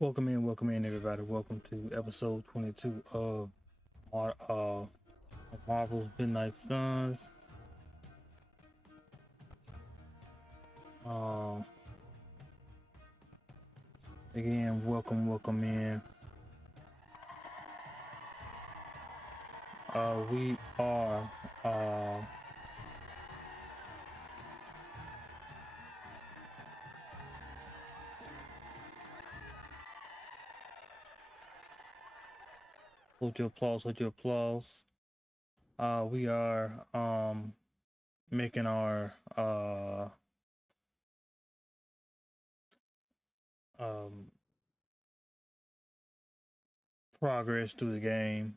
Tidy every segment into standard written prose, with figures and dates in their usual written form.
Welcome in, everybody. Welcome to episode 22 of Marvel's Midnight Suns. Um, Again, welcome in. We are hold your applause, hold your applause. We are making our um progress through the game.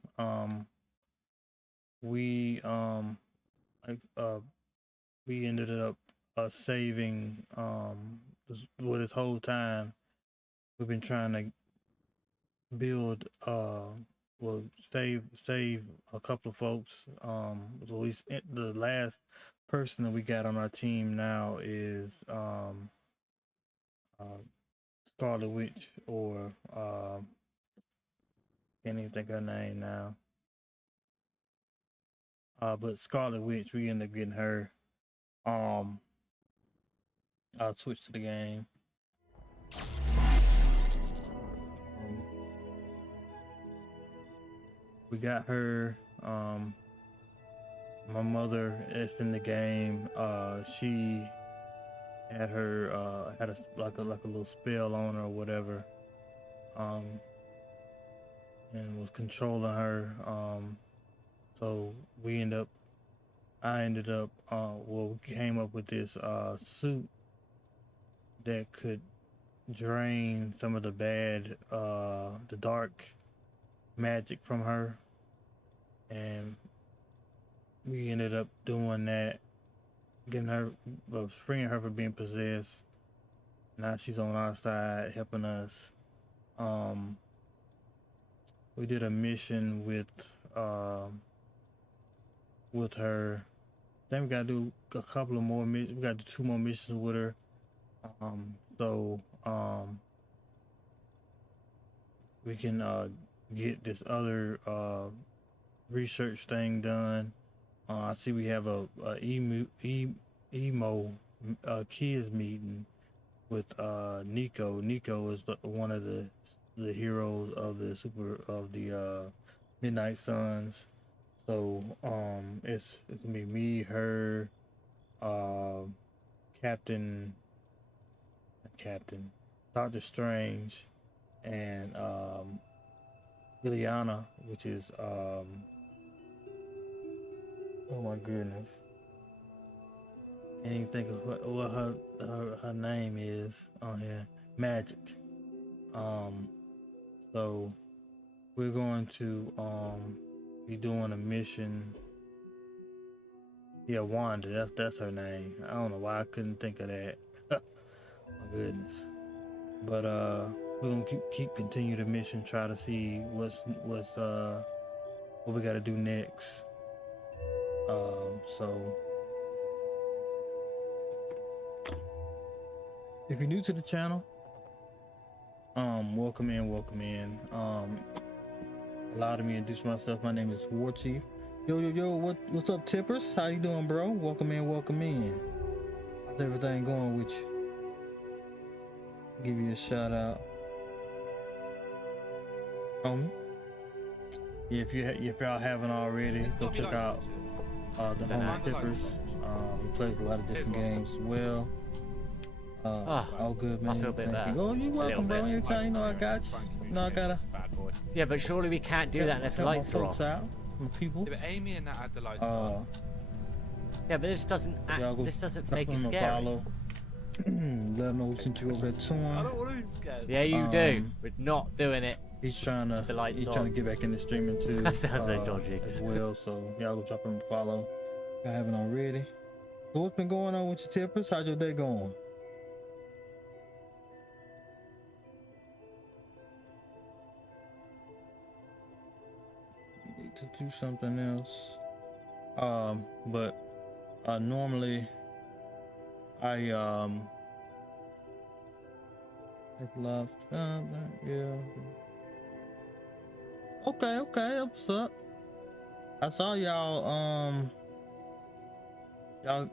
We like, we ended up saving this whole time we've been trying to build well save a couple of folks. At least the last person that we got on our team now is uh Scarlet Witch, or can't even think of her name now. But Scarlet Witch, we ended up getting her. um I'll switch to the game. um, we got her. My mother is in the game. She had her had a like a little spell on her or whatever, um, and was controlling her. So we end up, I ended up, well, we came up with this suit that could drain some of the the dark magic from her, and we ended up doing that, getting her, well, freeing her from being possessed. Now she's on our side, helping us. Um, we did a mission um with her. Then we gotta do a couple of more missions. We got to do two more missions with her. So we can get this other research thing done. I see we have emo kids meeting with Nico. Nico is one of the heroes of the Midnight Suns. So it's gonna be me, her, uh, Captain, Captain, Doctor Strange, and Liliana, which is oh my goodness, can't even think of what her name is on here. Magic. Um, so we're going to be doing a mission. Yeah, Wanda. That's her name. I don't know why I couldn't think of that. My goodness. But we're gonna keep continue the mission. Try to see what we got to do next. So if you're new to the channel, welcome in, welcome in. Allow me to introduce myself. My name is War Chief. Yo, what's up, Tippers? How you doing, bro? Welcome in, welcome in. How's everything going with you? Give you a shout out, homie. Yeah, if y'all haven't already, go check out the homie Tippers. He plays a lot of different games as well. All good, man. I feel a bit better. Oh, you're welcome, bro. Anytime, you know I got you. No, I gotta. Yeah, but surely we can't do that unless the lights are off. Out, my people. Yeah, but Amy and that had the lights on. Yeah, but this doesn't make it scary. Follow. Let him know who sent you over there to him. I don't want to be scared. Yeah, you do. We're not doing it. He's trying to get back into streaming too. That sounds so dodgy. As well, so y'all go drop him a follow. If I haven't already. So what's been going on with your Tippers? How's your day going? Need to do something else. But normally I Like love. Yeah. Okay, what's up? I saw y'all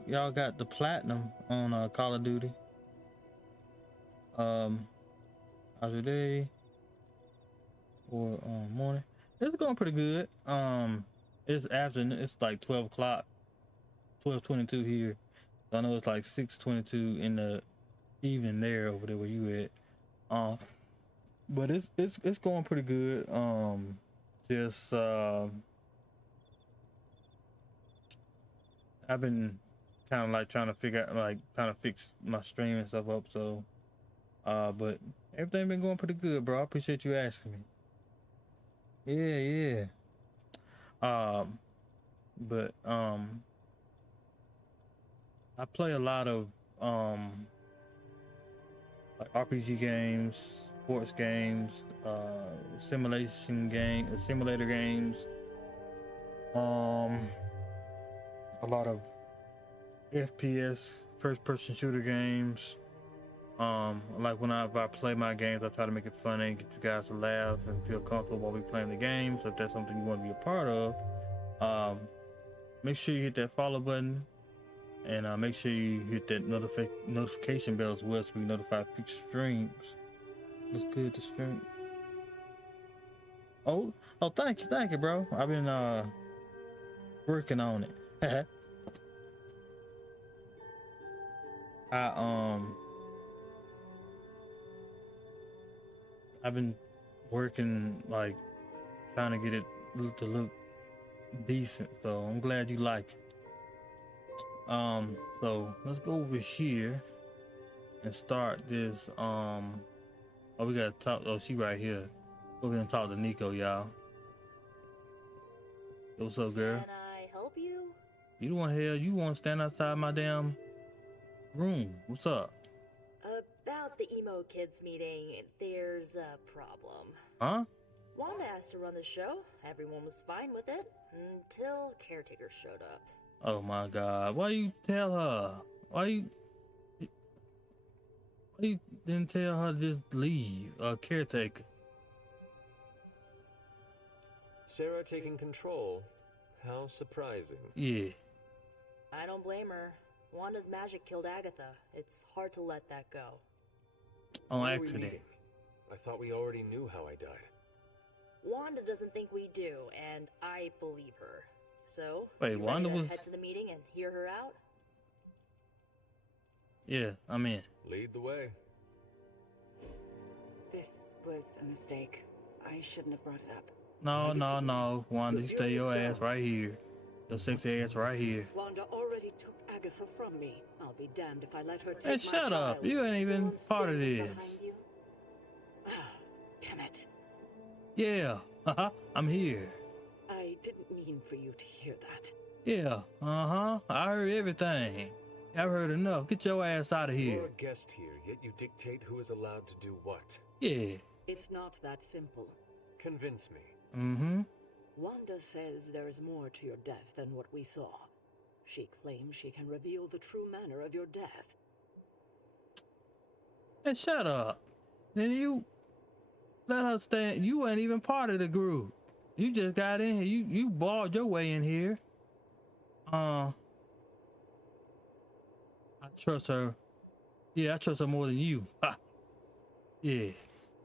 y'all got the platinum on Call of Duty. How's your day or morning? It's going pretty good. It's afternoon. It's like 12 o'clock, 12:22 here. So I know it's like 6:22 in the evening there over there where you at. But it's going pretty good. Just I've been kind of like trying to figure out, like trying to fix my stream and stuff up. So but everything been going pretty good, bro. I appreciate you asking me. Yeah. But I play a lot of like RPG games, sports games, simulator games, a lot of FPS, first person shooter games. Like if I play my games, I try to make it funny, get you guys to laugh and feel comfortable while we playing the games. So if that's something you want to be a part of, make sure you hit that follow button, and make sure you hit that notification bell as well, so we notify future streams. Looks good to stream. Oh, thank you, bro. I've been working on it. I I've been working like trying to get it to look decent, so I'm glad you like it. So let's go over here and start this. Oh, we gotta talk. Oh, she right here. We're gonna talk to Nico, y'all. What's up, girl? Can I help you? You don't want hell. You want to stand outside my damn room? What's up? About the emo kids meeting, there's a problem. Huh? Wanda asked to run the show. Everyone was fine with it until caretakers showed up. Oh my God! Why you tell her? Why you didn't tell her to just leave? Caretaker. Sarah taking control. How surprising. Yeah. I don't blame her. Wanda's magic killed Agatha. It's hard to let that go. On Why are we accident. meeting? I thought we already knew how I died. Wanda doesn't think we do, and I believe her. So, Wait, you Wanda ready to was. head to the meeting and hear her out? Yeah, I'm in. Lead the way. This was a mistake. I shouldn't have brought it up. No, Wanda, you stay your ass right here. Your sexy ass right here. Wanda already took Agatha from me. I'll be damned if I let her take Hey, my shut up. child. You ain't even Anyone part of standing this. behind you? Ah, damn it. Yeah, I'm here. I didn't mean for you to hear that. Yeah, I heard everything. I've heard enough. Get your ass out of You're here. a guest here, yet you dictate who is allowed to do what. Yeah. It's not that simple. Convince me. Wanda says there is more to your death than what we saw. She claims she can reveal the true manner of your death. Hey, shut up. Then you let her stand. You ain't even part of the group. You just got in here. You balled your way in here. I trust her. Yeah, I trust her more than you. Yeah.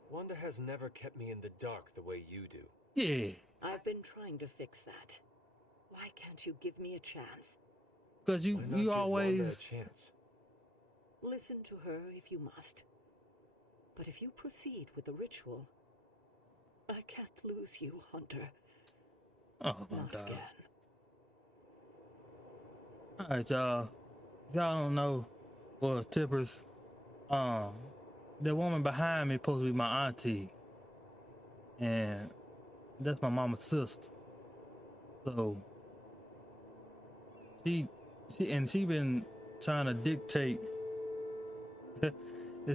Wanda has never kept me in the dark the way you do. Yeah. I've been trying to fix that. Why can't you give me a chance? Cause Why not you give always. Wanda a chance? Listen to her if you must. But if you proceed with the ritual, I can't lose you, Hunter. Oh my Not God. again. All right, y'all. Y'all don't know. Well, tippers. The woman behind me supposed to be my auntie, and that's my mama's sister. So she been trying to dictate.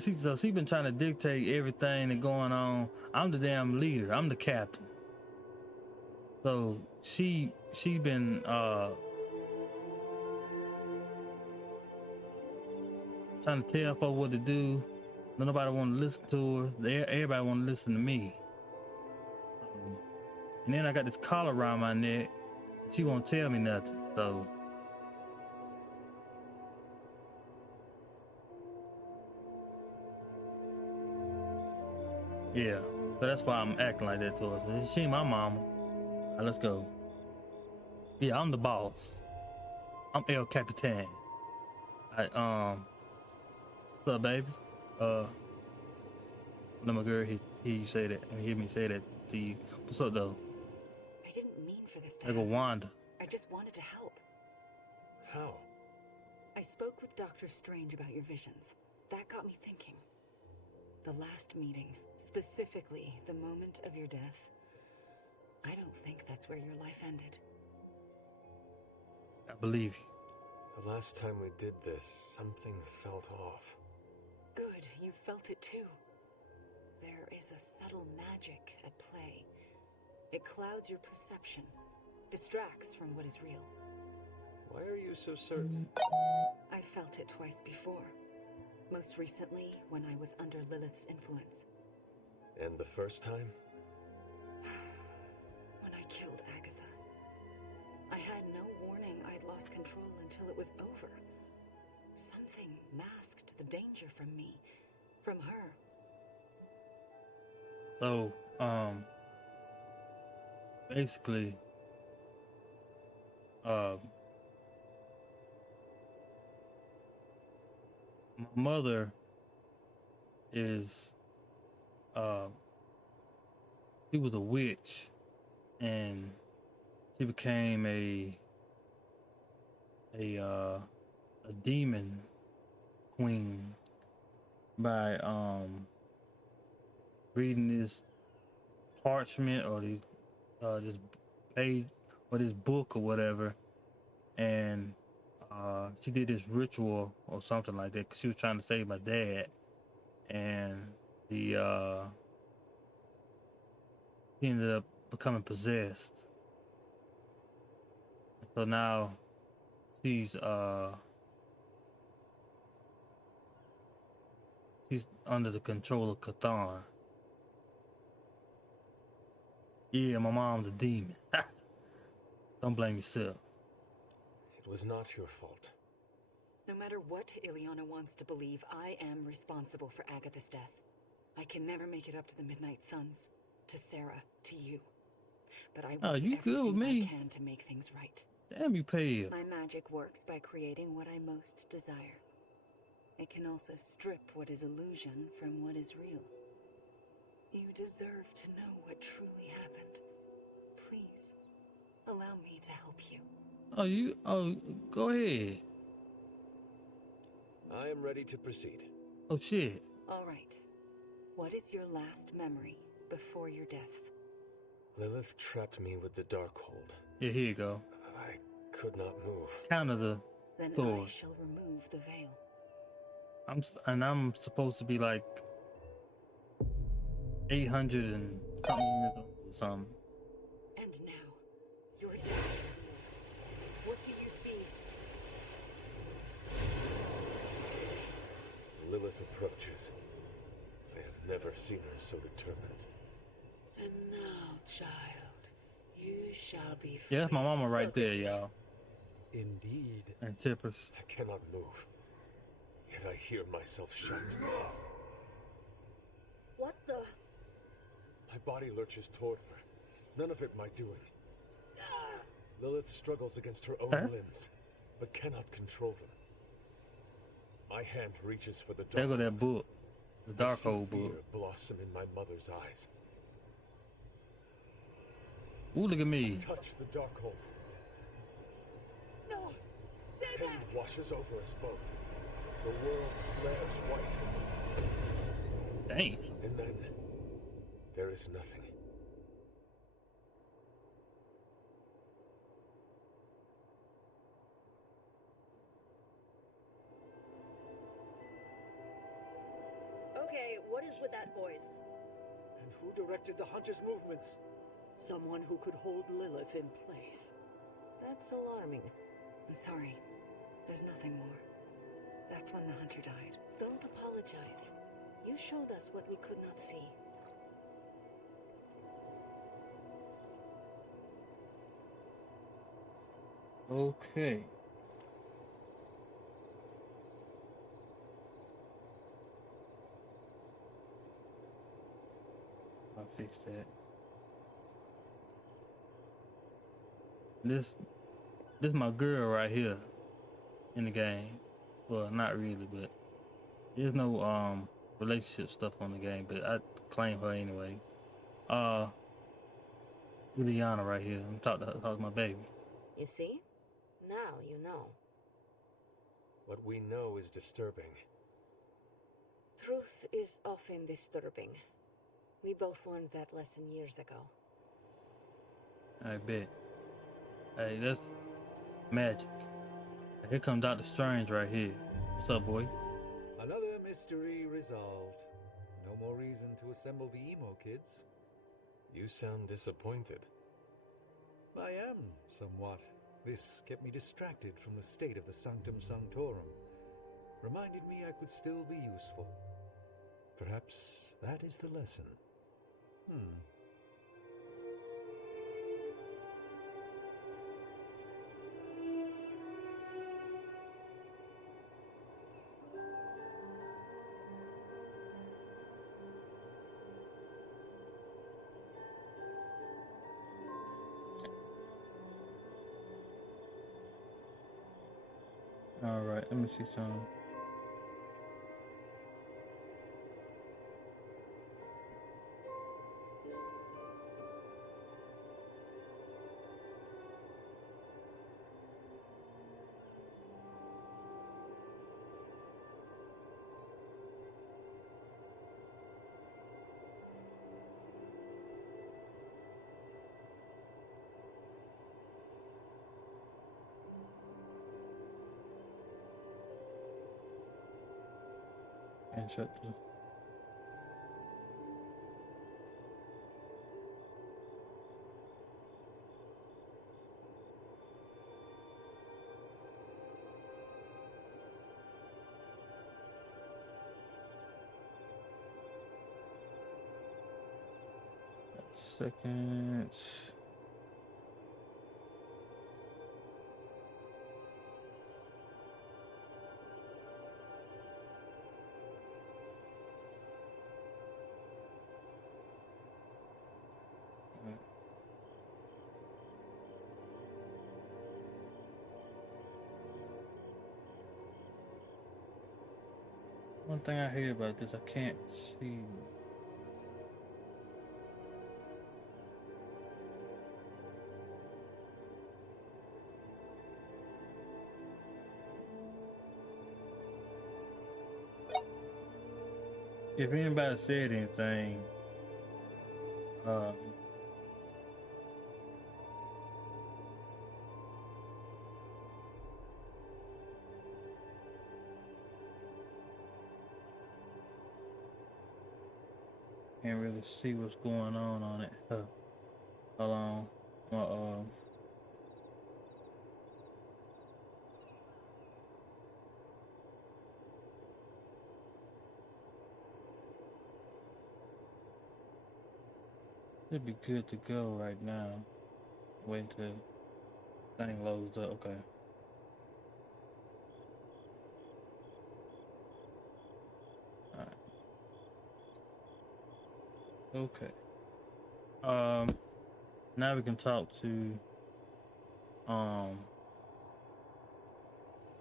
she been trying to dictate everything that's going on. I'm the damn leader. I'm the captain. So she been trying to tell folks what to do. Nobody want to listen to her. Everybody want to listen to me. And then I got this collar around my neck. She won't tell me nothing. So yeah. So that's why I'm acting like that towards her. She ain't my mama. All right, let's go. Yeah, I'm the boss. I'm El Capitan. What's up, baby? Let my girl hear you say that and hear me say that to you. What's up, though? I didn't mean for this to There go happen. Wanda. I just wanted to help. How? I spoke with Dr. Strange about your visions. That got me thinking. The last meeting, specifically the moment of your death, I don't think that's where your life ended. I believe you. The last time we did this, something felt off. Good, you felt it too. There is a subtle magic at play. It clouds your perception, distracts from what is real. Why are you so certain? I felt it twice before. Most recently, when I was under Lilith's influence. And the first time? When I killed Agatha. I had no warning I'd lost control until it was over. Something masked the danger from me, from her. So, basically, my mother is, she was a witch, and she became a demon queen by reading this parchment or this page or this book or whatever, and she did this ritual or something like that because she was trying to save my dad, and he ended up becoming possessed. So now she's under the control of Cthulhu. Yeah, my mom's a demon. Don't blame yourself. It was not your fault. No matter what Ileana wants to believe, I am responsible for Agatha's death. I can never make it up to the Midnight Suns, to Sarah, to you. But I will do You good with everything me? I can to make things right. Damn, you pale. My magic works by creating what I most desire. It can also strip what is illusion from what is real. You deserve to know what truly happened. Please, allow me to help you. Go ahead. I am ready to proceed. Oh, shit. All right. What is your last memory before your death? Lilith trapped me with the Darkhold. Yeah, here you go. I could not move. Counter the Then door. I shall remove the veil. I'm supposed to be like 800 and something years old or something. And now, your death. What do you see? Lilith approaches. I have never seen her so determined. And now, child, you shall be free. Yeah, that's my mama right there, y'all. Indeed. And Tippers. I cannot move. Yet I hear myself shout. What the? My body lurches toward her. None of it my doing. Lilith struggles against her own limbs, but cannot control them. My hand reaches for the There go Darkhold. that book. The I see Darkhold fear book. blossom in my mother's eyes. Ooh, look at me. Touch the Darkhold. No! Stay Pain back! washes over us both. The world flares white. Dang. And then, there is nothing. Okay, what is with that voice? And who directed the Hunter's movements? Someone who could hold Lilith in place. That's alarming. I'm sorry. There's nothing more. That's when the hunter died. Don't apologize. You showed us what we could not see. Okay. I'll fix that. This my girl right here in the game. Well, not really, but there's no relationship stuff on the game, but I claim her anyway. Juliana right here. I'm talking to my baby. You see? Now you know. What we know is disturbing. Truth is often disturbing. We both learned that lesson years ago. I bet. Hey, that's magic. Here come Dr. Strange right here. What's up, boy? Another mystery resolved. No more reason to assemble the emo kids. You sound disappointed. I am, somewhat. This kept me distracted from the state of the Sanctum Sanctorum. Reminded me I could still be useful. Perhaps that is the lesson. All right, let me see some. And shut the. Seconds. One thing I hear about this, I can't see. If anybody said anything, can't really see what's going on it. Hold on. Should be good to go right now. Wait until thing loads up. Okay. Alright. Okay. Now we can talk to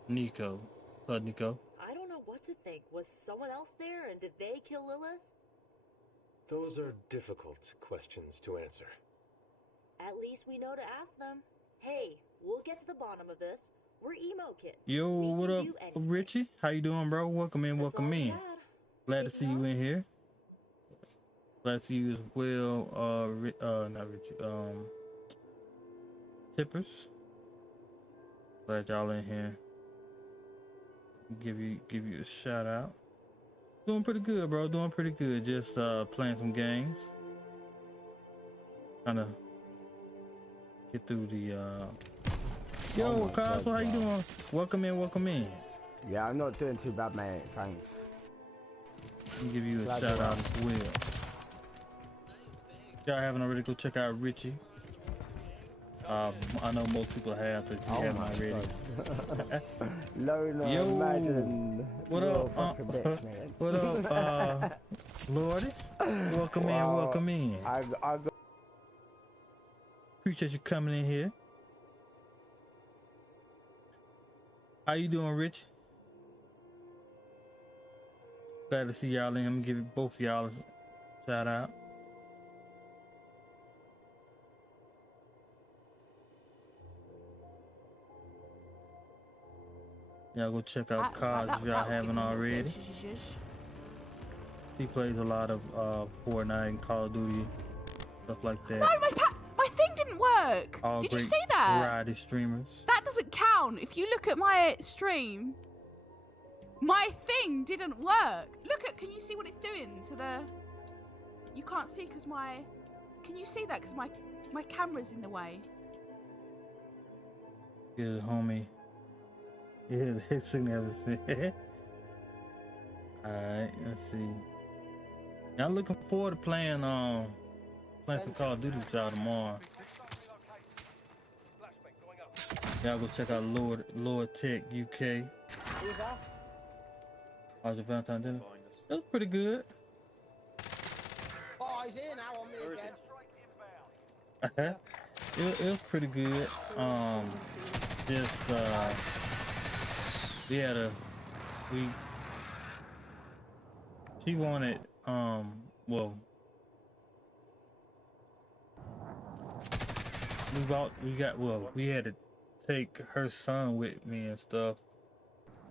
Nico. What's up, Nico? I don't know what to think. Was someone else there, and did they kill Lilith? Those are difficult questions to answer. At least we know to ask them. Hey, we'll get to the bottom of this. We're emo kids. Yo, what up, Richie? How you doing, bro? Welcome in, welcome in. Glad to see you in here. Glad to see you as well. Not Richie. Tippers. Glad y'all in here. Give you a shout out. Doing pretty good, bro. Doing pretty good. Just playing some games. Trying to get through the Yo, Cosmo, how you doing? Welcome in, welcome in. Yeah, I'm not doing too bad, mate. Thanks. Let me give you a Glad shout you out are. as well. If y'all haven't already, go check out Richie. I know most people have, but if you Oh haven't my already. god. Loner, Yo, imagine. what You're a up? fucking bitch, man. What up, Lordy? Welcome in, Wow. welcome in. I got Appreciate you coming in here. How you doing, Rich? Glad to see y'all in. I'm gonna give both of y'all a shout out. Y'all go check out Kaz if y'all haven't already. He plays a lot of Fortnite and Call of Duty, stuff like that. No, my thing didn't work. All Did you great see that? variety streamers. That doesn't count. If you look at my stream, my thing didn't work. Can you see what it's doing to the... You can't see because my... Can you see that? Because my camera's in the way. Good homie. Yeah, it's significant. Alright, let's see. Yeah, I'm looking forward to playing some Call of Duty with y'all tomorrow. Y'all go check out Lord Tech UK. Who's that? How's your Valentine's dinner? It was pretty good. Oh, he's here now on me again. It was pretty good. Just she wanted well, we had to take her son with me and stuff.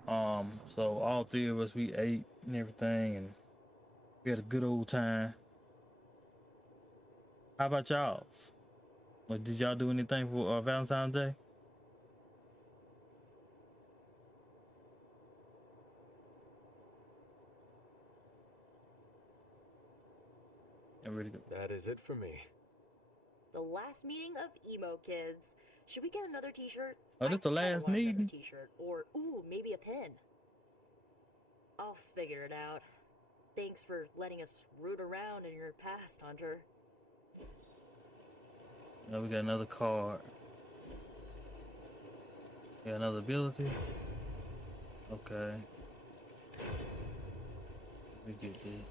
So all three of us, we ate and everything, and we had a good old time. How about y'all's? Well, did y'all do anything for Valentine's Day? Ready to go. That is it for me. The last meeting of emo kids. Should we get another t-shirt? Oh, this the last meeting? T-shirt, or ooh, maybe a pin. I'll figure it out. Thanks for letting us root around in your past, Hunter. Now we got another card. Got another ability. Okay. We get this.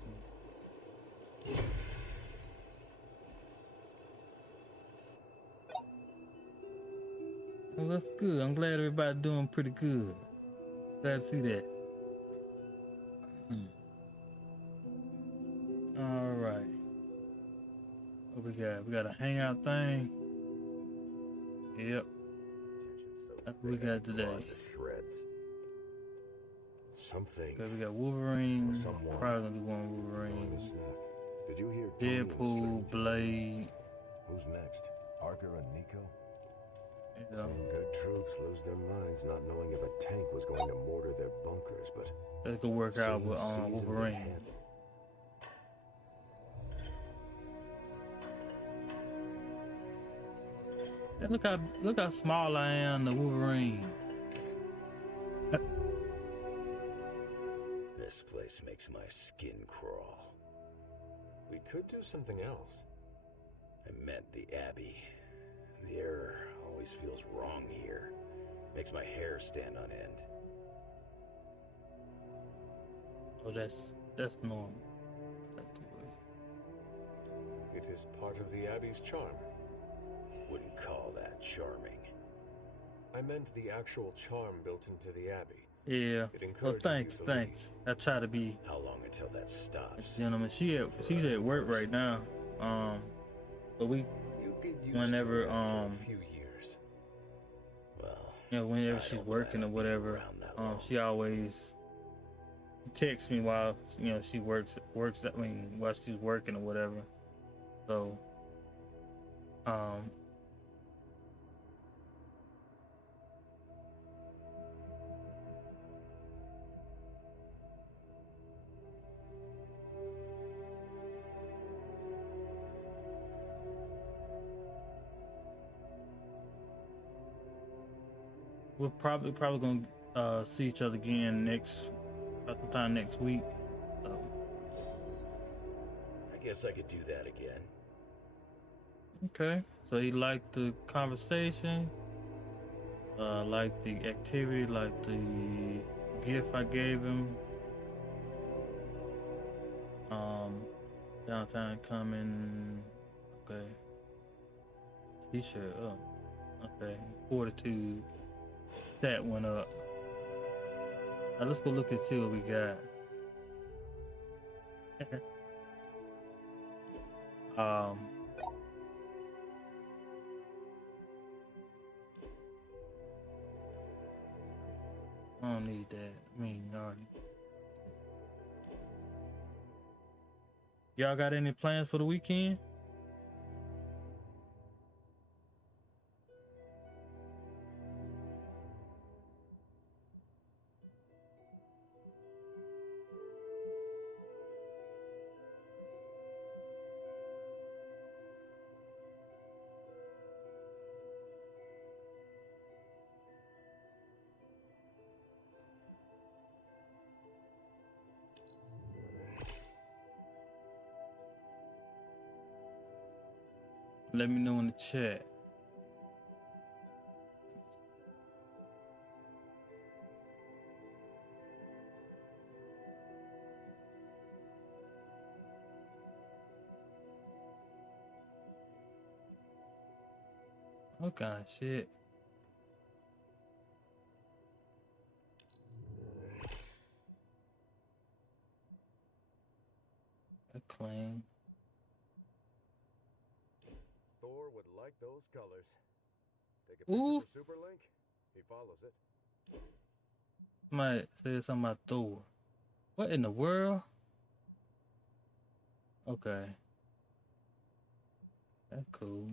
Well, that's good. I'm glad everybody's doing pretty good. Glad to see that. All right. What we got? We got a hangout thing. Yep. That's what we got today. Something. Okay, we got Wolverine. Someone. Probably gonna do one Wolverine. Did you hear Deadpool, Blade. Who's next? Parker and Nico? Yeah. Some good troops lose their minds not knowing if a tank was going to mortar their bunkers, but Let's go work out with Wolverine. And look how small I am, the Wolverine. This place makes my skin crawl. We could do something else. I meant the Abbey. The air always feels wrong here. Makes my hair stand on end. Oh, that's normal. That's the way. It is part of the Abbey's charm. Wouldn't call that charming. I meant the actual charm built into the Abbey. Yeah. Well, thanks. I try to be. How long until that stops? Gentlemen, she's at work right now. But whenever a few years. Well, whenever she's working or whatever, she always texts me while she works. While she's working or whatever. So, we're probably gonna see each other again sometime next week. So Guess I could do that again. Okay, so he liked the conversation, liked the activity, liked the gift I gave him. Downtown coming. Okay. T-shirt. Oh, okay. Fortitude. Stat went up. Now let's go look and see what we got. I don't need that. I mean, already. Y'all got any plans for the weekend? Let me know in the chat. What kind of shit? A claim. Thor would like those colors. Take a Ooh. picture for Superlink. He follows it. Somebody said something about Thor. What in the world? Okay. That's cool.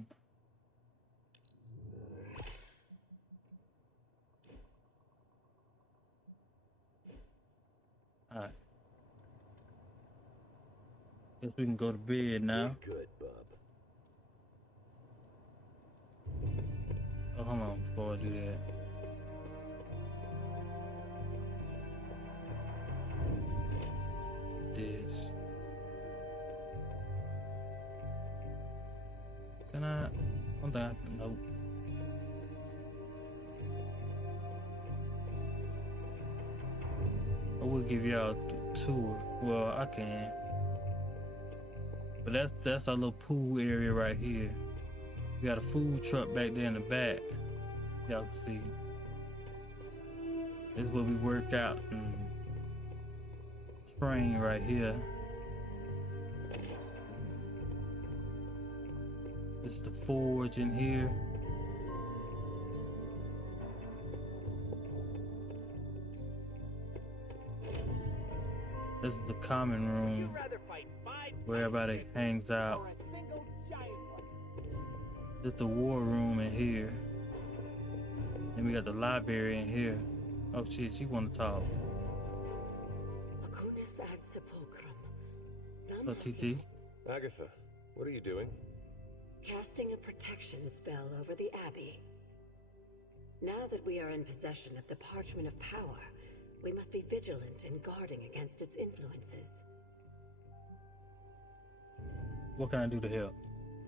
Alright. Guess we can go to bed now. Good, bub. Oh, hold on before I do that. This. Can I? One thing I can note. I will give y'all a tour. Well, I can. But that's our little pool area right here. We got a food truck back there in the back. Y'all can see. This is where we work out and train right here. This is the forge in here. This is the common room where everybody hangs out. This is the war room in here. Then we got the library in here. Oh shit, she wanna talk. Acunis ad sepulchrum. Oh, TT. Agatha, what are you doing? Casting a protection spell over the Abbey. Now that we are in possession of the Parchment of Power, we must be vigilant in guarding against its influences. What can I do to help?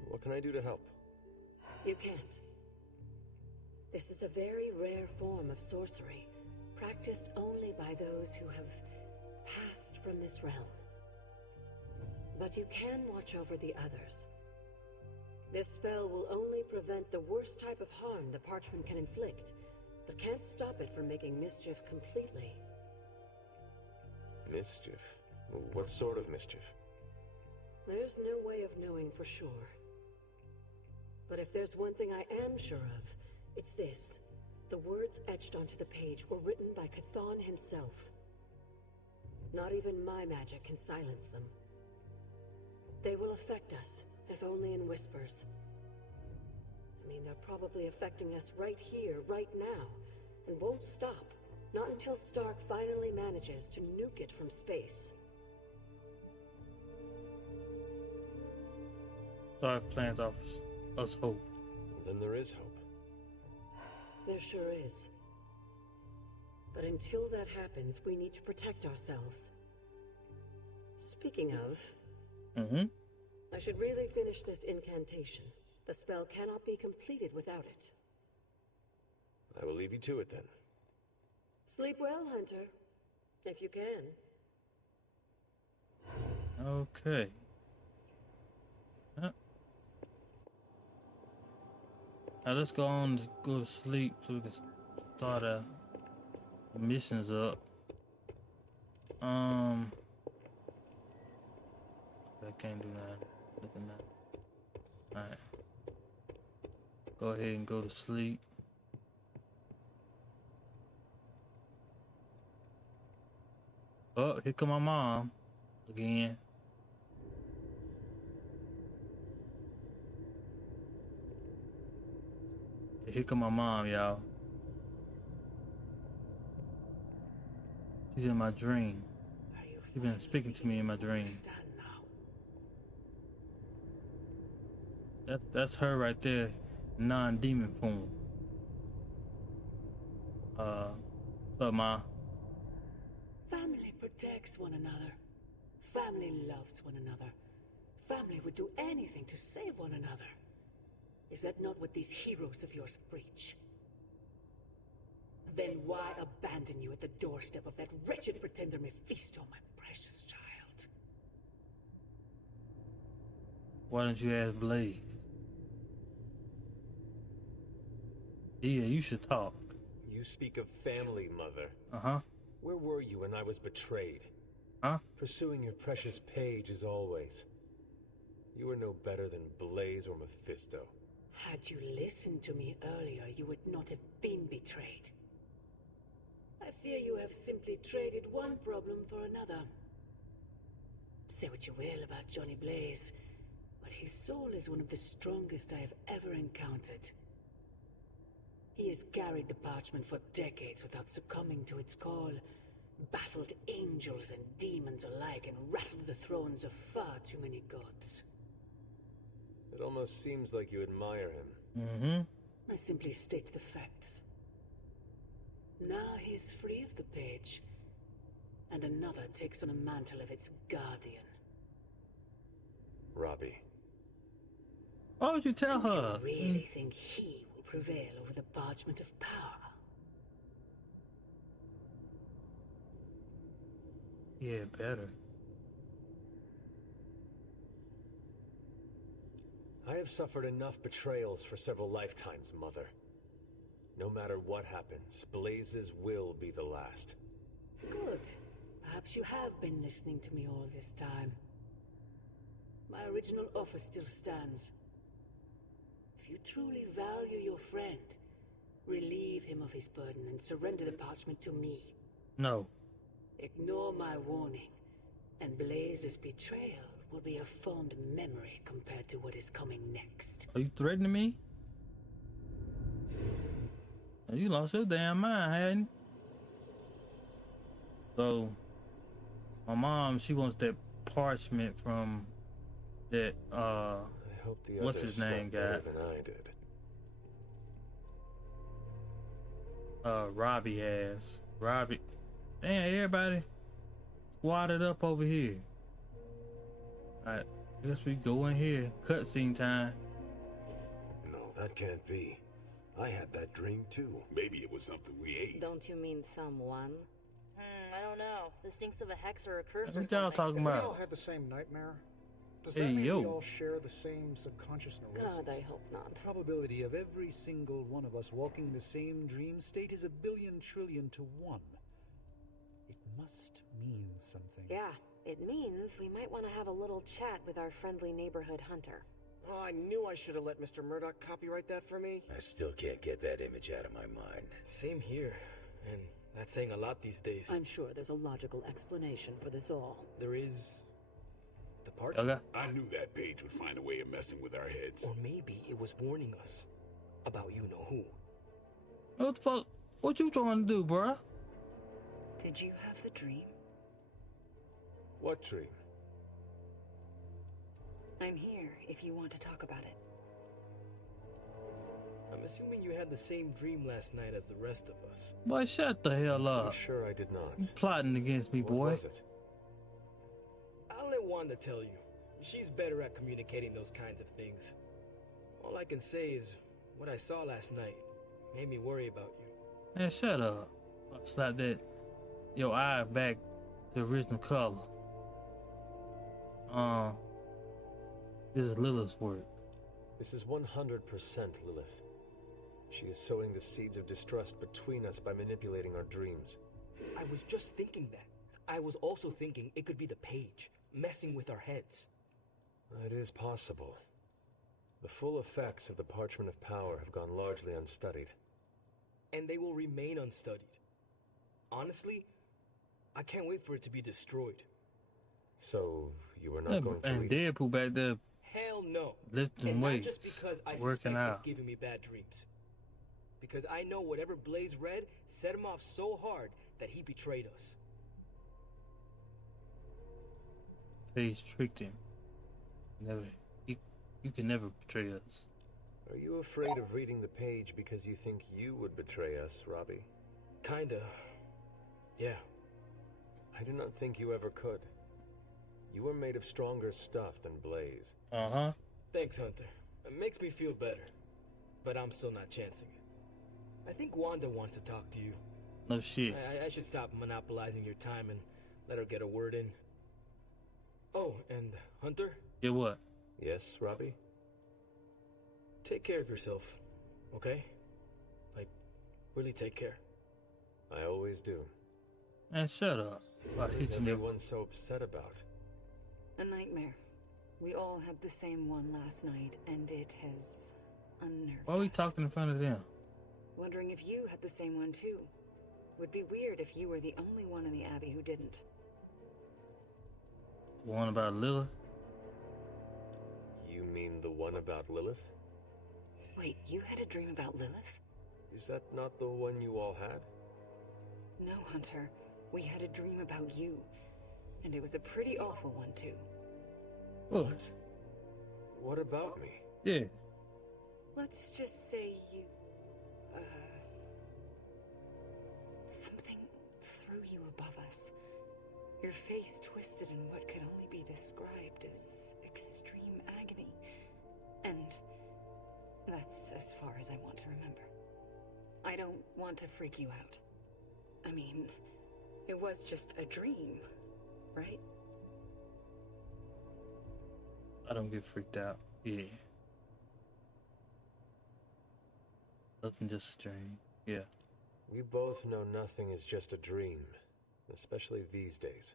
What can I do to help? You can't. This is a very rare form of sorcery, practiced only by those who have passed from this realm. But you can watch over the others. This spell will only prevent the worst type of harm the parchment can inflict, but can't stop it from making mischief completely. Mischief? What sort of mischief? There's no way of knowing for sure. But if there's one thing I am sure of, it's this. The words etched onto the page were written by Chthon himself. Not even my magic can silence them. They will affect us, if only in whispers. I mean, they're probably affecting us right here, right now, and won't stop. Not until Stark finally manages to nuke it from space. Stark plans off us hope. Then there is hope. There sure is. But until that happens, we need to protect ourselves. Speaking of, I should really finish this incantation. The spell cannot be completed without it. I will leave you to it then. Sleep well, Hunter. If you can. Okay. Now let's go on to go to sleep so we can start our missions up. I can't do that. Look at that. Alright. Go ahead and go to sleep. Oh, here come my mom again. Here come my mom, y'all. She's in my dream. She's been speaking to me in my dream. That's her right there, non-demon form. What's up, Ma? Family protects one another. Family loves one another. Family would do anything to save one another. Is that not what these heroes of yours preach? Then why abandon you at the doorstep of that wretched pretender Mephisto, my precious child? Why don't you ask Blaze? Yeah, you should talk. You speak of family, Mother. Uh-huh. Where were you when I was betrayed? Huh? Pursuing your precious page as always. You were no better than Blaze or Mephisto. Had you listened to me earlier, you would not have been betrayed. I fear you have simply traded one problem for another. Say what you will about Johnny Blaze, but his soul is one of the strongest I have ever encountered. He has carried the parchment for decades without succumbing to its call, battled angels and demons alike, and rattled the thrones of far too many gods. It almost seems like you admire him. Mm-hmm. I simply state the facts. Now he is free of the page, and another takes on the mantle of its guardian. Robbie. Why would you tell her? Do you really think he will prevail over the parchment of power? Yeah, better. I have suffered enough betrayals for several lifetimes, Mother. No matter what happens, Blaze's will be the last. Good. Perhaps you have been listening to me all this time. My original offer still stands. If you truly value your friend, relieve him of his burden and surrender the parchment to me. No. Ignore my warning, and Blaze's betrayal will be a fond memory compared to what is coming next. Are you threatening me? You lost your damn mind, hadn't you? So, my mom, she wants that parchment from that, I hope the what's others his name slept better got? than I did. Robbie has. Robbie. Damn, everybody squatted up over here. Alright, I guess we go in here. Cutscene time. No, that can't be. I had that dream too. Maybe it was something we ate. Don't you mean someone? I don't know. This stinks of a hex or a curse or What y'all something. talking If we about? all had the same nightmare, does Hey, that mean yo. we all share the same subconscious neurosis? God, I hope not. The probability of every single one of us walking the same dream state is 1,000,000,000,000,000 to 1. It must mean something. Yeah, it means we might want to have a little chat with our friendly neighborhood hunter. Oh, I knew I should have let Mr. Murdoch copyright that for me. I still can't get that image out of my mind. Same here. And that's saying a lot these days. I'm sure there's a logical explanation for this all. There is... the part. Okay. I knew that page would find a way of messing with our heads. Or maybe it was warning us about you-know-who. What the fuck? What you trying to do, bruh? Did you have the dream? What dream? I'm here if you want to talk about it. I'm assuming you had the same dream last night as the rest of us. Boy, shut the hell I'm up. sure I did not. You plotting against me, What boy. was it? I'll let Wanda tell you. She's better at communicating those kinds of things. All I can say is what I saw last night made me worry about you. Man, shut up. I'll slap that your eye back to the original color. This is Lilith's work. This is 100% Lilith. She is sowing the seeds of distrust between us by manipulating our dreams. I was just thinking that. I was also thinking it could be the page, messing with our heads. It is possible. The full effects of the Parchment of Power have gone largely unstudied. And they will remain unstudied. Honestly, I can't wait for it to be destroyed. So, you are not going to and leave? Deadpool back there. Hell no. Lifting and weights. Not just because I working suspect out. it's giving me bad dreams. Because I know whatever Blaze read set him off so hard that he betrayed us. He's tricked him. You can never betray us. Are you afraid of reading the page because you think you would betray us, Robbie? Kinda. Yeah. I do not think you ever could. You are made of stronger stuff than Blaze. Uh-huh. Thanks, Hunter. It makes me feel better. But I'm still not chancing it. I think Wanda wants to talk to you. No shit. I should stop monopolizing your time and let her get a word in. Oh, and Hunter? Yeah, what? Yes, Robbie? Take care of yourself, okay? Like, really take care. I always do. Man, shut up. What is everyone so upset about? A nightmare. We all had the same one last night, and it has unnerved Why are we us. talking in front of them? Wondering if you had the same one too. Would be weird if you were the only one in the Abbey who didn't. The one about Lilith? You mean the one about Lilith? Wait, you had a dream about Lilith? Is that not the one you all had? No, Hunter. We had a dream about you. And it was a pretty awful one too. What? What about me? Yeah. Let's just say you... something threw you above us. Your face twisted in what could only be described as extreme agony. And that's as far as I want to remember. I don't want to freak you out. I mean, it was just a dream, right? I don't get freaked out. Yeah. Nothing, just a dream. Yeah. We both know nothing is just a dream, especially these days.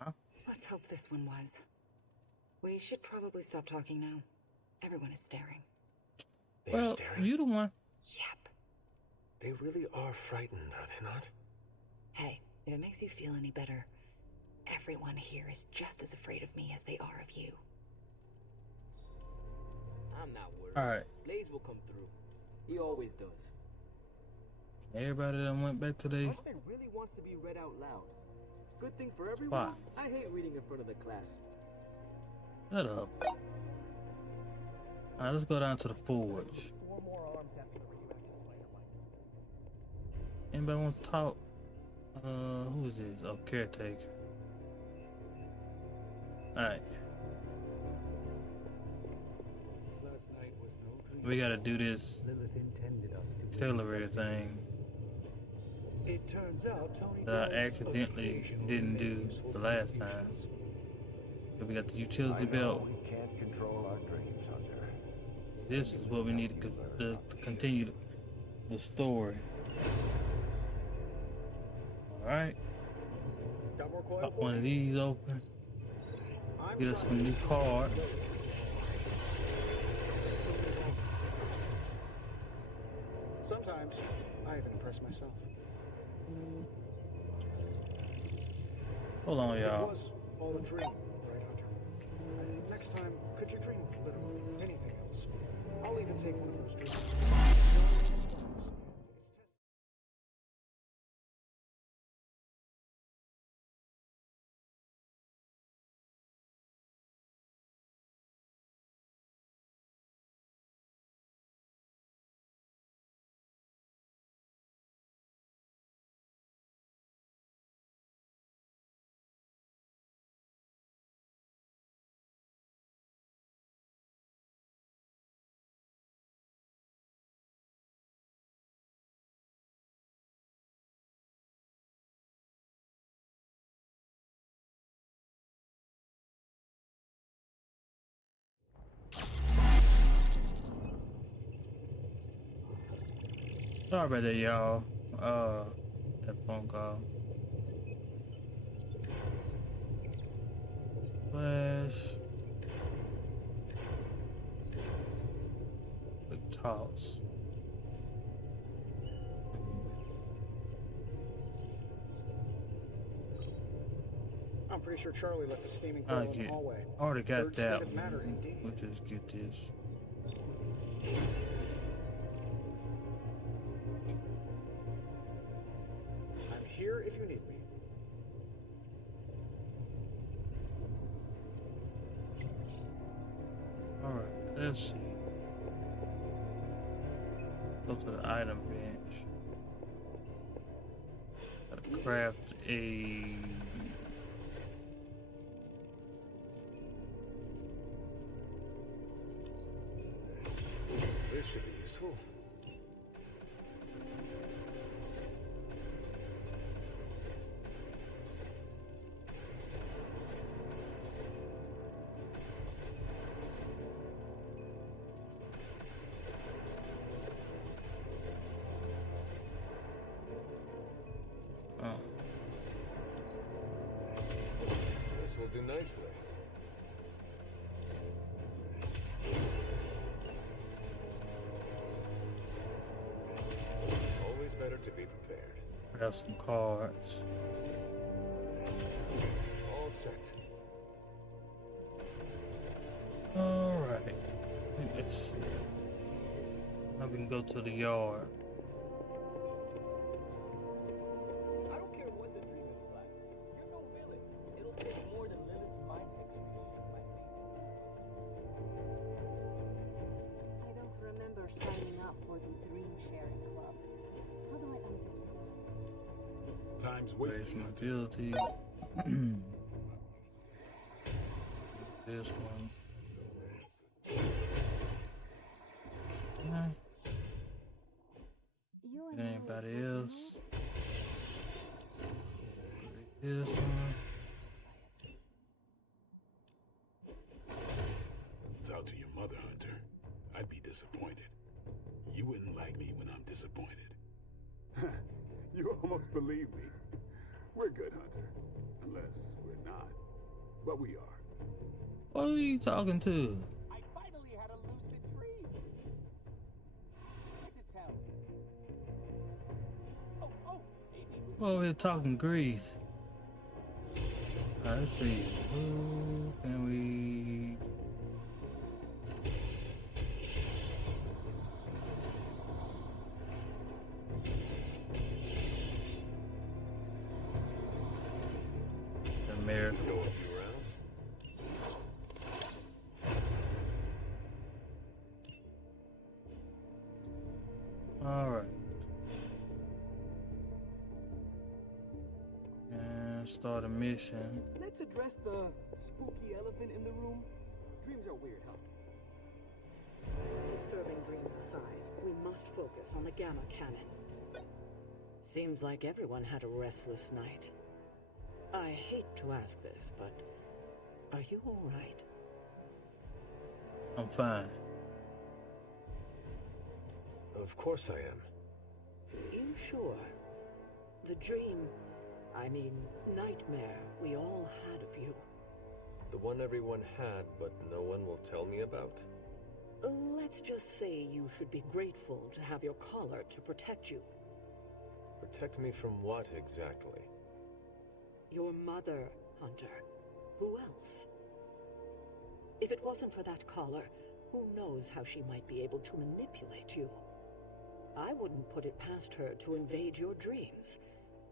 Huh? Let's hope this one was. We should probably stop talking now. Everyone is staring. They're staring? You the one. Yep. They really are frightened, are they not? Hey, if it makes you feel any better, everyone here is just as afraid of me as they are of you. I'm not worried. Alright. Blaze will come through. He always does. Everybody that went back to the Hunter really wants to be read out loud. Good thing for everyone. spots. I hate reading in front of the class. Shut up. Alright, let's go down to the forge. 4 more arms after the radioactive spider bite. Anybody want to talk? Who is this? Oh, caretaker. Alright. Last night was no dream. We gotta do this Lilith intended us to accelerator thing It turns out Tony that I does accidentally occasionally didn't make do useful the last time. contributions. So we got the utility belt. We can't control our dreams, Hunter. This is what we need to continue the story. Alright. Got more coil Pop for one of me? these open. I'm Get us trying some to new solve cards. this. Sometimes I even impress myself. Hold on, It y'all. was all a dream, right, Hunter? Next time, could you dream of literally anything else? I'll even take one of those dreams. Sorry about that, y'all. That phone call. Flash. The toss. I'm pretty sure Charlie left the steaming coil in the hallway. Already got Third that state of matter, indeed. We'll just get this. I'm here if you need me. Alright, let's see. Go to the item bench. Gotta craft a... This should be useful. Oh. This will do nicely. Always better to be prepared. Grab some cards. All set. Alright. Let's see. Now we can go to the yard. I don't care what the dream is like. You're no villain. It'll take more than Lilith's mind hex to reshape my fate. I don't remember signing up for the Dream Sharing Club. How do I unsubscribe? Time's Raise wasting. mobility. This one. Okay. You and Anybody Lilith else? resonate? This one. Talk to your mother, Hunter. I'd be disappointed. You wouldn't like me when I'm disappointed. You almost believe me. We're good, Hunter. Unless we're not. But we are. What are you talking to? I finally had a lucid dream. What to tell? Oh, maybe it was. Oh, we're talking grease. Let's see. Who can we? The mayor. Go a few rounds. All right. And start a mission. Let's address the spooky elephant in the room. Dreams are weird, huh? Disturbing dreams aside, we must focus on the Gamma Cannon. Seems like everyone had a restless night. I hate to ask this, but are you all right? I'm fine. Of course I am. You sure? The dream, I mean, nightmare we all had of you. The one everyone had, but no one will tell me about? Let's just say you should be grateful to have your collar to protect you. Protect me from what exactly? Your mother, Hunter. Who else? If it wasn't for that collar, who knows how she might be able to manipulate you? I wouldn't put it past her to invade your dreams,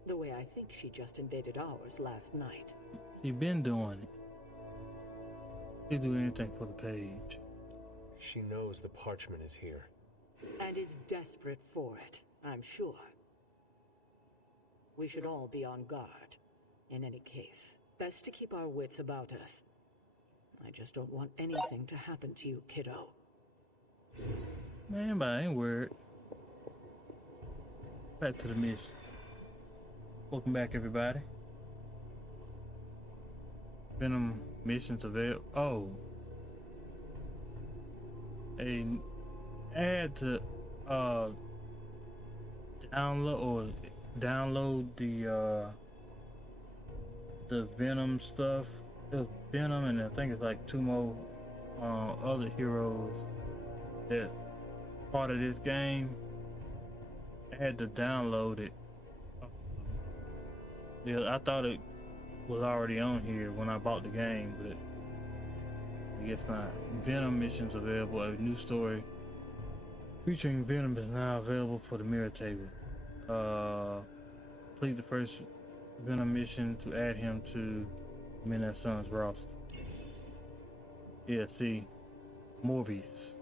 the way I think she just invaded ours last night. She been doing it. She do anything for the page. She knows the parchment is here. And is desperate for it, I'm sure. We should all be on guard. In any case, best to keep our wits about us. I just don't want anything to happen to you, kiddo. Man, but I ain't worried. Back to the mission. Welcome back, everybody. Venom missions available. Oh. Add to download the Venom stuff. There's Venom, and I think it's like 2 more other heroes that part of this game. I had to download it. Yeah, I thought it was already on here when I bought the game, but I guess not. Venom missions available. A new story featuring Venom is now available for the mirror table. Complete the first Venom mission to add him to Midnight Suns roster. Yeah, see, Morbius.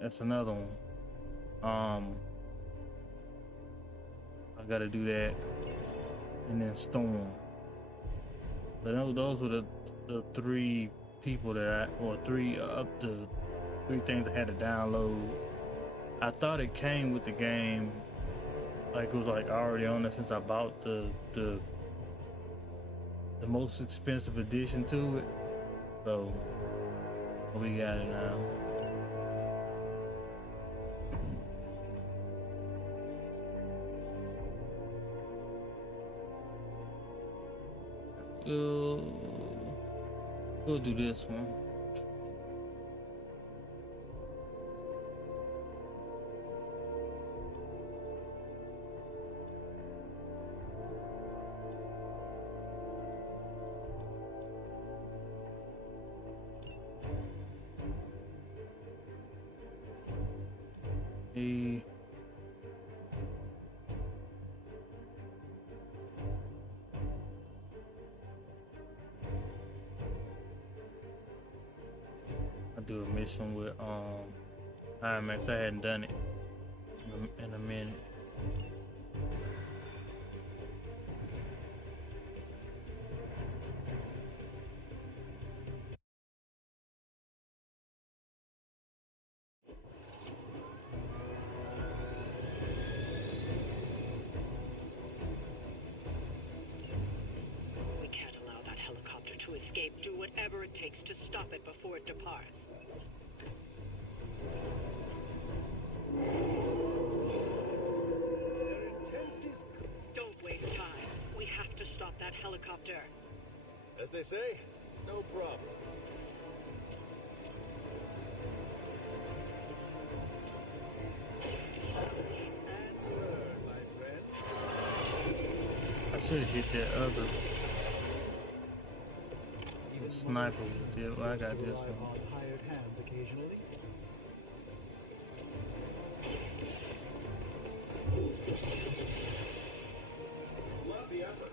That's another one. I gotta do that, and then Storm. But those were the 3 people that the 3 things I had to download. I thought it came with the game, like it was like already on there since I bought the most expensive edition to it. So we got it now. We'll do this one. Do a mission with Iron Man. I hadn't done it in a minute. We can't allow that helicopter to escape. Do whatever it takes to stop it before it departs. Don't waste time. We have to stop that helicopter. As they say, no problem. I should have hit that other sniper with it. Well, I got this one. Hired hands occasionally. Love the effort.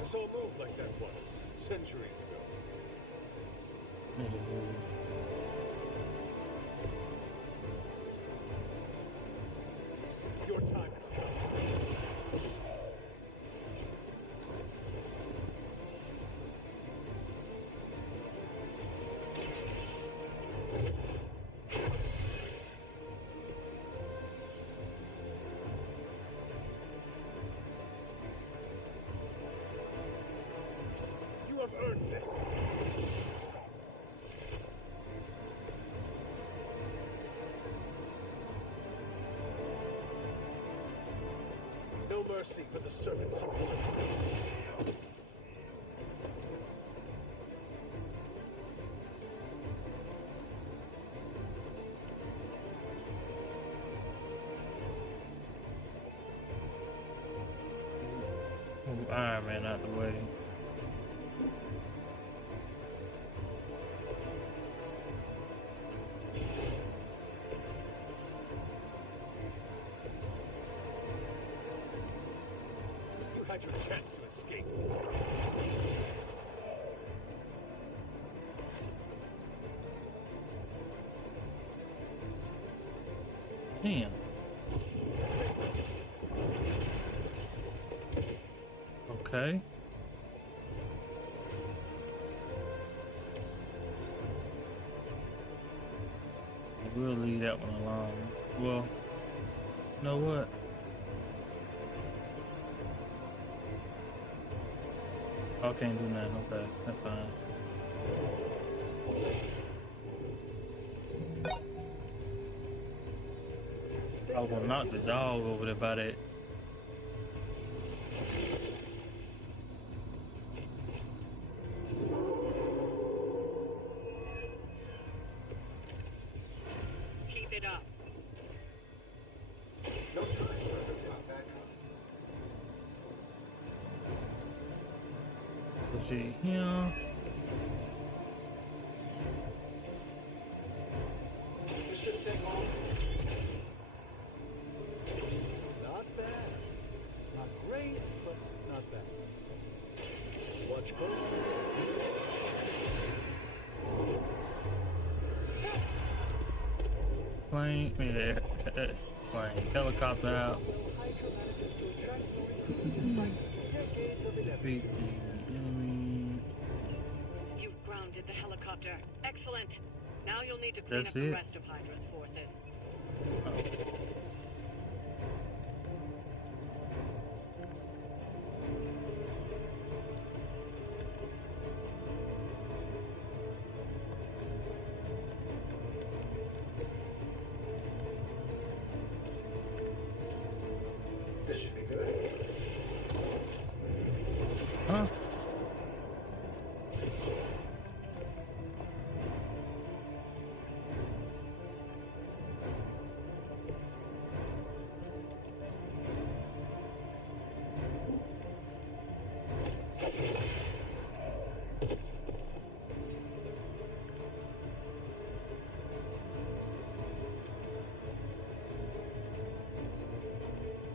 I saw a move like that once, centuries ago. Your time has come. You have earned this. No mercy for the servants of light. Move Iron Man out the way. You had your chance to escape. Damn. Okay. We'll leave that one alone. Well, you know what? Oh, I can't do nothing. Okay, that's fine. I was gonna knock the dog over there by that. Keep it up. No time for the comeback. Let's see here. This shouldn't take long. Not bad. Not great, but not bad. Watch closely. Plane, yeah, plane, helicopter out. Defeat the enemy. You've grounded the helicopter. Excellent. Now you'll need to clean That's up the it. rest of Hydra's forces. This should be good. Huh?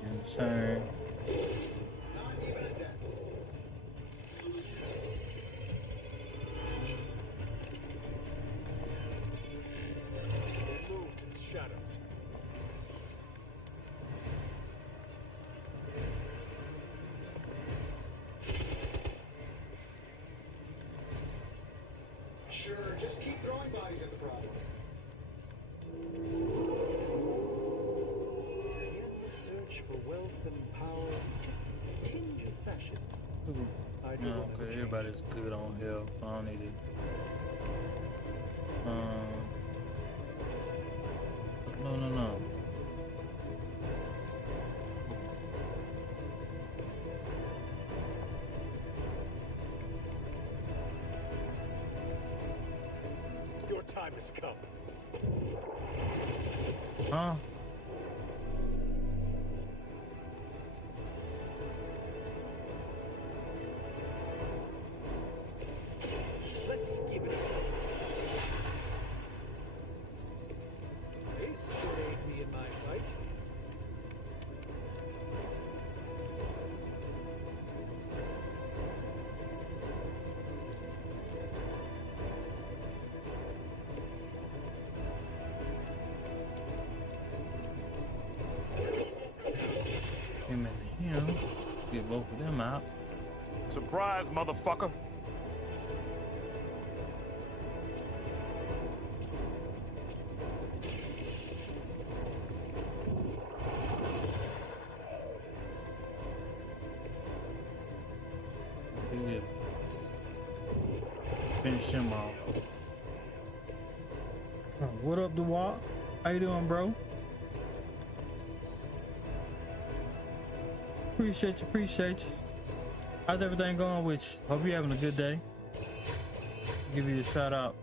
Insane. Not even a dent. Moved to the shadows. Sure, just keep throwing bodies at the problem. The endless search for wealth and power, just a tinge of fascism. Hydra No, will never okay, change. everybody's good on health. I don't need it. No. Your time has come. Huh? Let's give it a go. This will aid me in my fight. Him and him. Get both of them out. Surprise, motherfucker. Yeah. Finish him off. What up, DeWalt? How you doing, bro? Appreciate you. How's everything going with you? Hope you're having a good day. Give you a shout out.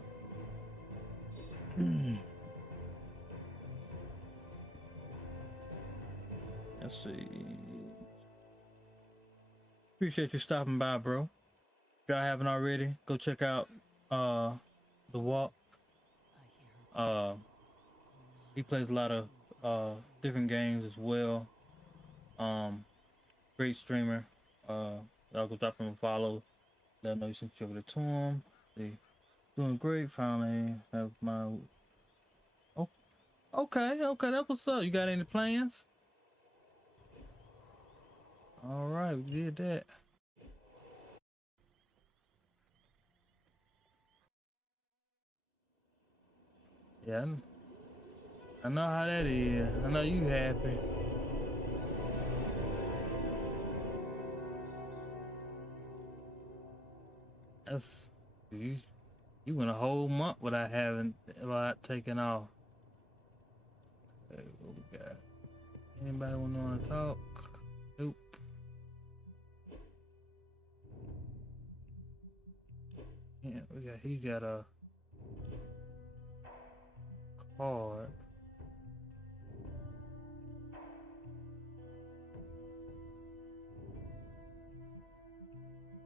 Let's see. Appreciate you stopping by, bro. If y'all haven't already, go check out The Walk. He plays a lot of different games as well. Great streamer. Y'all go drop him a follow. Let him know you sent you over there to him. They doing great. Finally have my. Oh, okay. That's what's up. You got any plans? All right, we did that. Yeah, I know how that is. I know you happy. That's you went a whole month without taking off. Okay, what we got? Anybody want to talk? Nope. Yeah, he got a card.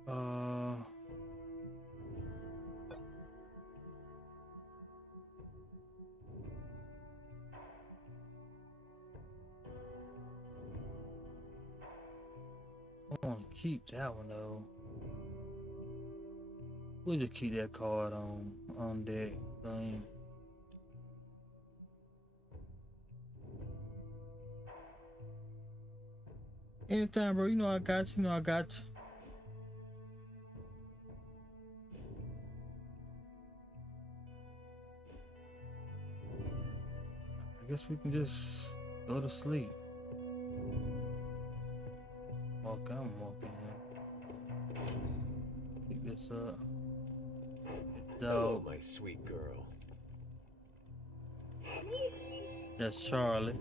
I want to keep that one though. We'll just keep that card on deck thing. Anytime, bro. You know I got you. I guess we can just go to sleep. I'm walking here. Pick this up. Hello, my sweet girl. That's Charlie.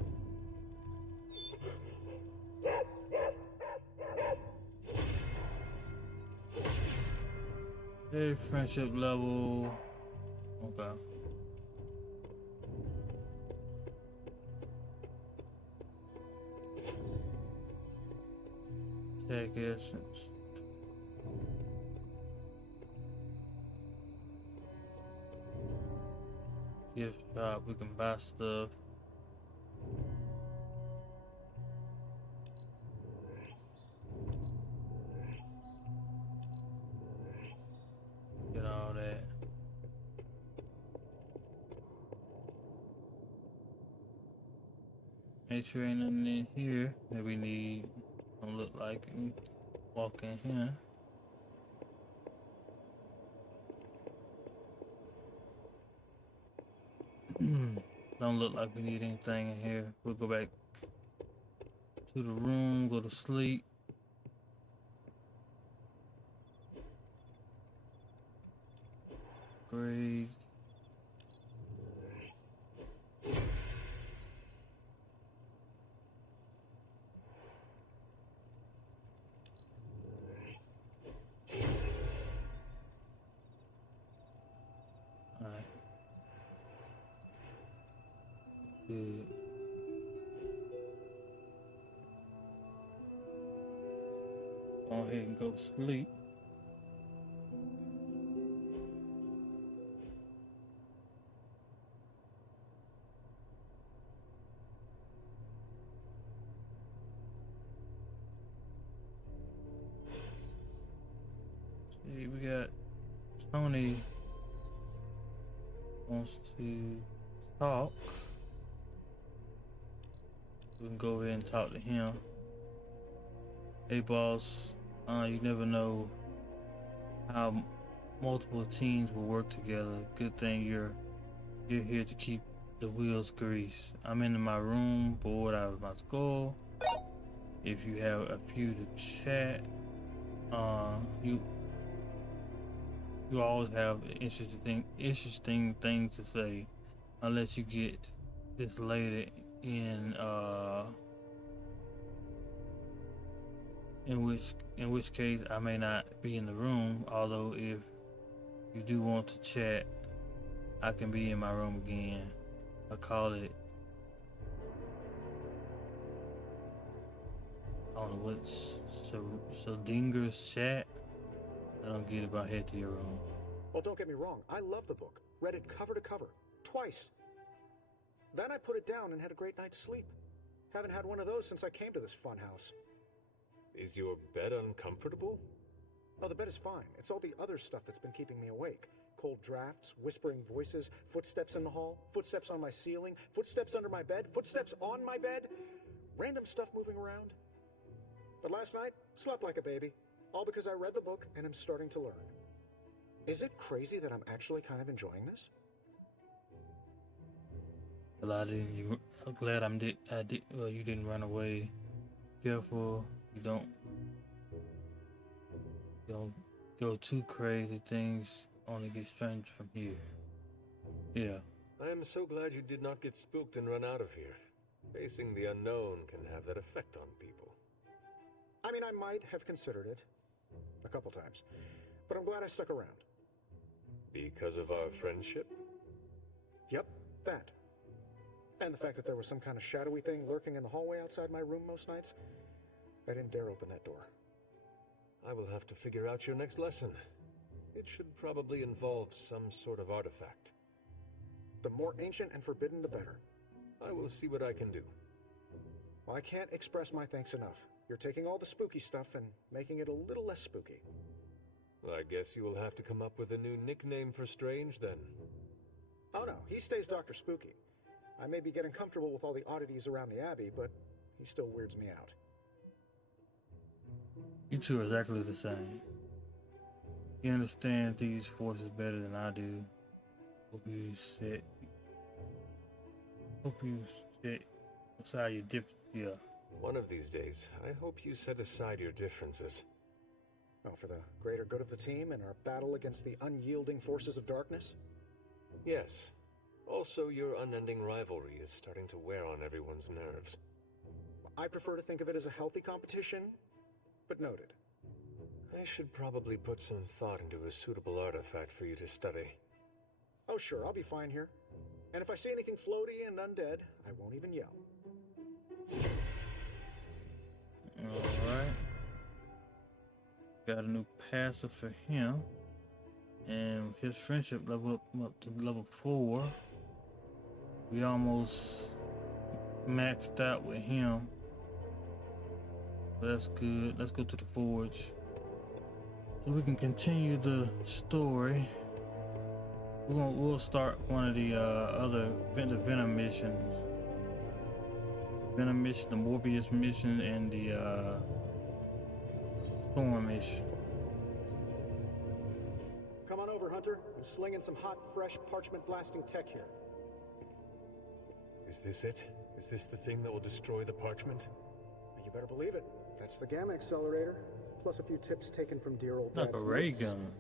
Hey, friendship level. Okay. Tech essence. Gift shop, we can buy stuff. Get all that. Make sure ain't nothing in here that we need. Don't look like it. Walk in here. Don't look like we need anything in here. We'll go back to the room, go to sleep. Great. Alright. Good. Go ahead and go to sleep. See, we got Tony wants to talk. We can go ahead and talk to him. Hey boss, you never know how multiple teams will work together. Good thing you're here to keep the wheels greased. I'm in my room, bored out of my skull. If you have a few to chat, you always have interesting things to say, unless you get this later in which case I may not be in the room. Although if you do want to chat, I can be in my room again. I call it, I don't know what's Dinger's chat. I don't get about head to your room. Well, don't get me wrong. I love the book. Read it cover to cover. Twice. Then I put it down and had a great night's sleep. Haven't had one of those since I came to this fun house. Is your bed uncomfortable? Oh, the bed is fine. It's all the other stuff that's been keeping me awake. Cold drafts, whispering voices, footsteps in the hall, footsteps on my ceiling, footsteps under my bed, footsteps on my bed, random stuff moving around. But last night, slept like a baby. All because I read the book and am starting to learn. Is it crazy that I'm actually kind of enjoying this? I'm glad well, you didn't run away. Careful, you don't go too crazy, things only get strange from here. Yeah. I am so glad you did not get spooked and run out of here. Facing the unknown can have that effect on people. I mean, I might have considered it. A couple times. But I'm glad I stuck around. Because of our friendship? Yep, that. And the fact that there was some kind of shadowy thing lurking in the hallway outside my room most nights. I didn't dare open that door. I will have to figure out your next lesson. It should probably involve some sort of artifact. The more ancient and forbidden, the better. I will see what I can do. Well, I can't express my thanks enough. You're taking all the spooky stuff and making it a little less spooky. I guess you will have to come up with a new nickname for Strange, then. Oh no, he stays Dr. Spooky. I may be getting comfortable with all the oddities around the Abbey, but he still weirds me out. You two are exactly the same. You understand these forces better than I do. Hope you set aside your differences. Yeah. One of these days, I hope you set aside your differences. Oh, for the greater good of the team and our battle against the unyielding forces of darkness? Yes. Also, your unending rivalry is starting to wear on everyone's nerves. I prefer to think of it as a healthy competition, but noted. I should probably put some thought into a suitable artifact for you to study. Oh sure, I'll be fine here. And if I see anything floaty and undead, I won't even yell. Alright. Got a new passive for him. And his friendship level up to level 4. We almost maxed out with him. So that's good. Let's go to the forge. So we can continue the story. We'll start one of the other Venom missions. Venom mission, the Morbius mission, and the Storm mission. Come on over, Hunter. I'm slinging some hot, fresh parchment blasting tech here. Is this it? Is this the thing that will destroy the parchment? You better believe it. That's the gamma accelerator. Plus a few tips taken from dear old like Dad's a ray notes. gun.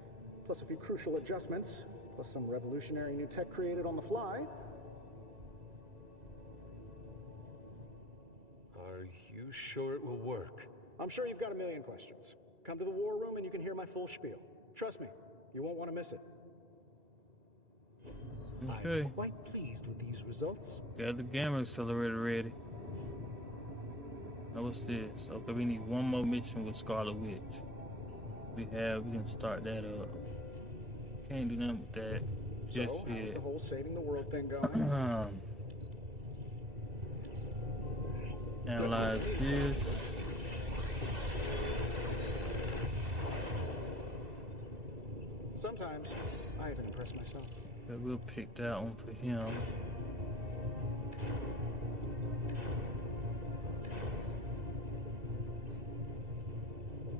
Plus a few crucial adjustments. Plus some revolutionary new tech created on the fly. Are you sure it will work? I'm sure you've got a million questions. Come to the war room and you can hear my full spiel. Trust me, you won't want to miss it. Okay. I'm quite pleased with these results. Got the gamma accelerator ready. Now what's this? Okay, we need one more mission with Scarlet Witch. We can start that up. Can't do nothing with that. Just so, how's yet. the whole saving the world thing going? Analyze this. Sometimes, I even impress myself. But we'll pick that one for him.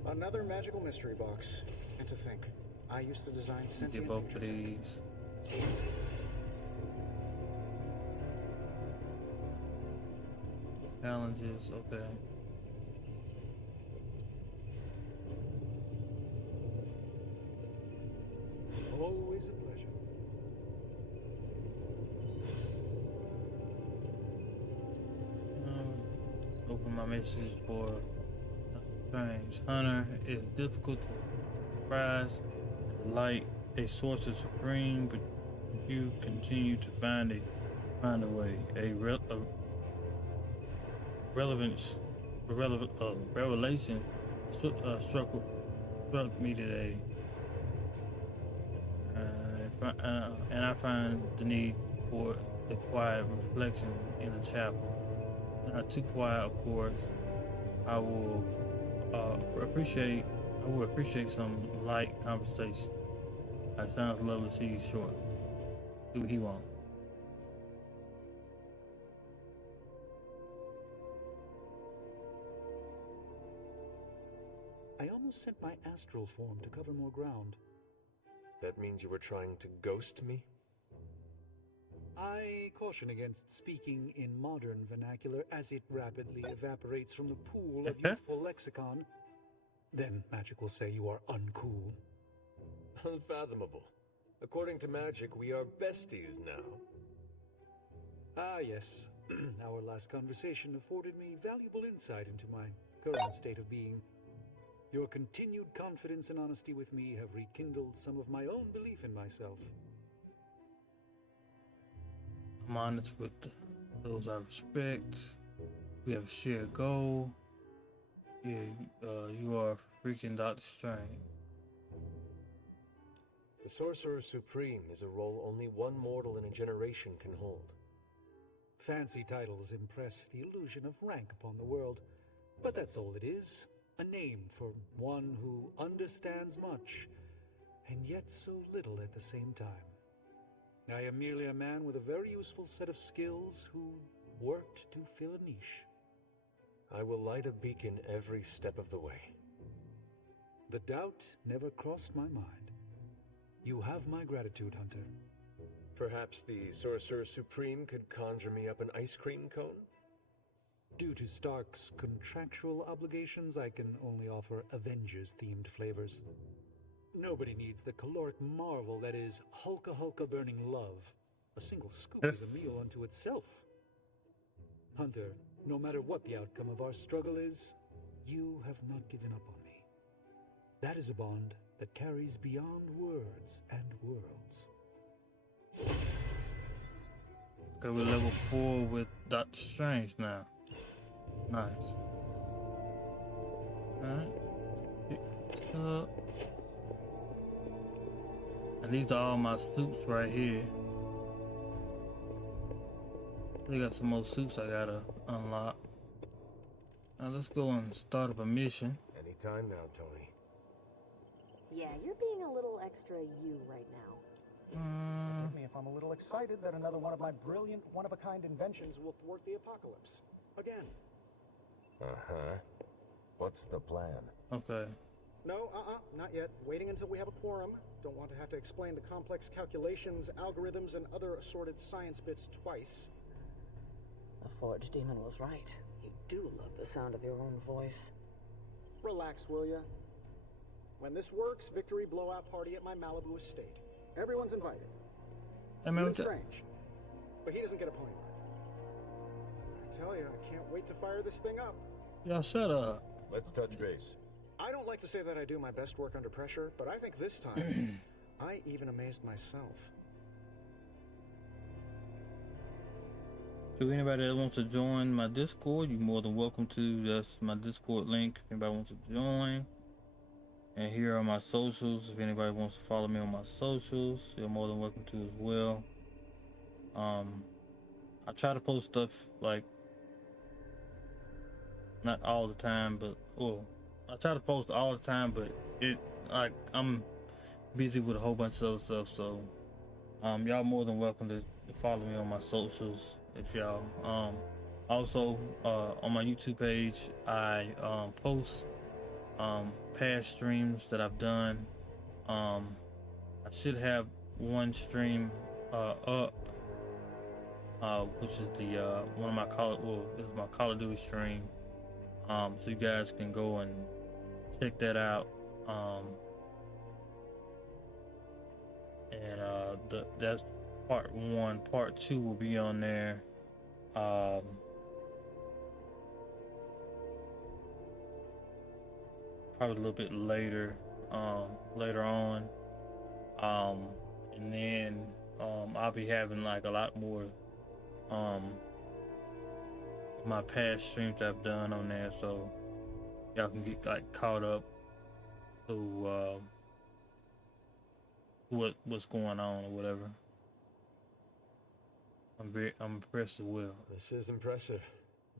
Another magical mystery box. And to think, I used to design sentient Get both of these. Challenges, okay. Always a pleasure. Open my message for Strange. Hunter, it's difficult to surprise light a source of supreme, but you continue to find a way. A revelation struck me today. And I find the need for the quiet reflection in a chapel. Not too quiet, of course. I will appreciate some light conversation. It sounds lovely to see you shortly. Do what he wants. I almost sent my astral form to cover more ground. That means you were trying to ghost me? I caution against speaking in modern vernacular as it rapidly evaporates from the pool of youthful lexicon. Then magic will say you are uncool. Unfathomable. According to magic, we are besties now. Ah, yes. Our last conversation afforded me valuable insight into my current state of being. Your continued confidence and honesty with me have rekindled some of my own belief in myself. I'm honest with those I respect. We have a shared goal. Yeah, you are freaking Doctor Strange. The Sorcerer Supreme is a role only one mortal in a generation can hold. Fancy titles impress the illusion of rank upon the world, but that's all it is. A name for one who understands much, and yet so little at the same time. I am merely a man with a very useful set of skills who worked to fill a niche. I will light a beacon every step of the way. The doubt never crossed my mind. You have my gratitude, Hunter. Perhaps the Sorcerer Supreme could conjure me up an ice cream cone? Due to Stark's contractual obligations, I can only offer Avengers-themed flavors. Nobody needs the caloric marvel that is Hulka burning love. A single scoop is a meal unto itself. Hunter, no matter what the outcome of our struggle is, you have not given up on me. That is a bond that carries beyond words and worlds. Okay, we're level 4 with Doctor Strange now. Nice. Alright. Pick this up. And these are all my suits right here. They got some more suits I gotta unlock. Now let's go and start up a mission. Anytime now, Tony. Yeah, you're being a little extra you right now. Forgive me if I'm a little excited that another one of my brilliant, one-of-a-kind inventions will thwart the apocalypse. Again. Uh-huh. What's the plan? Okay. No, not yet. Waiting until we have a quorum. Don't want to have to explain the complex calculations, algorithms, and other assorted science bits twice. The Forge Demon was right. You do love the sound of your own voice. Relax, will ya? When this works, victory blowout party at my Malibu estate. Everyone's invited. Even Strange. But he doesn't get a pony ride. I tell you, I can't wait to fire this thing up. Y'all shut up. Let's touch base. I don't like to say that I do my best work under pressure, but I think this time, I even amazed myself. To anybody that wants to join my Discord, you're more than welcome to. That's my Discord link if anybody wants to join. And here are my socials. If anybody wants to follow me on my socials, you're more than welcome to as well. I try to post stuff like not all the time, but I try to post all the time, but I'm busy with a whole bunch of other stuff. So y'all more than welcome to follow me on my socials if y'all. Also on my YouTube page, I post past streams that I've done. I should have one stream up, which is the one of my this is my Call of Duty stream. So you guys can go and check that out. That's part 1. Part 2 will be on there. Probably a little bit later on. And then I'll be having like a lot more my past streams I've done on there, so y'all can get like caught up to what's going on or whatever. I'm impressed as well. This is impressive.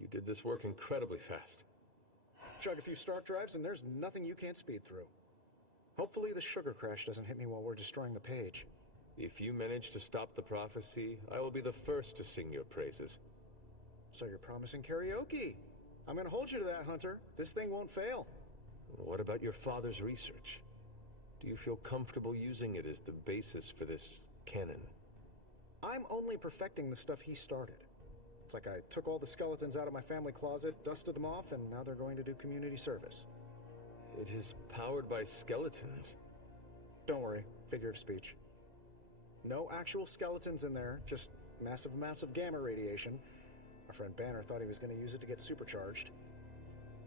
You did this work incredibly fast. Chug a few Stark drives and there's nothing you can't speed through. Hopefully the sugar crash doesn't hit me while we're destroying the page. If you manage to stop the prophecy, I will be the first to sing your praises. So you're promising karaoke. I'm gonna hold you to that, Hunter. This thing won't fail. What about your father's research? Do you feel comfortable using it as the basis for this canon? I'm only perfecting the stuff he started. It's like I took all the skeletons out of my family closet, dusted them off, and now they're going to do community service. It is powered by skeletons. Don't worry. figure of speech. No actual skeletons in there, just massive amounts of gamma radiation. Our friend Banner thought he was going to use it to get supercharged.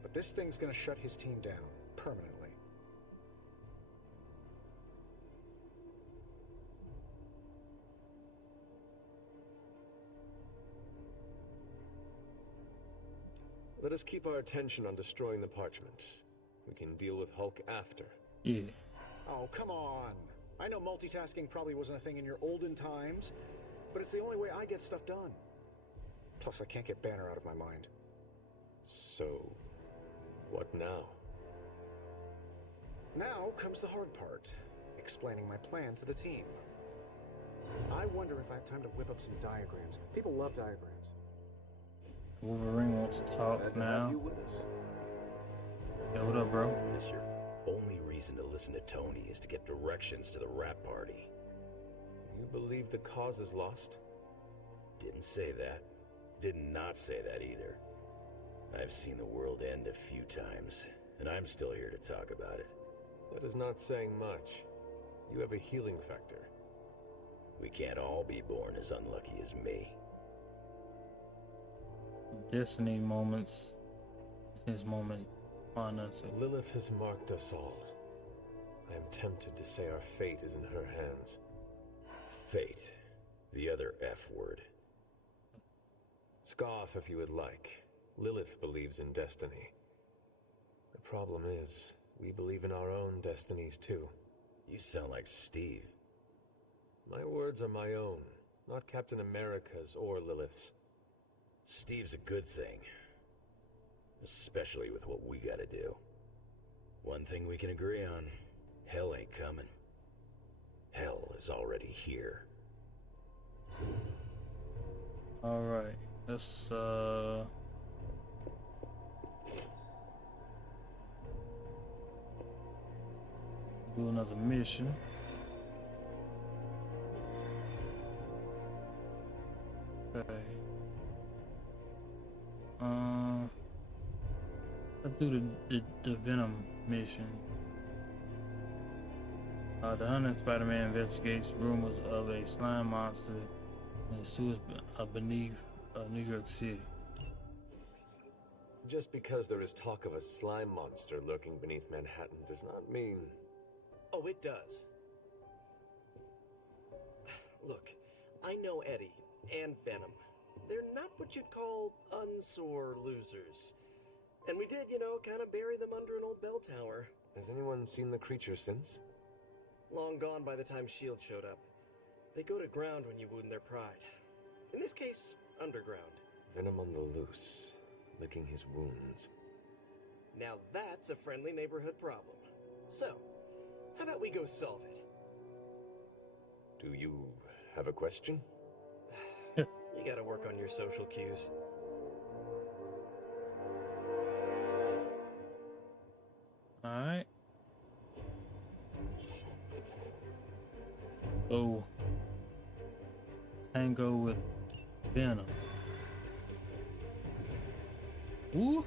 But this thing's going to shut his team down permanently. Let us keep our attention on destroying the parchment. We can deal with Hulk after. Yeah. Oh, come on. I know multitasking probably wasn't a thing in your olden times, but it's the only way I get stuff done. Plus, I can't get Banner out of my mind. So, what now? Now comes the hard part, explaining my plan to the team. I wonder if I have time to whip up some diagrams. People love diagrams. Wolverine wants to talk now. Yeah, what up, bro? This your only reason to listen to Tony is to get directions to the rat party. You believe the cause is lost? Didn't say that. Did not say that either. I've seen the world end a few times, and I'm still here to talk about it. That is not saying much. You have a healing factor. We can't all be born as unlucky as me. Destiny moments. His moment. On us. Lilith has marked us all. I am tempted to say our fate is in her hands. Fate. The other F word. Scoff if you would like. Lilith believes in destiny. The problem is, we believe in our own destinies too. You sound like Steve. My words are my own, not Captain America's or Lilith's. Steve's a good thing. Especially with what we gotta do. One thing we can agree on, hell ain't coming. Hell is already here. Alright, let's do another mission. Okay. Let's do the Venom mission. The Hunter Spider-Man investigates rumors of a slime monster in the sewers beneath New York City. Just because there is talk of a slime monster lurking beneath Manhattan does not mean... Oh, it does. Look, I know Eddie and Venom. They're not what you'd call unsore losers. And we did, kind of bury them under an old bell tower. Has anyone seen the creature since? Long gone by the time S.H.I.E.L.D. showed up. They go to ground when you wound their pride. In this case, underground. Venom on the loose, licking his wounds. Now that's a friendly neighborhood problem. So, how about we go solve it? Do you have a question? You gotta work on your social cues. Alright. Oh. Tango with Venom. Ooh.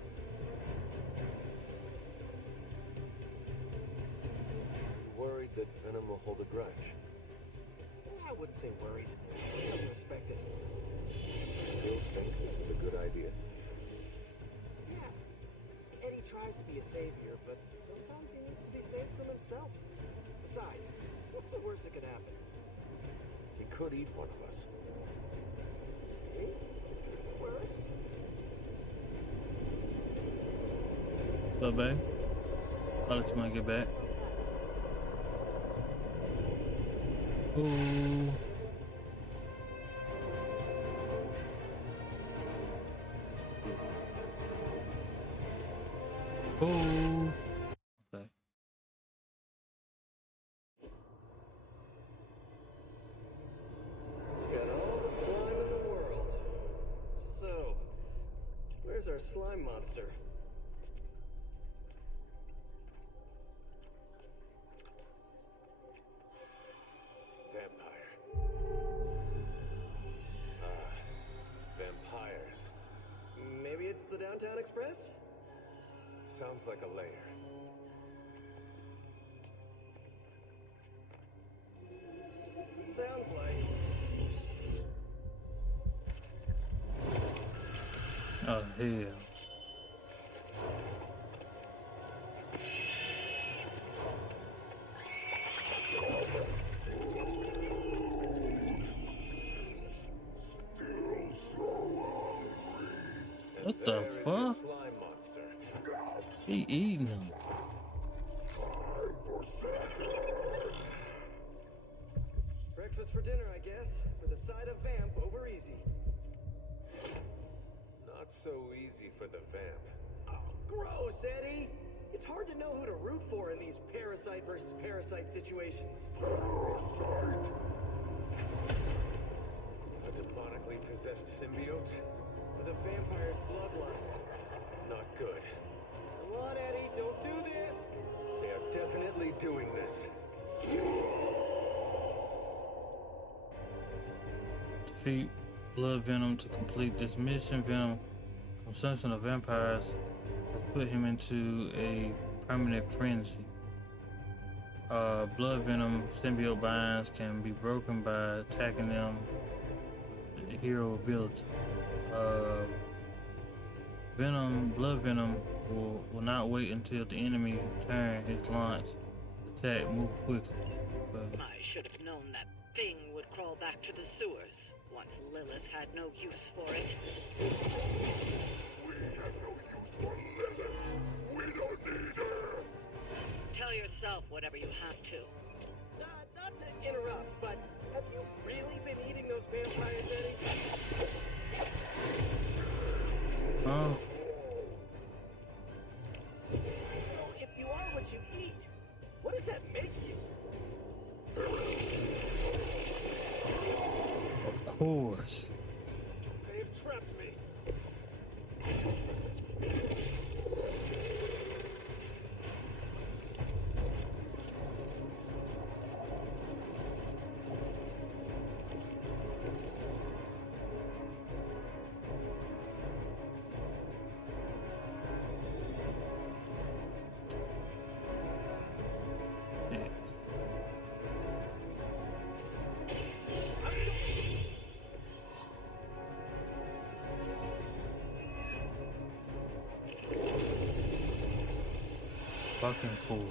Worried that Venom will hold a grudge? I wouldn't say worried. I wouldn't expect it. Still think this is a good idea? Yeah. Eddie tries to be a savior, but sometimes he needs to be saved from himself. Besides, what's the worst that could happen? He could eat one of us. See? Could be worse. What's up, babe? I'll let you get back. Ooh. Ooh. Okay. Got all the slime in the world. So, where's our slime monster? Vampires. Maybe it's the Downtown Express? Sounds like a lair. Oh, hell. What the fuck? He eating them. Breakfast for dinner, I guess, with a side of vamp over easy. Not so easy for the vamp. Oh, gross, Eddie! It's hard to know who to root for in these parasite versus parasite situations. Parasite? A demonically possessed symbiote? With a vampire's bloodlust. Not good. Come on, Eddie, don't do this! They are definitely doing this. Defeat Blood Venom to complete this mission. Venom consumption of vampires has put him into a permanent frenzy. Blood Venom symbiote binds can be broken by attacking them with hero ability. Blood Venom will not wait until the enemy turn his launch attack, move quickly. I should have known that thing would crawl back to the sewers once Lilith had no use for it. We have no use for Lilith. We don't need her. Tell yourself whatever you have to. Not to interrupt, but have you really been eating those vampires, Eddie? Oh. So if you are what you eat, what does that make you? Of course. They have trapped me. Fucking fools.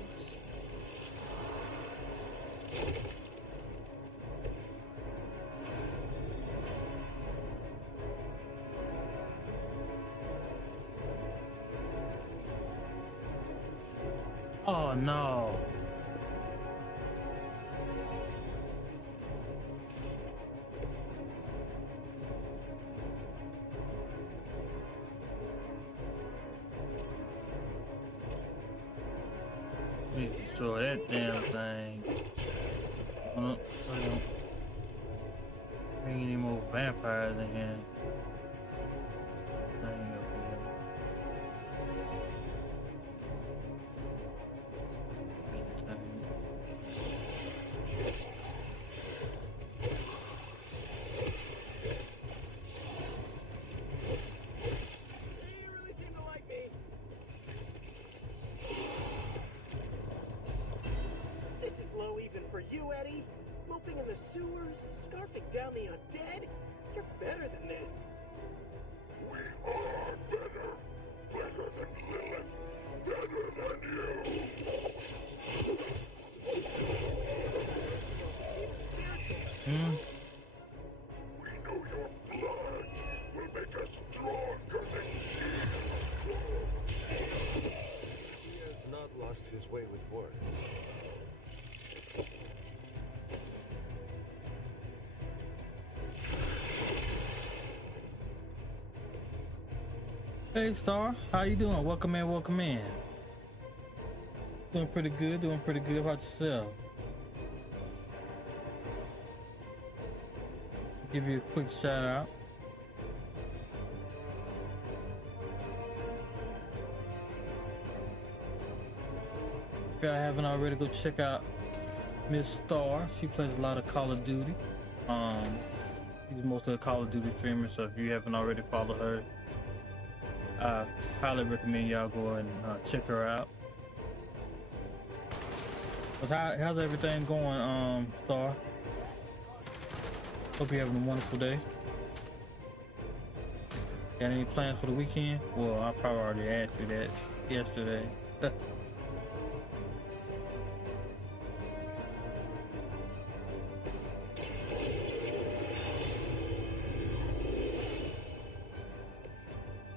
Oh no. Need to destroy that damn thing. Bring any more vampires in here. Thing up here. You really seem to like me. This is low even for you, Eddie. Moping in the sewers, scarfing down the undead. You're better than this. We are better. Better than Lilith. Better than you. We know your blood will make us stronger than she. He has not lost his way with words. Hey Star, how you doing? Welcome in, welcome in. Doing pretty good, doing pretty good. How about yourself? Give you a quick shout out. If y'all haven't already, go check out Miss Star. She plays a lot of Call of Duty. She's mostly a Call of Duty streamer, so if you haven't already followed her, I highly recommend y'all go and check her out. But how's everything going, Star? Hope you're having a wonderful day. Got any plans for the weekend? Well, I probably already asked you that yesterday.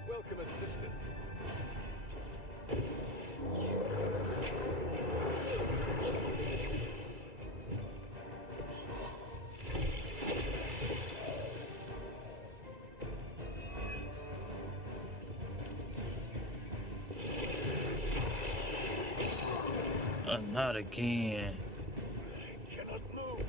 Welcome assistance. Not again. I cannot move.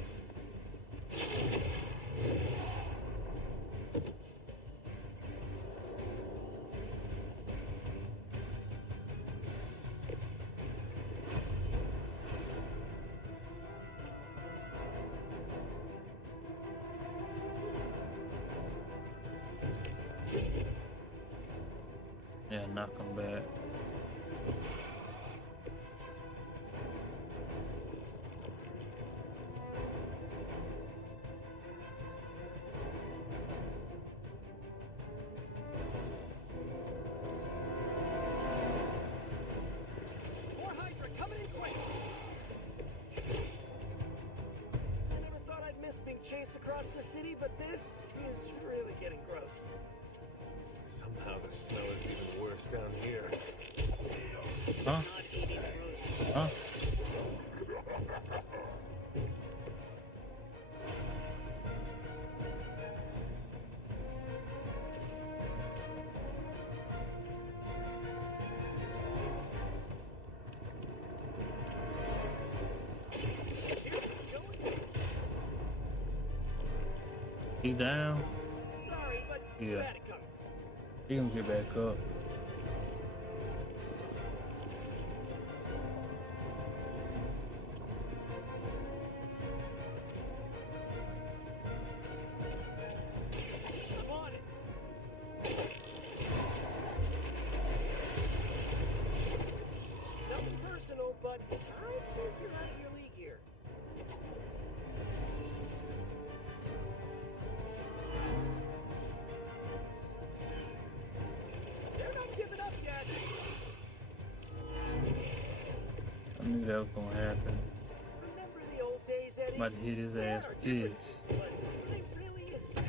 Yeah, knock him back. More Hydra coming in quick! I never thought I'd miss being chased across the city, but this is really getting gross. Somehow the smell is even worse down here. Huh? Huh? He down? Sorry, but Yeah. you had it coming. He gonna get back up. I'm on it. Nothing personal, but I think you're out of your league here. They're not giving up yet. I knew that was gonna happen. Remember the old days, Eddie? Might hit his There ass are with this. differences, but they really is bad.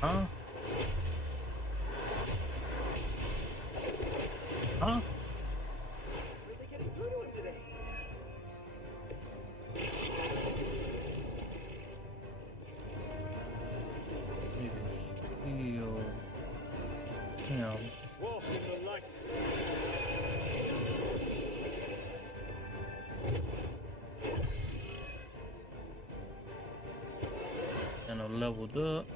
Huh? Huh? Really getting through to him today. You can heal him. Walk in the light. And I leveled up.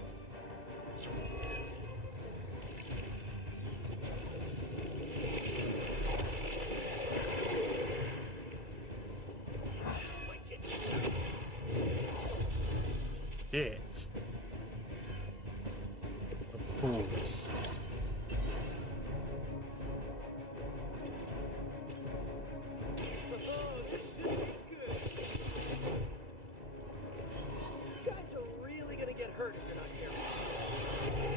Shit. Of course. You guys are really gonna get hurt if you're not careful.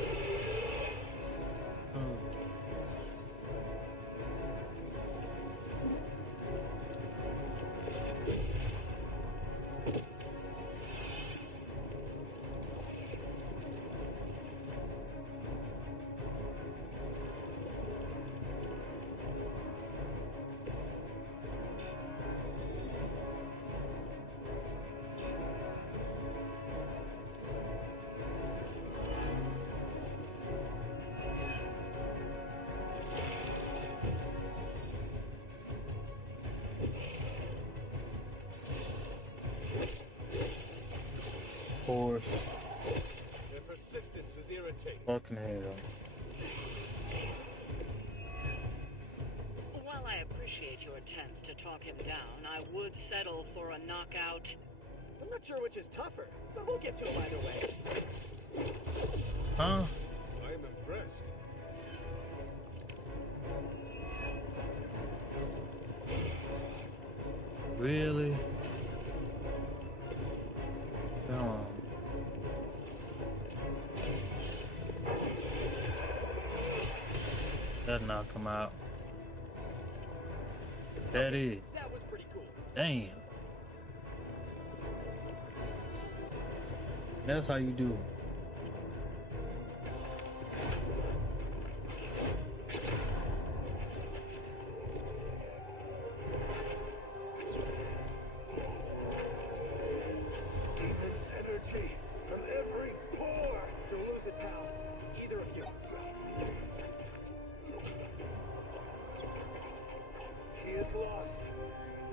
Of course. Their persistence is irritating. Fucking hell. While I appreciate your attempts to talk him down, I would settle for a knockout. I'm not sure which is tougher, but we'll get to him either way. Huh? I am impressed. Really? Come on. That knock him out. That is. That was pretty cool. Damn. That's how you do it. Energy from every pore. Don't lose it, pal. Either of you. He is lost.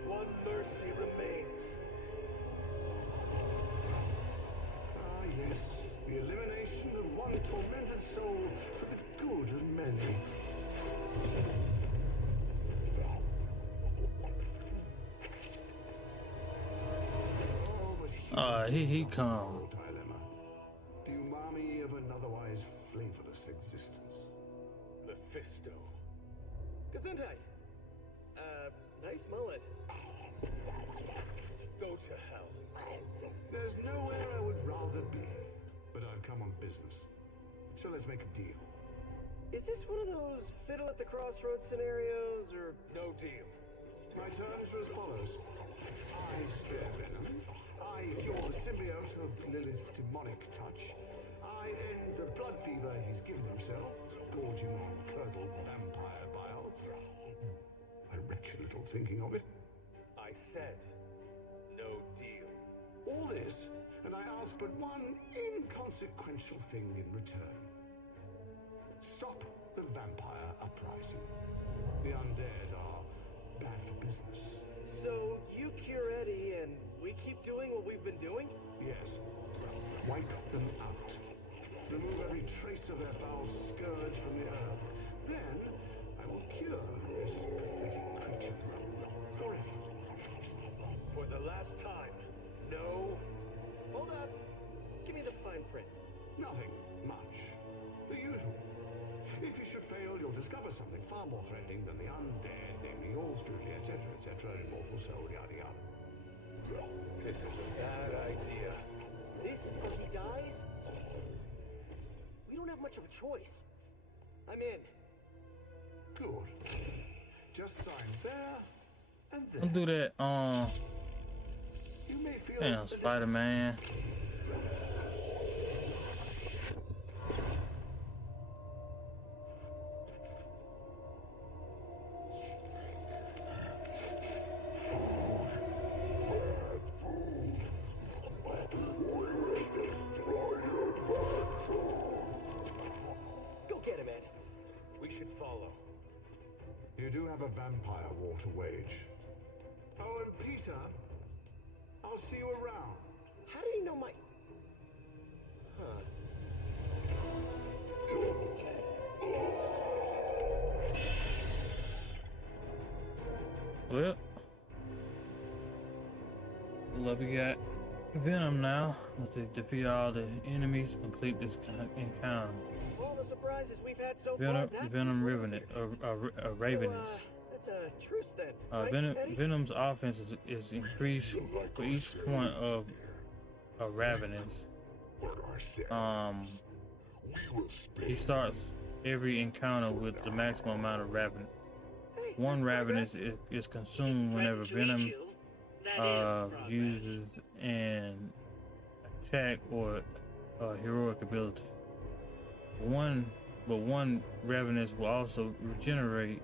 One mercy remains. Ah, yes. The elimination of one tormented soul for the good of many. He come. Dilemma. The umami of an otherwise flavorless existence. Mephisto. Gesundheit. Nice mullet. Go to hell. There's nowhere I would rather be, but I've come on business. So let's make a deal. Is this one of those fiddle at the crossroads scenarios, or no deal? My terms are as follows. I spare Venom. I cure the symbiote of Lilith's demonic touch. I end the blood fever he's given himself, gorging on curdled vampire bile. I wretched little thinking of it. I said, no deal. All this, and I ask but one inconsequential thing in return. Stop the vampire uprising. The undead are bad for business. So you cure Eddie and we keep doing what we've been doing? Yes. Wipe them out. Remove every trace of their foul scourge from the earth. Then I will cure this pathetic creature forever. For the last time. No. Hold up. Give me the fine print. Nothing much. The usual. If you should fail, you'll discover something far more threatening than the undead, namely yours truly, etc., immortal soul, yada yada. This is a bad idea. This or he dies? We don't have much of a choice. I'm in. Good. Just sign there and there. Don't do that. You may feel Damn, Spider-Man. Go get him, Ed. We should follow. You do have a vampire war to wage. Oh, and Peter, I'll see you around. How did he know my... Huh. Well, look, we got Venom now. Let's defeat all the enemies, complete this encounter. All the surprises we've had so Venom, far. Venom Ravenous. That's a truce then. Right, Eddie? Venom's offense is increased for each point of Ravenous. He starts every encounter with the maximum amount of Ravenous. One Ravenous is consumed whenever Venom uses an attack or heroic ability. One Ravenous will also regenerate.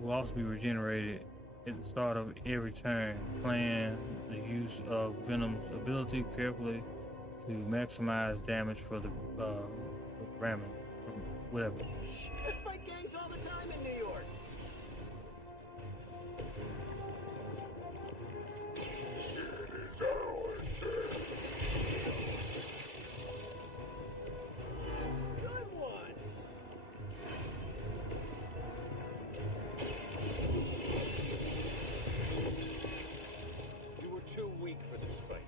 Will also be regenerated at the start of every turn. Plan the use of Venom's ability carefully to maximize damage for the ramming, whatever. Fight gangs all the time in New York. Good one. You were too weak for this fight.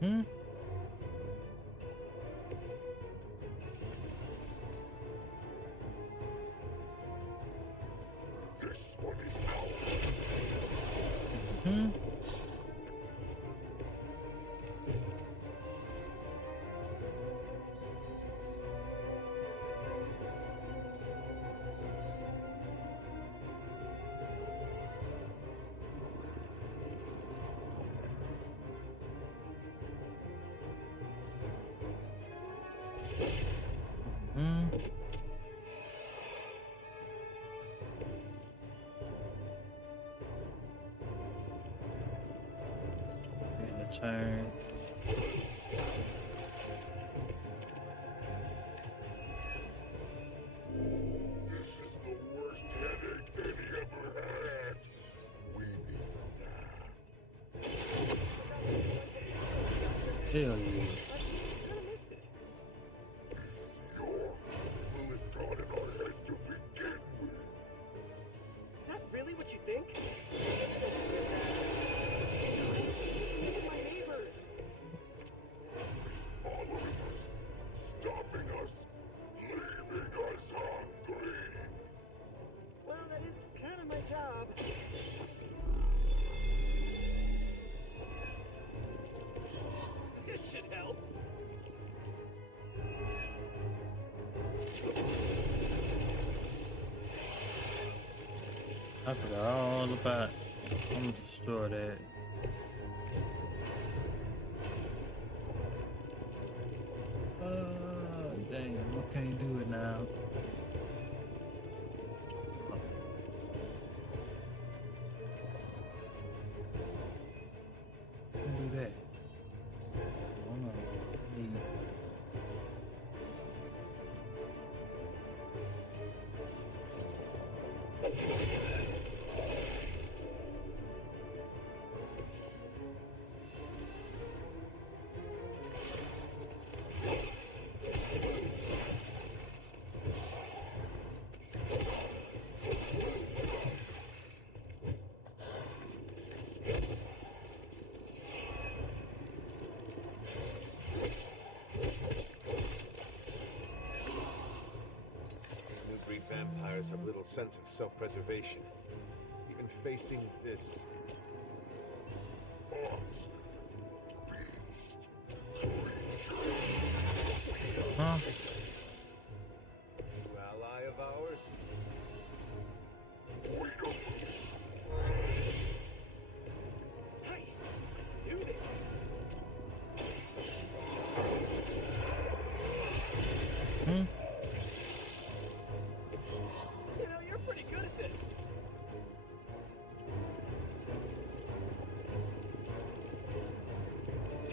Hmm. This one is ours. Hmm. Hmm. In the turn. This is the worst headache Eddie ever had. We need a nap. Hell yeah. Lilith got in our head to begin with. Is that really what you think? Look at my neighbors. Following us, stopping us, leaving us hungry. Well, that is kind of my job. This should help. I forgot all about. I'm gonna destroy that. Damn, I can't do it now. Can't do that. Hold on. New breed vampires have little sense of self-preservation. Even facing this Huh? new ally of ours. Nice. Let's do this. Hmm? You know, you're pretty good at this.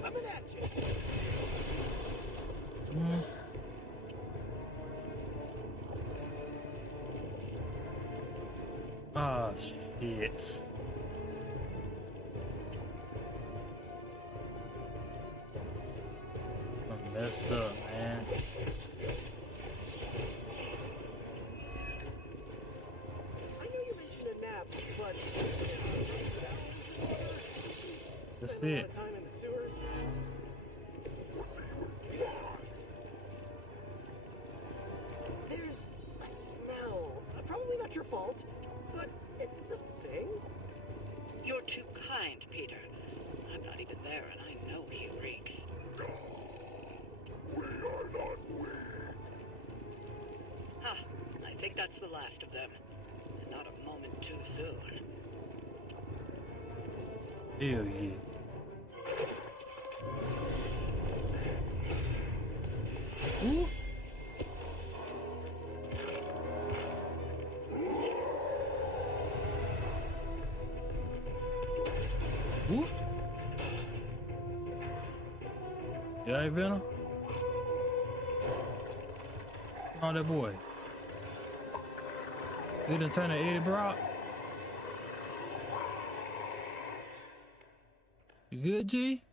Coming at you. Hmm? Ah, shit. I'm messed up, man. I know you mentioned a nap, but That's spend a lot it. of time in the sewers. There's a smell. Probably not your fault, but it's a thing. You're too kind, Peter. I'm not even there, and I know he reeks. We are not weak. Ha! I think that's the last of them. And not a moment too soon. Hell yeah. Ooh. Ooh. Yeah, hey, Venom? Oh, that boy. He done turned to Eddie Brock. You good, G?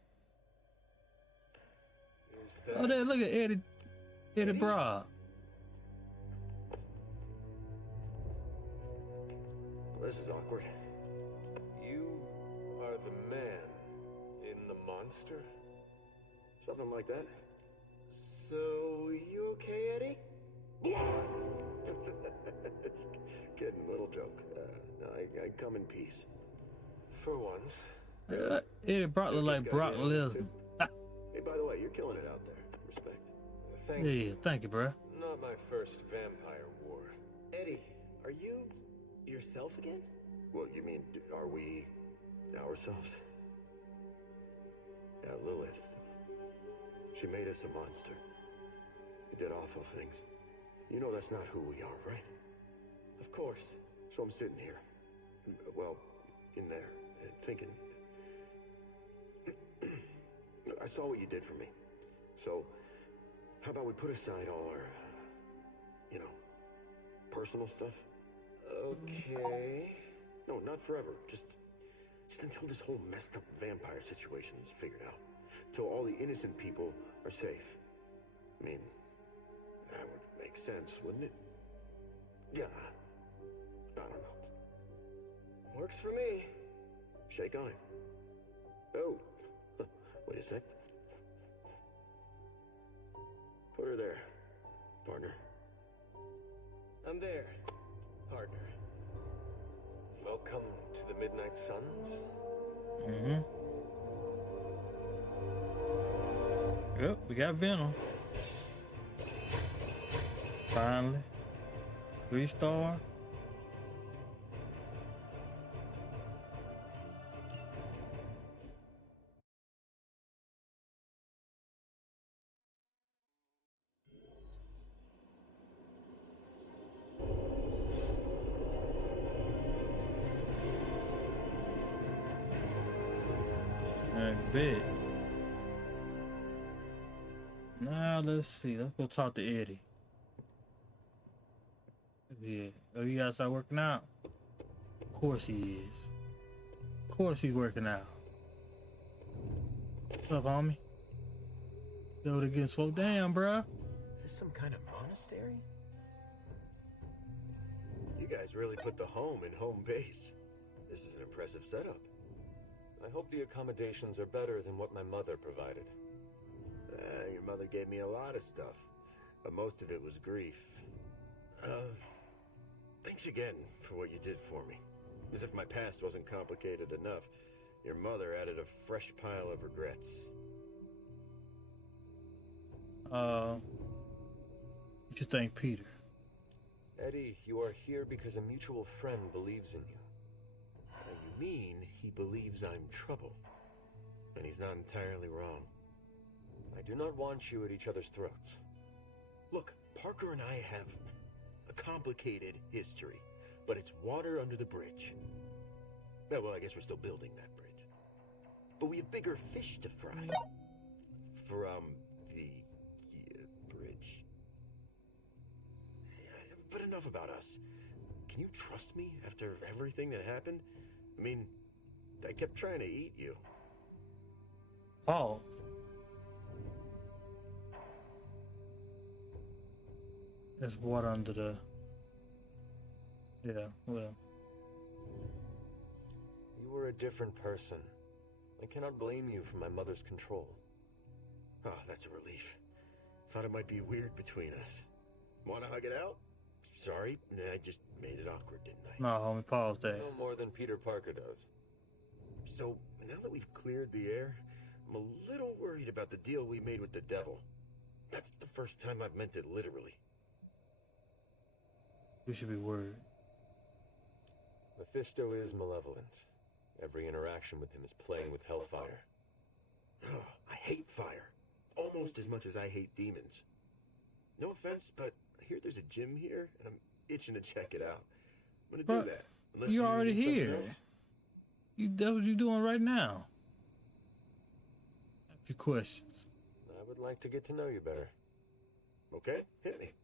Oh, there, look at Eddie Brock. this is awkward. You are the man in the monster? Something like that. So, you okay, Eddie? Kidding, little joke. No, I come in peace. For once. Eddie Brock look like Brock Lesnar. Hey, by the way, you're killing it out there. Respect. Thank you. Yeah, thank you, bruh. Not my first vampire war. Eddie, are you yourself again? Well, you mean, are we ourselves? Yeah, Lilith. She made us a monster. We did awful things. You know that's not who we are, right? Of course. So I'm sitting here. Well, in there, thinking. I saw what you did for me. So, how about we put aside all our, personal stuff? Okay. No, not forever. Just until this whole messed up vampire situation is figured out. Till all the innocent people are safe. I mean, that would make sense, wouldn't it? Yeah. I don't know. Works for me. Shake on it. Oh. Wait a sec. Put her there, partner. I'm there, partner. Welcome to the Midnight Suns. Mm-hmm. Yep, we got Venom. Finally. 3 stars. Bet. Now let's see. Let's go talk to Eddie. Yeah. Oh, you gotta start working out? Of course he is. Of course he's working out. What's up, homie? Yo, to get slowed down, bruh. Is this some kind of monastery? You guys really put the home in home base. This is an impressive setup. I hope the accommodations are better than what my mother provided. Your mother gave me a lot of stuff, but most of it was grief. Thanks again for what you did for me. As if my past wasn't complicated enough, your mother added a fresh pile of regrets. You should thank Peter. Eddie, you are here because a mutual friend believes in you. Now you mean he believes I'm trouble. And he's not entirely wrong. I do not want you at each other's throats. Look, Parker and I have a complicated history, but it's water under the bridge. Well, I guess we're still building that bridge. But we have bigger fish to fry. From the bridge. But enough about us. Can you trust me after everything that happened? I mean, I kept trying to eat you. Pause. There's water under the... Yeah, well... You were a different person. I cannot blame you for my mother's control. Oh, that's a relief. Thought it might be weird between us. Wanna hug it out? Sorry, I just made it awkward, didn't I? No, homie, pause that. No more than Peter Parker does. So, now that we've cleared the air, I'm a little worried about the deal we made with the devil. That's the first time I've meant it literally. You should be worried. Mephisto is malevolent. Every interaction with him is playing with hellfire. Oh, I hate fire. Almost as much as I hate demons. No offense, but I hear there's a gym here, and I'm itching to check it out. I'm gonna do that. Unless you're already need something here. else. That's what you're doing right now. A few questions. I would like to get to know you better. Okay, hit me.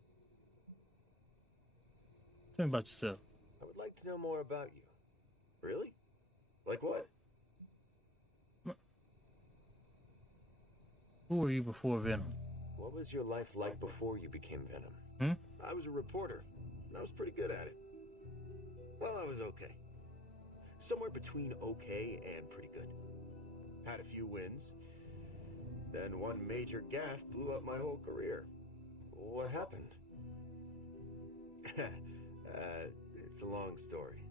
Tell me about yourself. I would like to know more about you. Really? Like what? Who were you before Venom? What was your life like before you became Venom? Hmm? I was a reporter, and I was pretty good at it. Well, I was okay. somewhere between okay and pretty good. Had a few wins. Then one major gaffe blew up my whole career. What happened? It's a long story.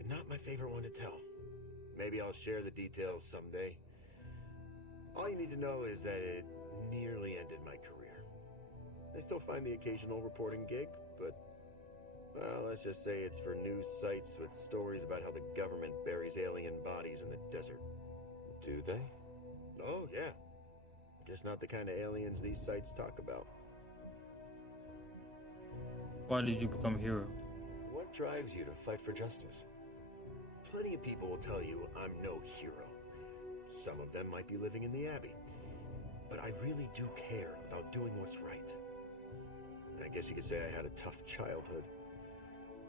And not my favorite one to tell. Maybe I'll share the details someday. All you need to know is that it nearly ended my career. I still find the occasional reporting gig, but, well, let's just say it's for news sites with stories about how the government buries alien bodies in the desert. Do they? Oh, yeah. Just not the kind of aliens these sites talk about. Why did you become a hero? What drives you to fight for justice? Plenty of people will tell you I'm no hero. Some of them might be living in the Abbey. But I really do care about doing what's right. I guess you could say I had a tough childhood.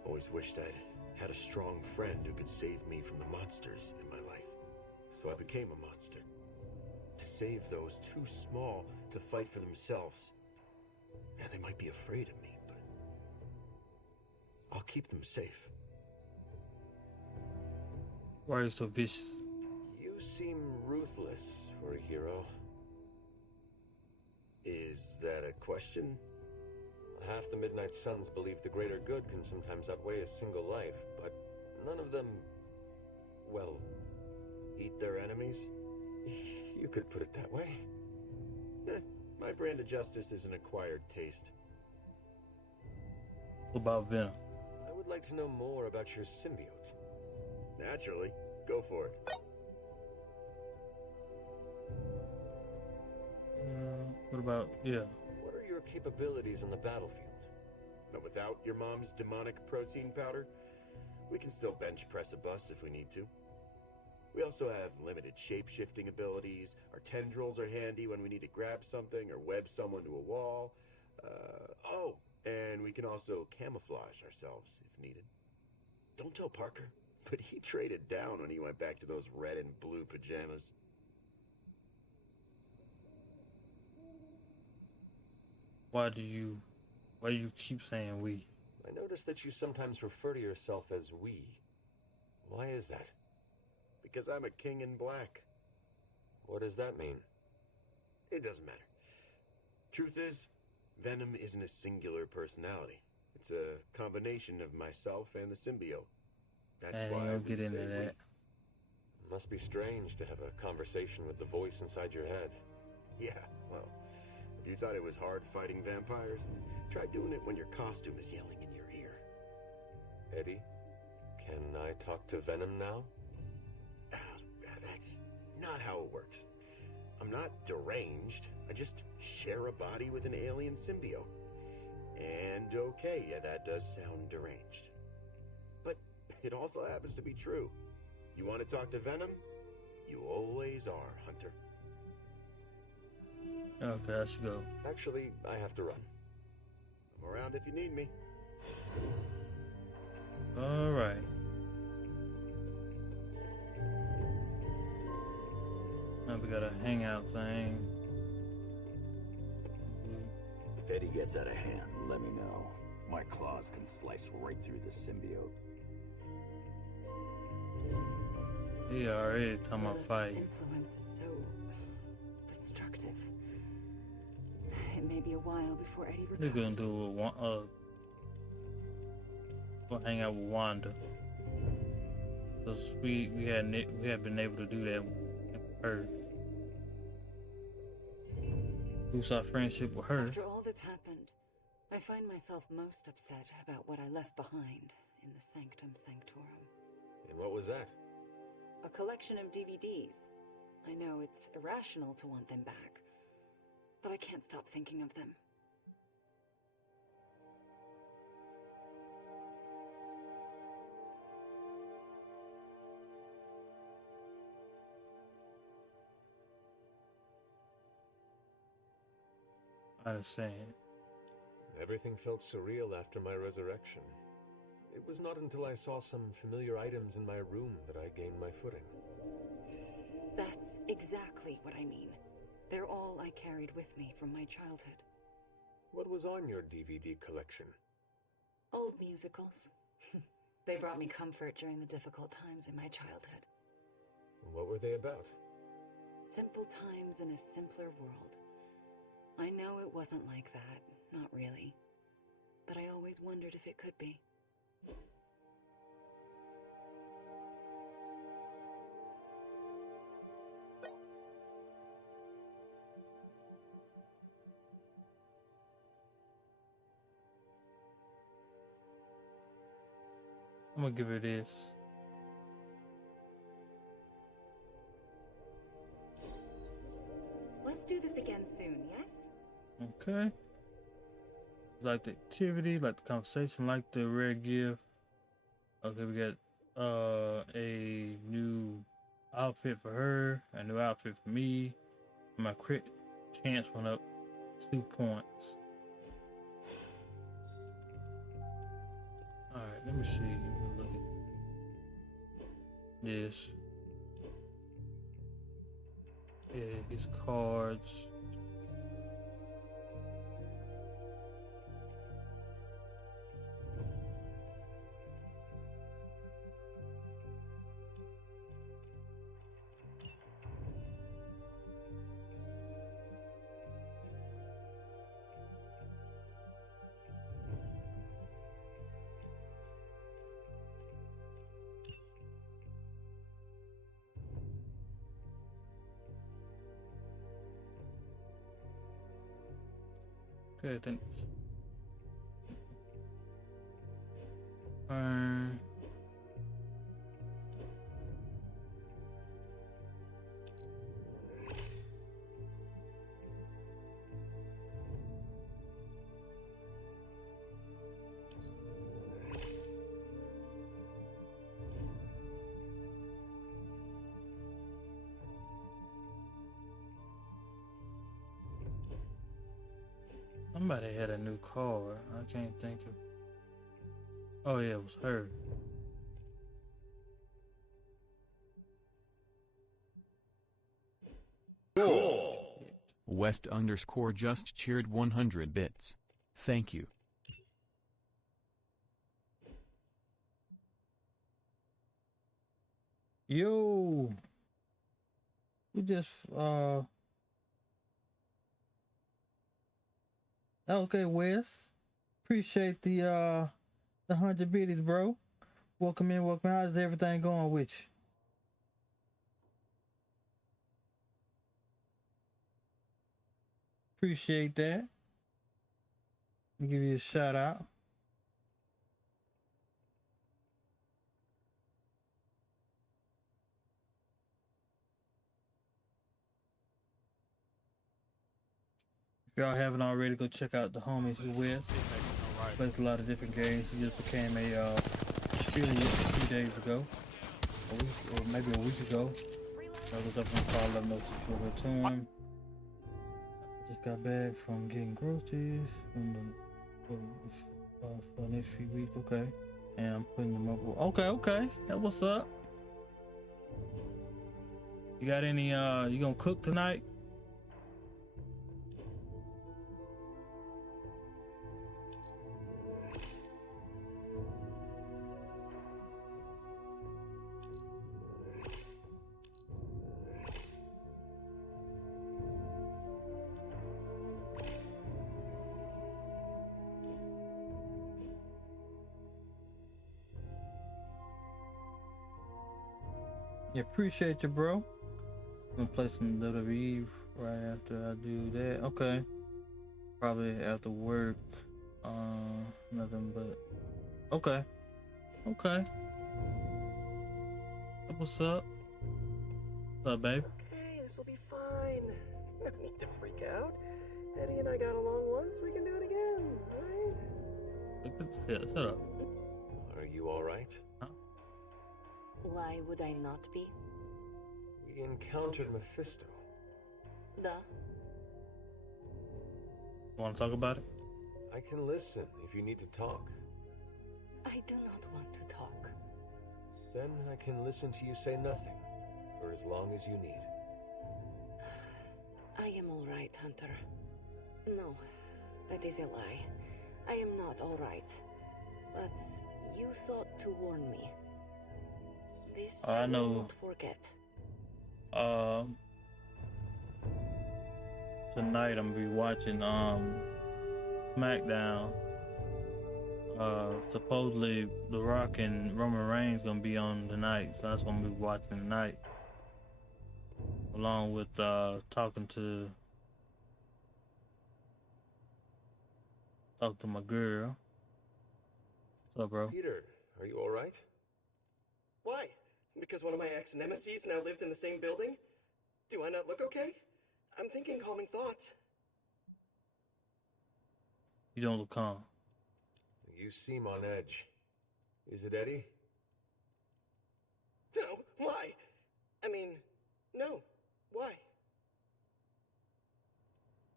Always wished I'd had a strong friend who could save me from the monsters in my life. So I became a monster. To save those too small to fight for themselves. Yeah, they might be afraid of me, but I'll keep them safe. Why are you so vicious? You seem ruthless for a hero. Is that a question? Half the Midnight Suns believe the greater good can sometimes outweigh a single life, but none of them, well, eat their enemies? You could put it that way. My brand of justice is an acquired taste. What about Venom? I would like to know more about your symbiote. Naturally. Go for it. What about, What are your capabilities on the battlefield? But without your mom's demonic protein powder, we can still bench press a bus if we need to. We also have limited shape-shifting abilities. Our tendrils are handy when we need to grab something or web someone to a wall. And we can also camouflage ourselves if needed. Don't tell Parker, but he traded down when he went back to those red and blue pajamas. Why do you keep saying we? I noticed that you sometimes refer to yourself as we. Why is that? Because I'm a king in black. What does that mean? It doesn't matter. Truth is, Venom isn't a singular personality. It's a combination of myself and the symbiote. That's why I'll get into that. Must be strange to have a conversation with the voice inside your head. Yeah, well, if you thought it was hard fighting vampires, try doing it when your costume is yelling in your ear. Eddie, can I talk to Venom now? That's not how it works. I'm not deranged. I just share a body with an alien symbiote. And okay, yeah, that does sound deranged. But it also happens to be true. You want to talk to Venom? You always are, Hunter. Okay, I should go. Actually, I have to run. I'm around if you need me. All right. Now we got a hangout thing. If Eddie gets out of hand, let me know. My claws can slice right through the symbiote. Yeah, already talking about fight. Influence is so destructive. It may be a while before Eddie recovers. We're gonna do we'll hang out with Wanda. Cause we have been able to do that with her. Boost our friendship with her. After all that's happened, I find myself most upset about what I left behind in the Sanctum Sanctorum. And what was that? A collection of DVDs. I know it's irrational to want them back, but I can't stop thinking of them. I understand. Everything felt surreal after my resurrection. It was not until I saw some familiar items in my room that I gained my footing. That's exactly what I mean. They're all I carried with me from my childhood. What was on your DVD collection? Old musicals. They brought me comfort during the difficult times in my childhood. What were they about? Simple times in a simpler world. I know it wasn't like that, not really. But I always wondered if it could be. I'm gonna give her this. Let's do this again soon, yes? Okay. Like the activity, like the conversation, like the rare gift. Okay, we got a new outfit for her, a new outfit for me. My crit chance went up 2 points. Alright, let me see. Let me look at this. Yeah, his cards. Okay, then. Somebody had a new car. I can't think of. Oh yeah, it was her. West _ just cheered 100 bits. Thank you. Yo, we just okay, Wes. Appreciate the 100 biddies, bro. Welcome in, welcome. How's everything going with you? Appreciate that. Let me give you a shout out. If y'all haven't already, go check out the homies Wes. Plays a lot of different games. He just became a affiliate a few days ago, or maybe a week ago. I was up on the call, let him know to him. I just got back from getting groceries for the next few weeks. Okay, and I'm putting them up. Okay, that what's up. You got any? You gonna cook tonight? Yeah, appreciate you, bro. I'm gonna play some WWE right after I do that. Okay. Probably after work. Nothing but. Okay. What's up? What's up, babe? Okay, this'll be fine. No need to freak out. Eddie and I got along once, we can do it again, right? Yeah, shut up. Are you alright? Huh? Why would I not be? We encountered Mephisto. Duh. Want to talk about it? I can listen if you need to talk. I do not want to talk. Then I can listen to you say nothing for as long as you need. I am alright, Hunter. No, that is a lie. I am not alright. But you thought thought to warn me. This I will know. not forget. Tonight I'm gonna be watching SmackDown. Supposedly The Rock and Roman Reigns gonna be on tonight, so that's what I'm gonna be watching tonight. Along with talking to my girl. What's up, bro? Peter, are you alright? Why? Because one of my ex-nemesis now lives in the same building? Do I not look okay? I'm thinking calming thoughts. You don't look calm. You seem on edge. Is it Eddie? No, why? I mean, no, why?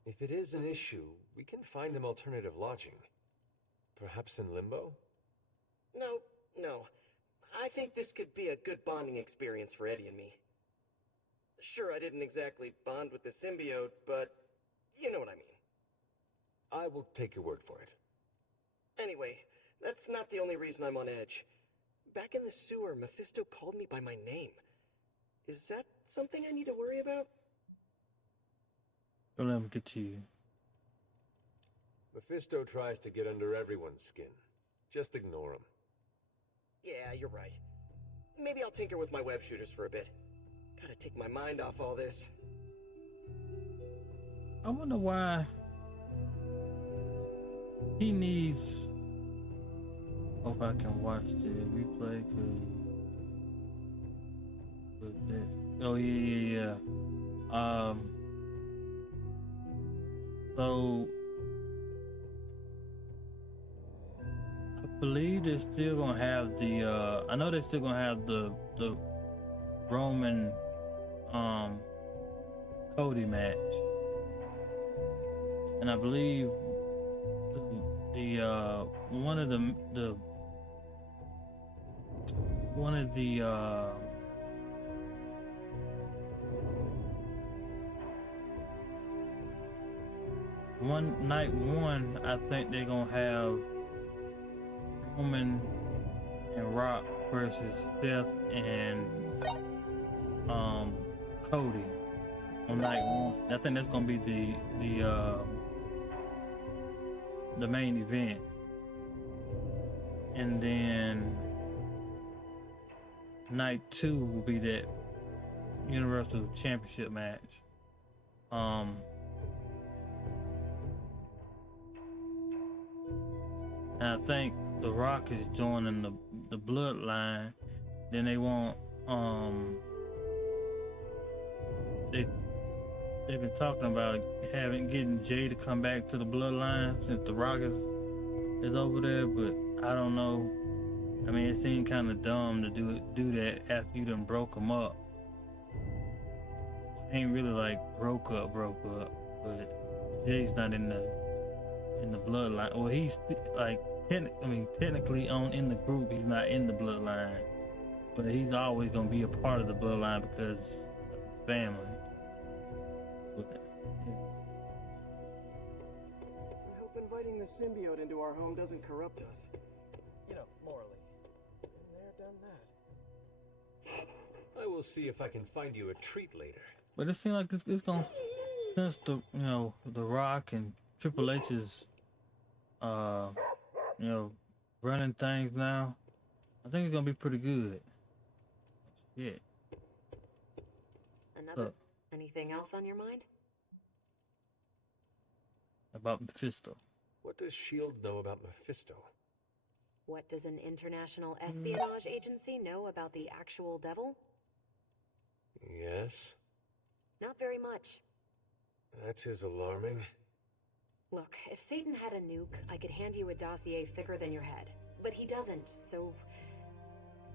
If it is an issue, we can find him alternative lodging. Perhaps in limbo? No. I think this could be a good bonding experience for Eddie and me. Sure, I didn't exactly bond with the symbiote, but you know what I mean. I will take your word for it. Anyway, that's not the only reason I'm on edge. Back in the sewer, Mephisto called me by my name. Is that something I need to worry about? Don't let him get to you. Mephisto tries to get under everyone's skin. Just ignore him. Yeah, you're right. Maybe I'll tinker with my web shooters for a bit. Gotta take my mind off all this. I wonder why he needs. Hope I can watch the replay. Oh yeah. So I believe they're still gonna have the. I know they're still gonna have the Roman Cody match, and I believe the one of the night one, I think they're gonna have Roman and Rock versus Seth and Cody on night one. I think that's gonna be the main event, and then night two will be that Universal Championship match. And I think The Rock is joining the Bloodline. Then they want they've been talking about getting Jay to come back to the Bloodline since The Rock is over there, but I don't know. I mean, it seemed kind of dumb to do that after you done broke them up. Ain't really like broke up, but Jay's not in the Bloodline. Well, he's like technically in the group. He's not in the Bloodline, but he's always gonna be a part of the Bloodline because of his family. But, yeah. I hope inviting the symbiote into our home doesn't corrupt us. You know, morally. Been there, done that. I will see if I can find you a treat later. But it seems like it's gonna, since the Rock and Triple H is running things now, I think it's gonna be pretty good. Yeah. Anything else on your mind? About Mephisto. What does S.H.I.E.L.D. know about Mephisto? What does an international espionage agency know about the actual devil? Yes? Not very much. That is alarming. Look, if Satan had a nuke, I could hand you a dossier thicker than your head. But he doesn't, so...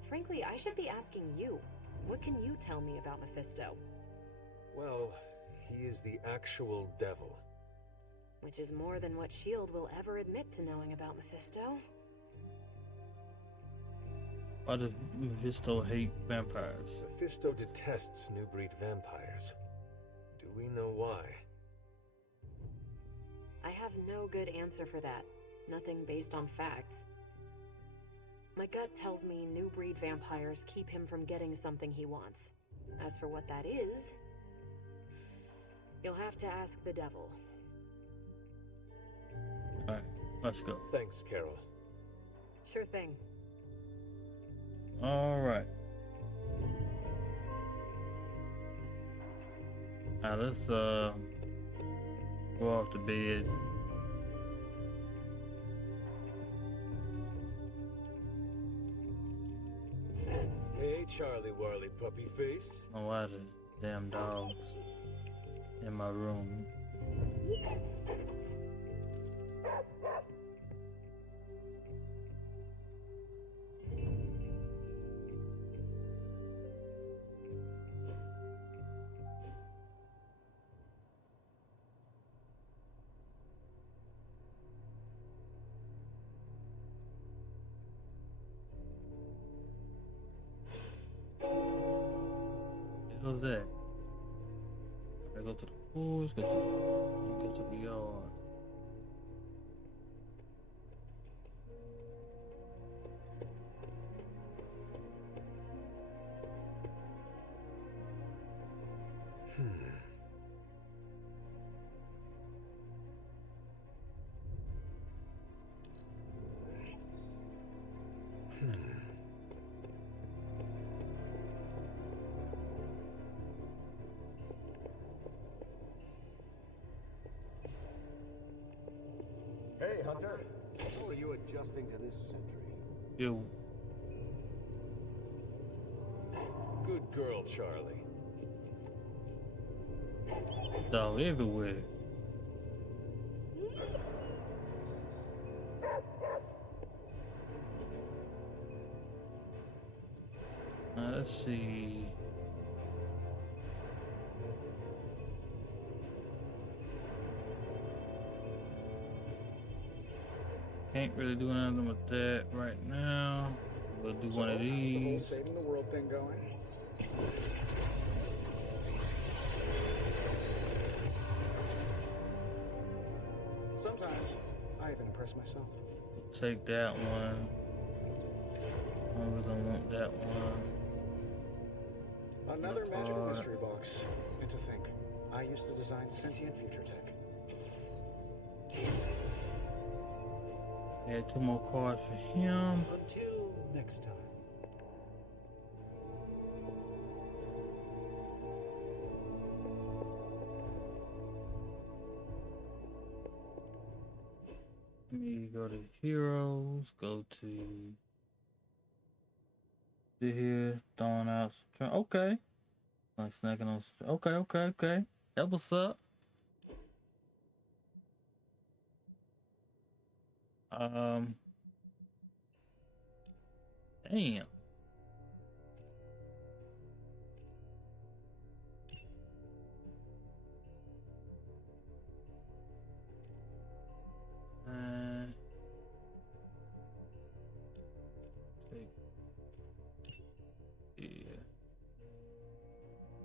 Frankly, I should be asking you. What can you tell me about Mephisto? Well, he is the actual devil. Which is more than what S.H.I.E.L.D. will ever admit to knowing about Mephisto. Why does Mephisto hate vampires? Mephisto detests new breed vampires. Do we know why? I have no good answer for that. Nothing based on facts. My gut tells me new breed vampires keep him from getting something he wants. As for what that is, you'll have to ask the devil. Alright, let's go. Thanks, Carol. Sure thing. Alright. Now let's go off to bed. Hey, Charlie Warley Puppy Face. Oh, why the damn dogs in my room? What's that? I go to the pool, let's go to the yard. Hey, Hunter. How are you adjusting to this century? Yo. Good girl, Charlie. Dog everywhere. Let's see. Can't really do nothing with that right now. We'll do one of these. Saving the world thing going. Sometimes I even impress myself. Take that one. I really want that one. Another magical mystery box. And to think, I used to design sentient future tech. Add 2 more cards for him. Until next time. Let me go to heroes, go to here, throwing out some, okay. Like snacking on some, okay. That what's up. Damn. Yeah.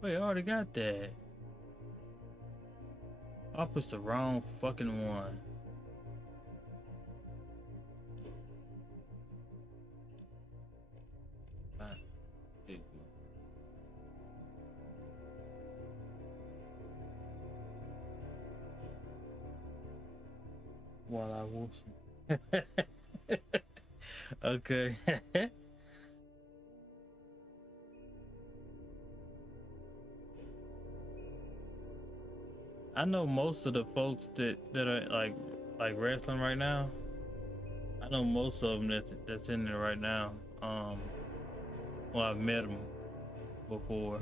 Wait, I already got that. I pushed the wrong fucking one. While I was okay. I know most of the folks that are like wrestling right now. I know most of them that's in there right now. Well, I've met them before.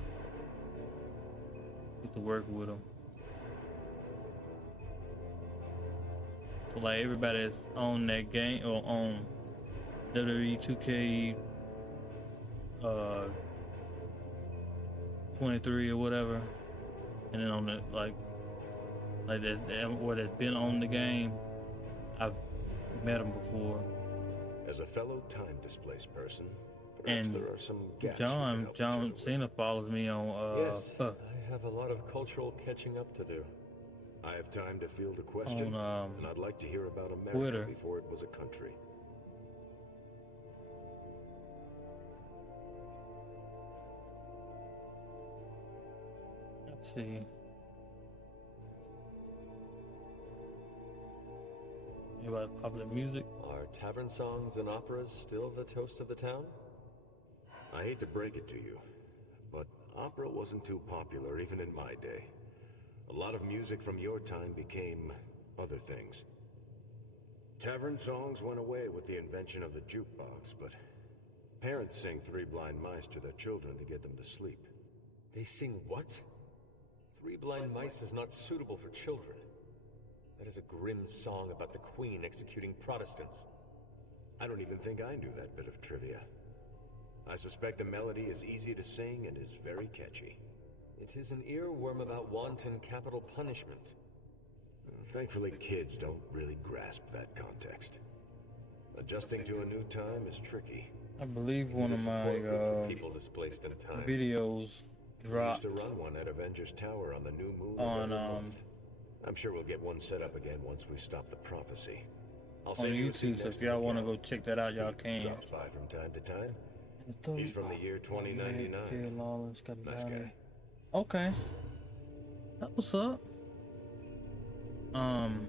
Used to work with them. So like everybody that's on that game or on WWE 2K 23 or whatever, and then on the like that or that's been on the game, I've met them before. As a fellow time displaced person, perhaps And there are some gaps. John Cena follows me on Yes, I have a lot of cultural catching up to do. I have time to field a question, on and I'd like to hear about America Twitter. before it was a country. Let's see. Anybody popular music? Are tavern songs and operas still the toast of the town? I hate to break it to you, but opera wasn't too popular even in my day. A lot of music from your time became other things. Tavern songs went away with the invention of the jukebox, but parents sing Three Blind Mice to their children to get them to sleep. They sing what? Three Blind Mice is not suitable for children. That is a grim song about the Queen executing Protestants. I don't even think I knew that bit of trivia. I suspect the melody is easy to sing and is very catchy. It is an earworm about wanton capital punishment. Thankfully, kids don't really grasp that context. Adjusting to a new time is tricky. I believe one of my people displaced in time. videos dropped We used to run one at Avengers Tower on the new moon on I'm sure we'll get one set up again once we stop the prophecy. I'll on send you a YouTube. seat So next if to y'all the want to camera. go check that out, y'all can. Drops by from time to time. He's from the year 2099. Nice guy. Okay, that what's up. I'm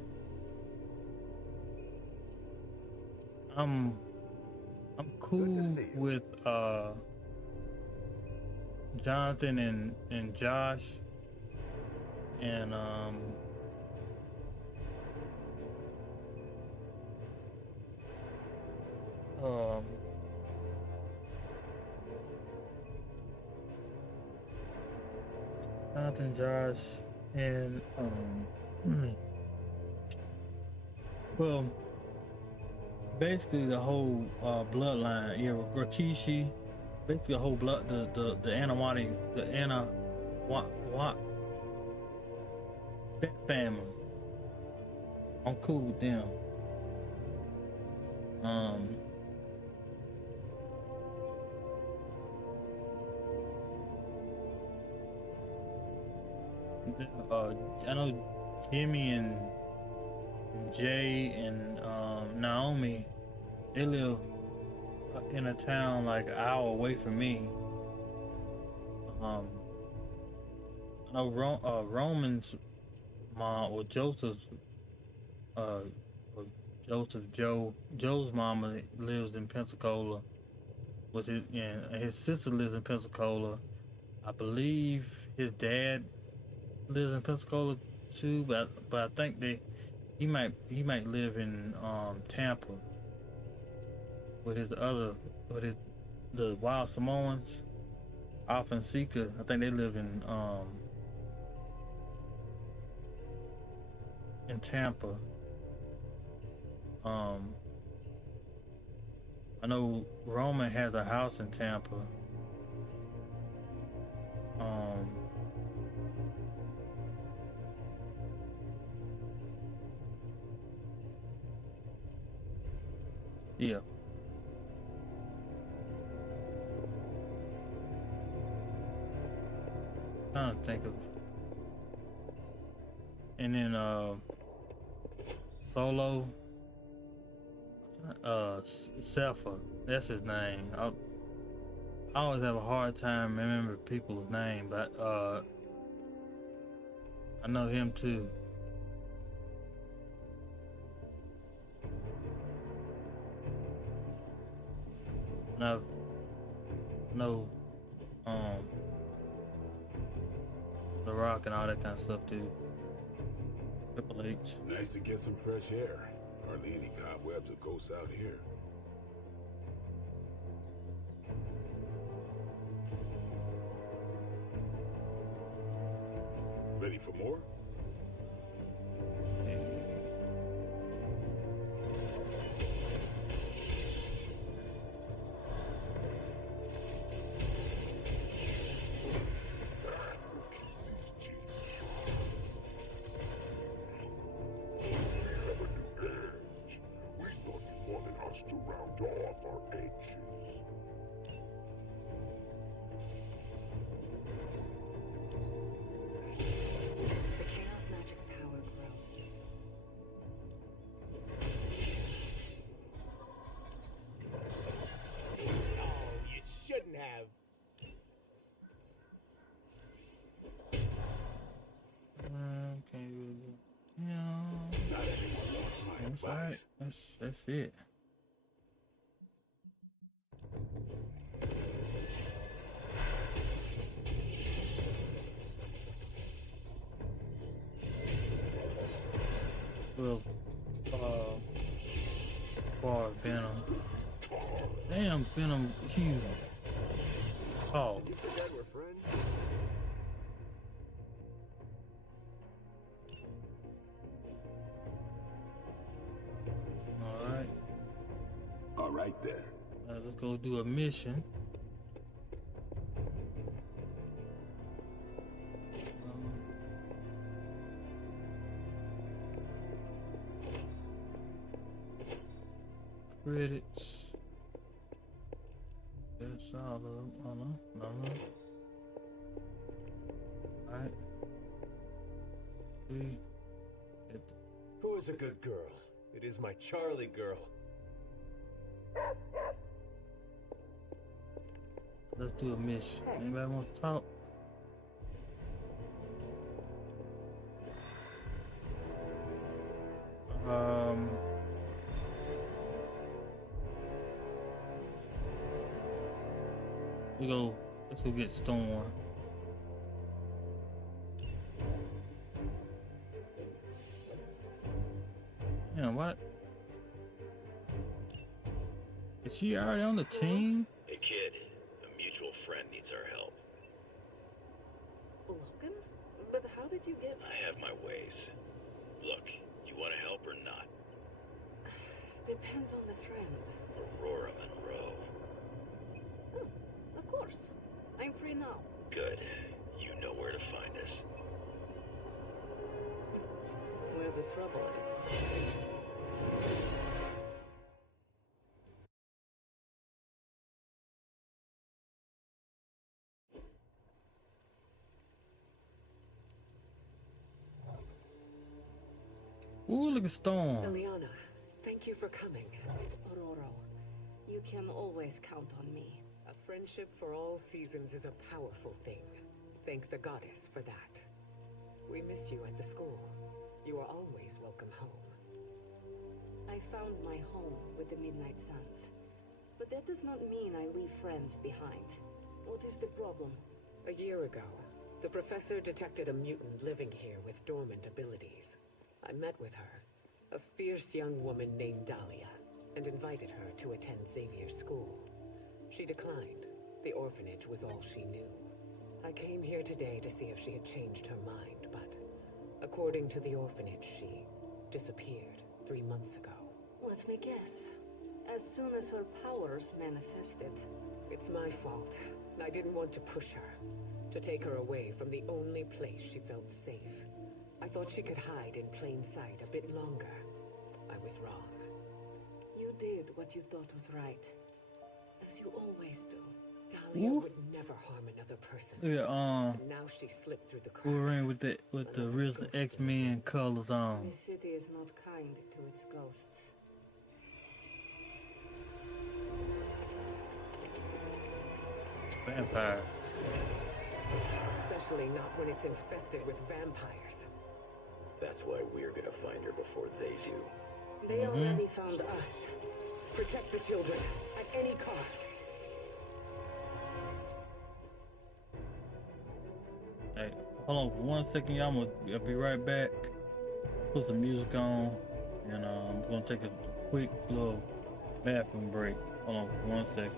cool with Jonathan and Josh and Jonathan, Josh, and well, basically the whole bloodline. Yeah, Rikishi. Basically the whole blood, the Anawati, what that family. I'm cool with them. I know Jimmy and Jay and Naomi, they live in a town like an hour away from me. I know Roman's mom or Joseph's Joe's mama lives in Pensacola with his sister lives in Pensacola. I believe his dad lives in Pensacola too, but I think he might live in Tampa with the Wild Samoans, Alpha and Sika. I think they live in Tampa. I know Roman has a house in Tampa. Yeah. Trying to think of. And then Solo. Cepha, that's his name. I always have a hard time remembering people's name, but I know him too. And I know The Rock and all that kind of stuff too. Triple H. Nice to get some fresh air. Hardly any cobwebs or ghosts out here. Ready for more? To round off our edges. I antibodies. Alright, that's it. Well, far Venom. Damn, Venom huge. Oh. You forgot we're friends? Alright. All right then. Let's go do a mission. Credits. That's all of them. Oh no. Alright. Who is a good girl? It is my Charlie girl. Let's do a mission. Anybody want to talk? Let's go get Storm. Damn, what? Is she already on the team? Hey kid, a mutual friend needs our help. Logan? But how did you get... I have my ways. Look, you want to help or not? Depends on the friend. Aurora Monroe. Of course. I'm free now. Good. You know where to find us. Where the trouble is. Ooh, look at Storm. Eliana, thank you for coming. Aurora, you can always count on me. A friendship for all seasons is a powerful thing. Thank the goddess for that. We miss you at the school. You are always welcome home. I found my home with the Midnight Suns. But that does not mean I leave friends behind. What is the problem? A year ago, the professor detected a mutant living here with dormant abilities. I met with her, a fierce young woman named Dahlia, and invited her to attend Xavier's school. She declined. The orphanage was all she knew. I came here today to see if she had changed her mind, but according to the orphanage, she disappeared 3 months ago. Let me guess. As soon as her powers manifested. It's my fault. I didn't want to push her, to take her away from the only place she felt safe. I thought she could hide in plain sight a bit longer. I was wrong. You did what you thought was right. As you always do. Dahlia would never harm another person. Look at And now she slipped through the cracks. Wolverine with the original X-Men colors on. The city is not kind to its ghosts. Vampires. Especially not when it's infested with vampires. That's why we're gonna find her before they do. They already found us. Protect the children at any cost. Hey, hold on for 1 second, y'all. I'll be right back. Put some music on, and I'm gonna take a quick little bathroom break. Hold on for 1 second.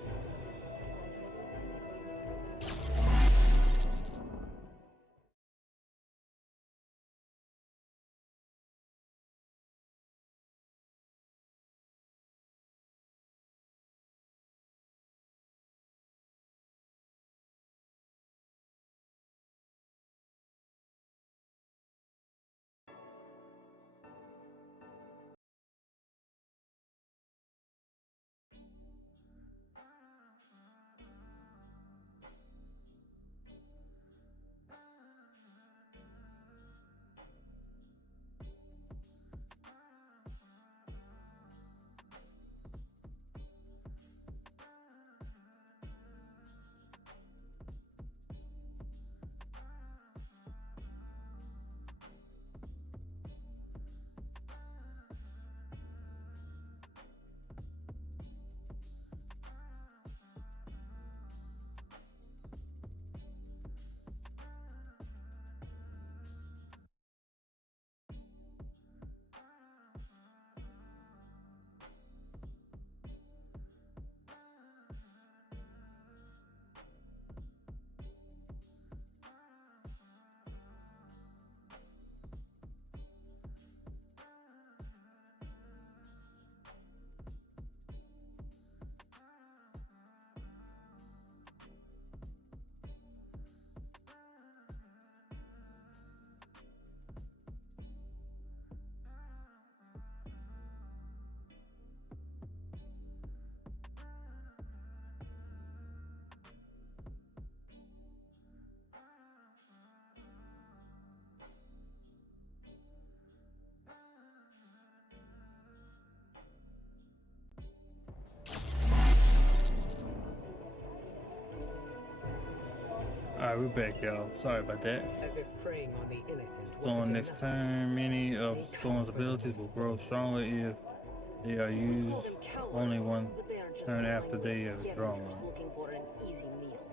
Alright, we're back, y'all. Sorry about that. As if preying on the innocent Storm wasn't next enough. turn, many of They come Storm's for the abilities most will grow stronger if they are used only one turn after they are drawn. Looking for an easy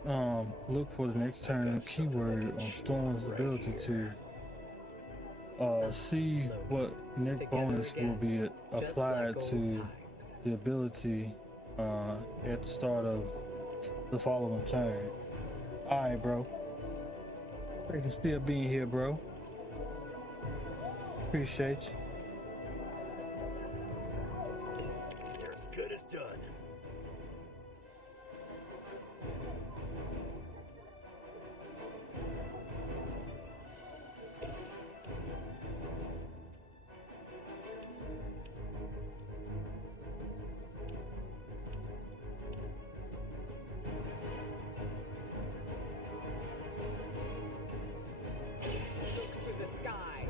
meal. Look for the next turn keyword on Storm's ability to see what next bonus will be applied to the ability at the start of the following turn. Alright, bro. Thank you for still being here, bro. Appreciate you. You're as good as done. To the sky.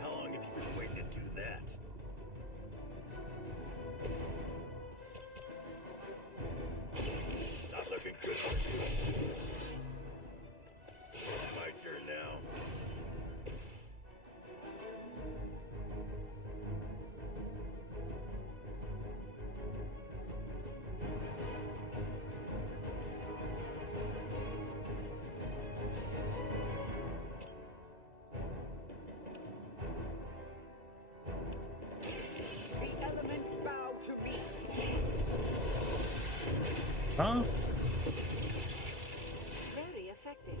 How long have you been waiting to do that? Not looking good for you. My turn now. The elements bow to me. Huh? Very effective.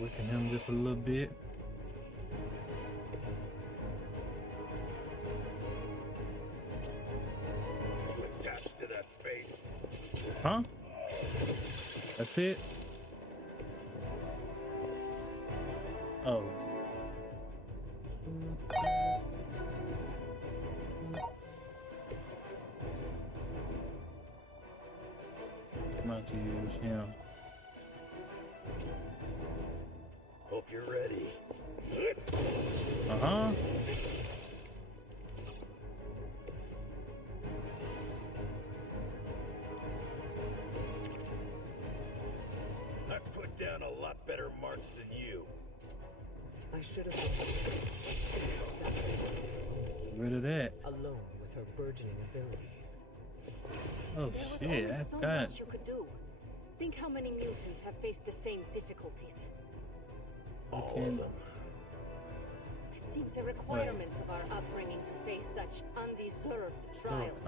Weaken him just a little bit. You attached to that face. Huh? That's it? Oh. I'm about to use him. Hope you're ready. Uh-huh. I've put down a lot better marks than you. I should have Rid of that. alone with her burgeoning abilities. Oh There was shit, only I so got much you could do. Think how many mutants have faced the same difficulties. All Okay. of them. It seems a requirement of our upbringing to face such undeserved trials.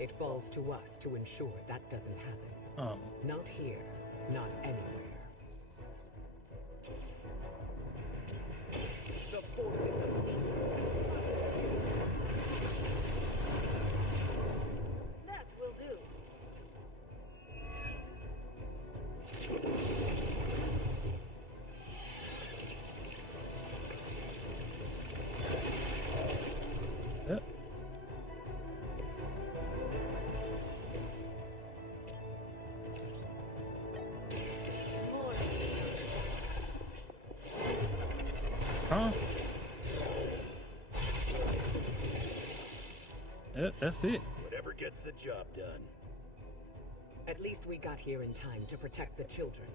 It falls to us to ensure that doesn't happen. Oh. Not here, not anywhere. The forces of nature That will do. Yep. Huh? Yep, that's it. Whatever gets the job done. At least we got here in time to protect the children.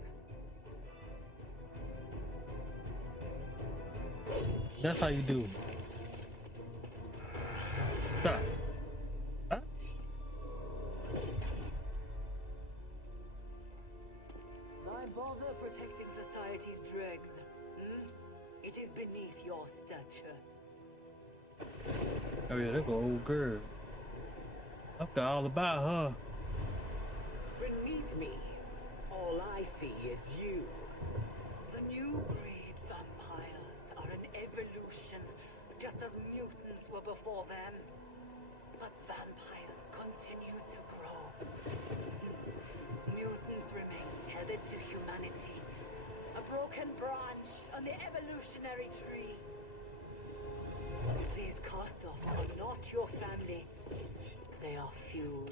That's how you do it. Stop. Huh? Why bother protecting society's dregs? It is beneath your stature. Oh yeah, that go old girl. I forgot all about her. Beneath me, all I see is you. The new breed vampires are an evolution, just as mutants were before them. But vampires continue to grow. Mutants remain tethered to humanity, a broken branch on the evolutionary tree. These cast-offs are not your family. They are fuel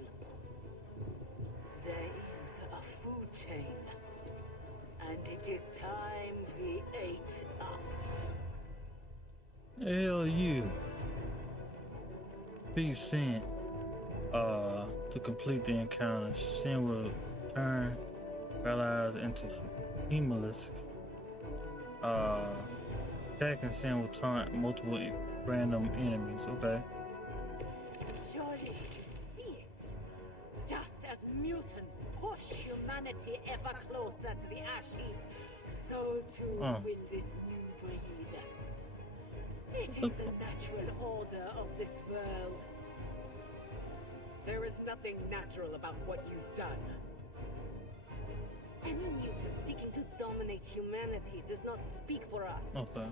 Repeat Sin. To complete the encounter, Sin will turn allies into Hemalisk. Attacking Sin will taunt multiple random enemies. Okay. Surely you see it. Just as mutants push humanity ever closer to the ash heap, so too will this new breed. It is the natural order of this world. There is nothing natural about what you've done. Any mutant seeking to dominate humanity does not speak for us. Okay.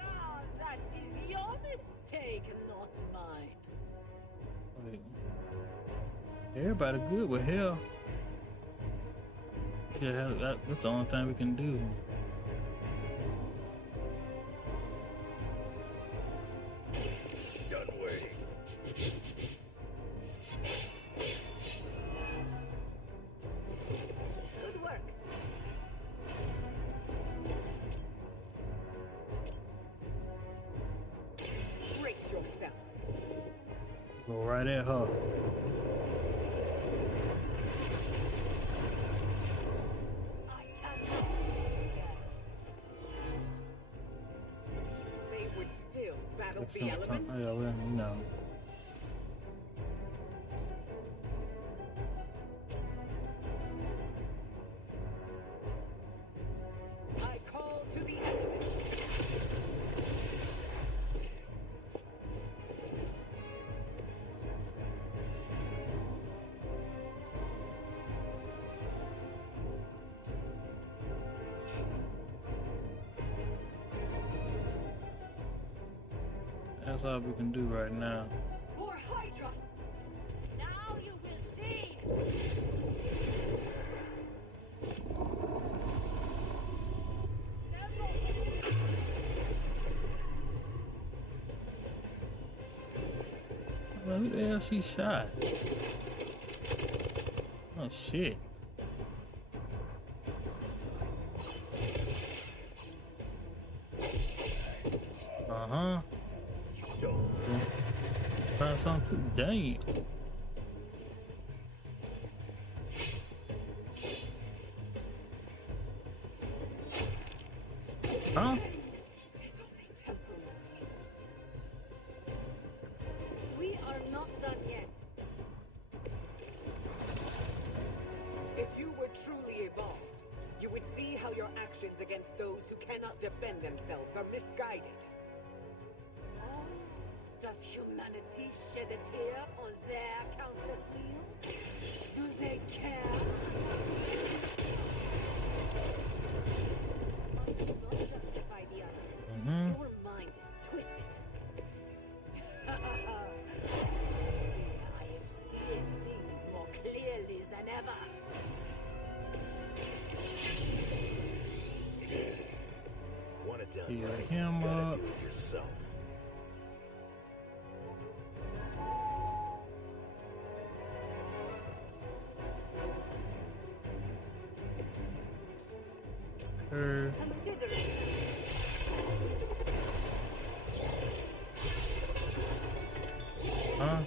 Ah, that is your mistake, not mine. Wait. Everybody good with hell. Yeah, that's the only thing we can do. Done waiting. Good work. Brace yourself. Go right at her. They would still battle That's the some elements? yeah, well, you know. I call to the elements. That's all we can do right now. For Hydra! Now you will see! Well, who the hell she shot? Oh shit. Uh-huh. Find something too damn. Huh? It's only temporary. We are not done yet. If you were truly evolved, you would see how your actions against those who cannot defend themselves are misguided. Oh, does humanity shed a tear for their countless meals? Do they care? One does not justify the other. Your mind is twisted. Yeah, I am seeing things more clearly than ever. Want it done Heal right, him you gotta up. do it yourself. Her. Consider it. Huh?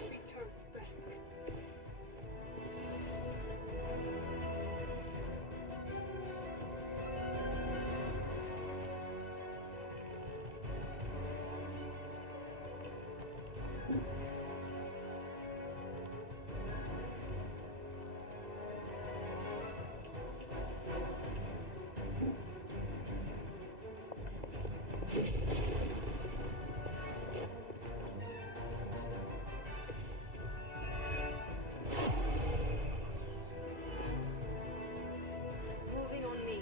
Moving on me.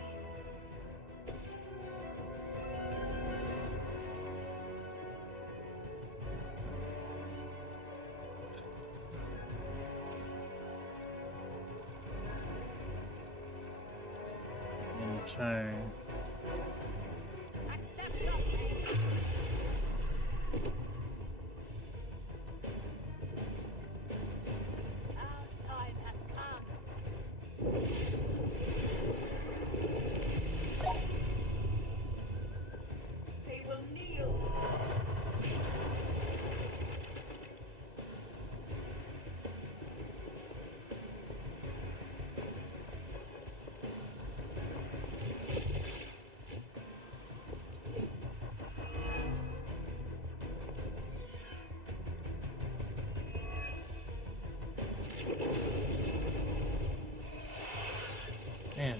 In turn. Our time has come. They will kneel.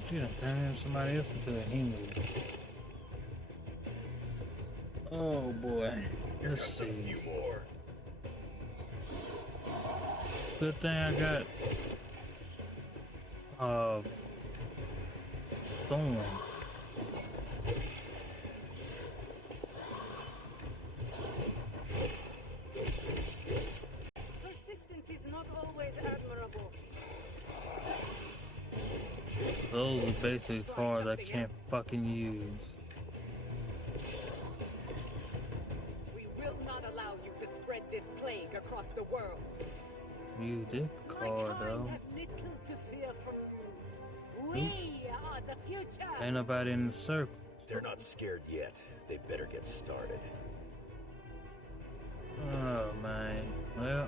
She done turned somebody else into a human. Oh boy. Let's see. Good thing I got Thorn. Persistence is not always admirable. Those are basically cards I can't fucking use. We will not allow you to spread this plague across the world. Use this card though. Have little to fear from you. We are the future. Ain't nobody in the circle. They're not scared yet. They better get started. Oh man. Well.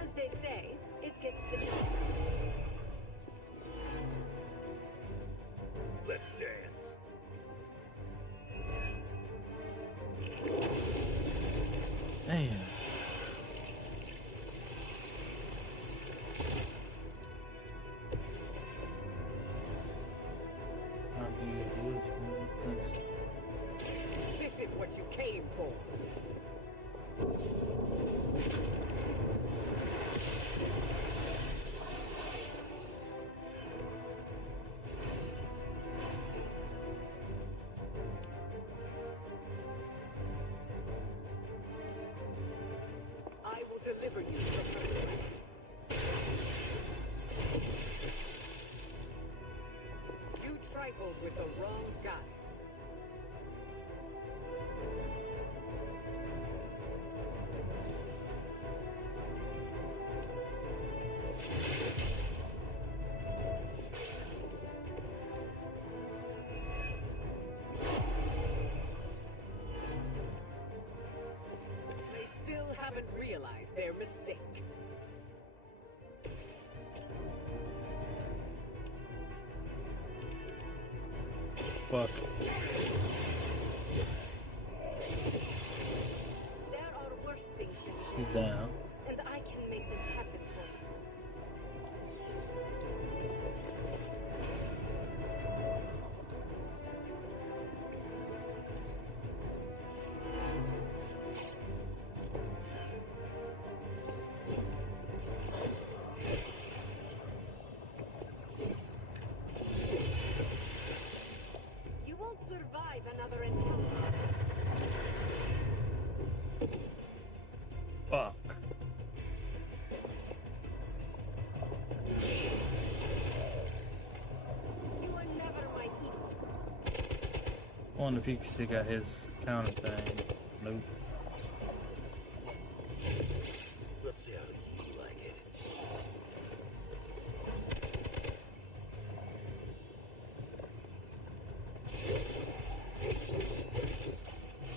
As they say, it gets the job. Let's dance. Damn. This is what you came for. I will deliver you from her grasp. You trifled with the wrong goddess. They still haven't realized their mistake. Fuck. There are worse things than Sit down. and I can make them happen for you. You won't survive another encounter. Fuck. You are never my equal. I wonder if he still got his counter thing. Nope. Let's see how you like it.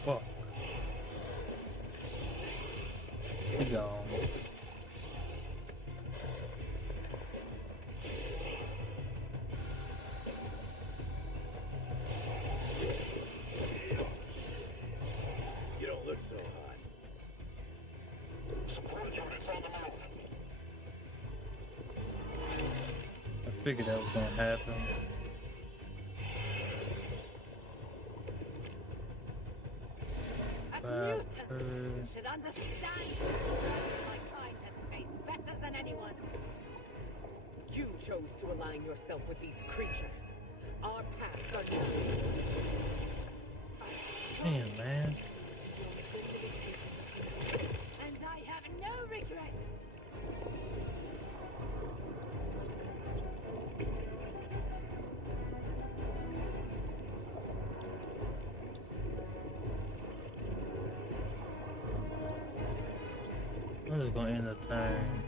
Fuck. He gone. You don't look so hot. Support units on the move. I figured that was gonna happen. As Bad mutants, you bird. should understand my kind has faced better than anyone. You chose to align yourself with these creatures. Our paths are now. Damn, man. And I have no regrets. I'm just gonna end the turn.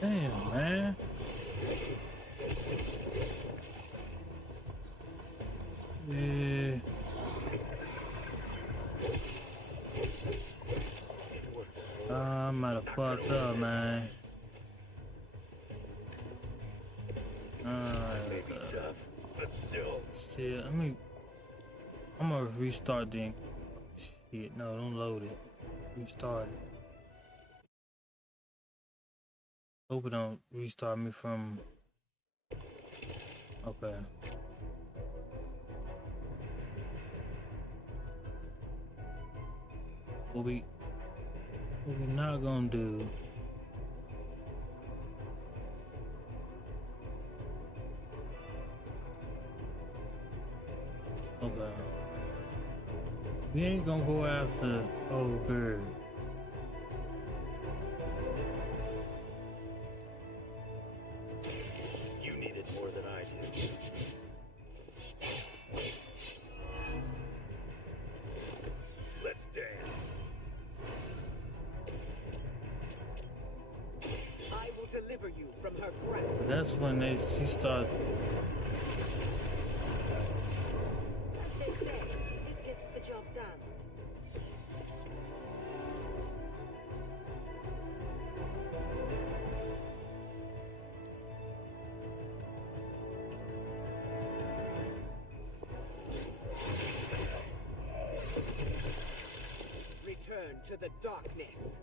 Damn, man. Yeah. I might have fucked up, man. Maybe tough, but still. Shit, I'm gonna restart the. Shit, no, don't load it. Restart it. Hope it don't restart me from. Okay. What we not gonna do. Okay. We ain't gonna go after old girl. You need it more than I do. Let's dance. I will deliver you from her breath. That's when she start. As they say, it gets the job done. Return to the darkness.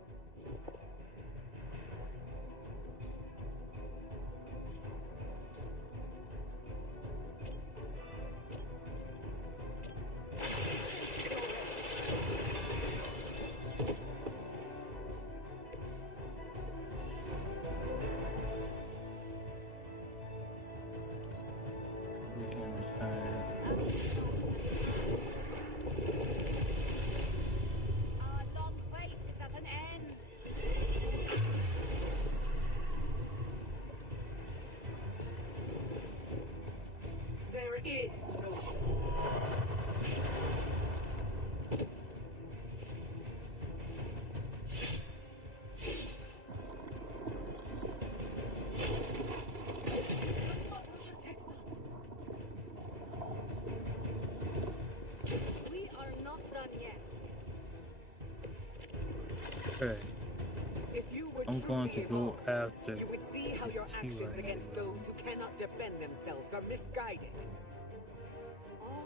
Our long wait is at an end. There is no We are not done yet. Okay. If you were I'm going to truly go evolved, after. you would see how your She actions right against there. those who cannot defend themselves are misguided. Oh,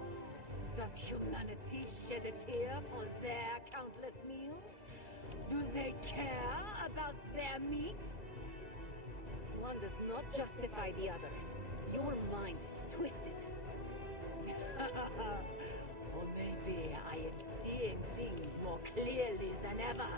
does humanity shed a tear for their countless meals? Do they care about their meat? One does not justify the other. Your mind is twisted. Or maybe I am seeing things more clearly than ever.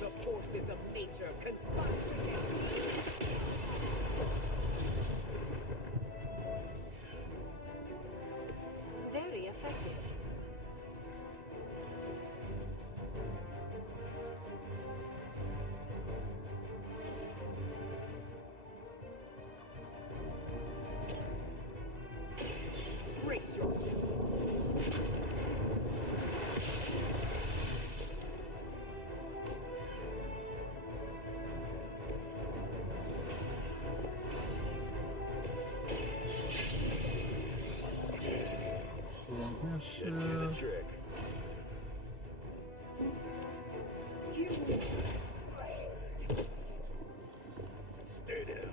The forces of nature conspire against me. Very effective. Brace yourself. Should do the trick. Stay down.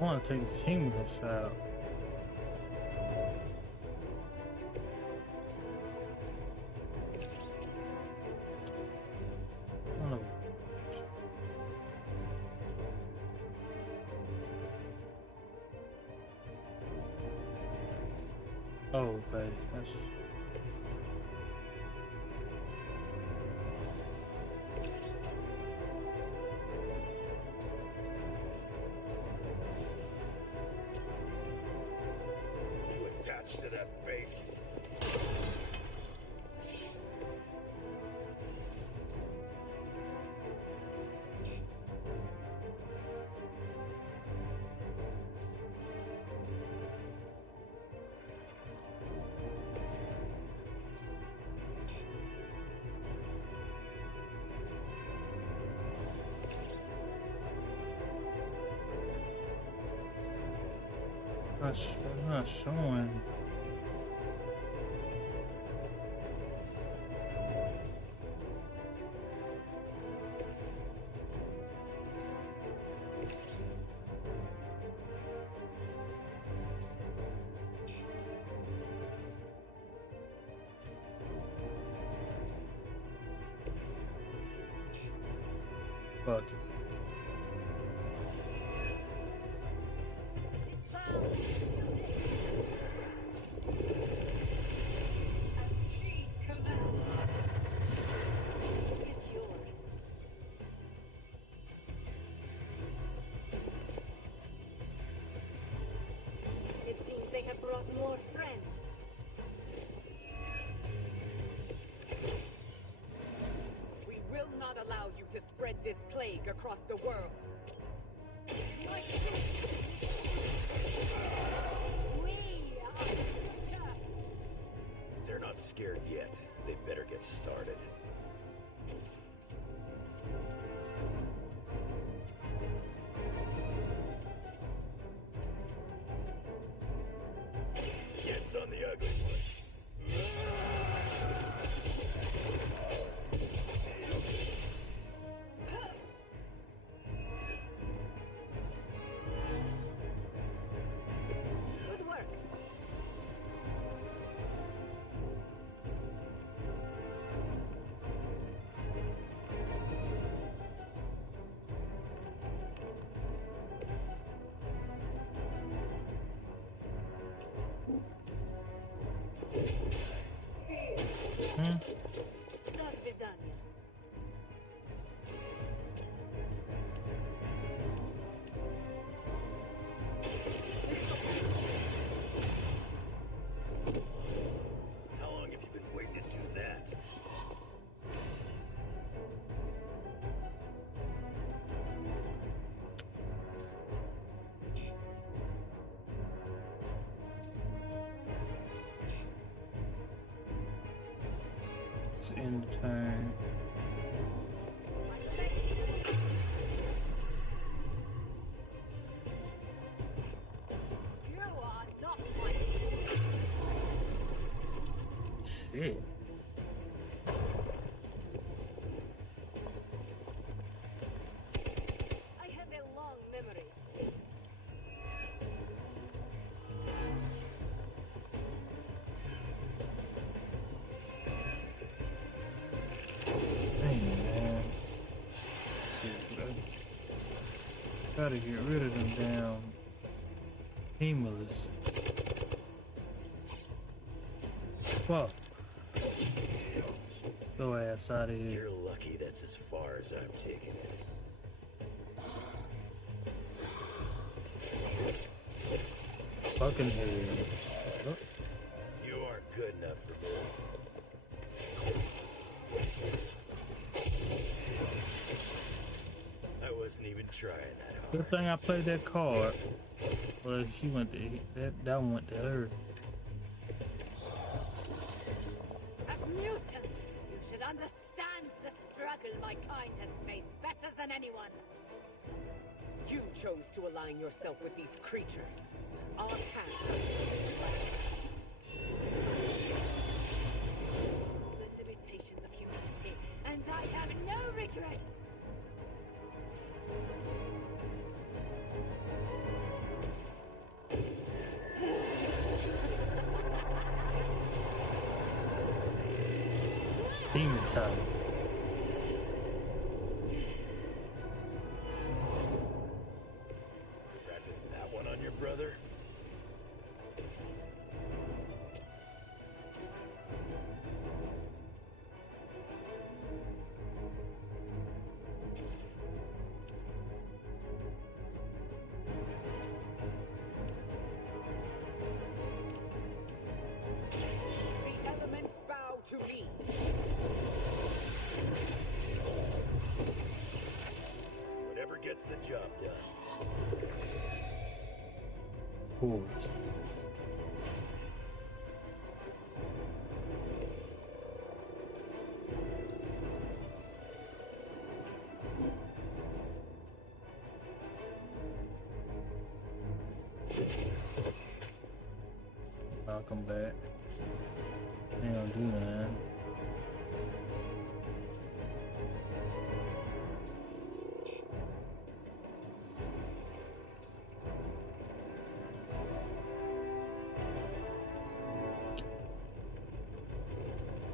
I want to take the humans out. Oh, okay. That's... You attached to that face? Not showing. Fuck it. It's yours. It seems they have brought more friends. We will not allow you to spread this plague across the world. We are the future. If they're not scared yet, they better get started. Gets on the ugly one. Good work. До свидания. How long have you been waiting to do that? Let's end the turn. You are not my Shit. I have a long memory. Dang, man. Gotta get rid of them damn hemaless. Fuck. Go ass out of here. You're lucky that's as far as I'm taking it. Fucking hell. Oh, You aren't good enough for me. I wasn't even trying that hard. good thing I played that card. Well, she went to that one went to her. As mutants, you should understand the struggle my kind has faced better than anyone. You chose to align yourself with these creatures. Our path. The limitations of humanity, and I have no regrets. Demon time. Practice that one on your brother? the job done. Of course. I'll come back. Ain't gonna do nothing.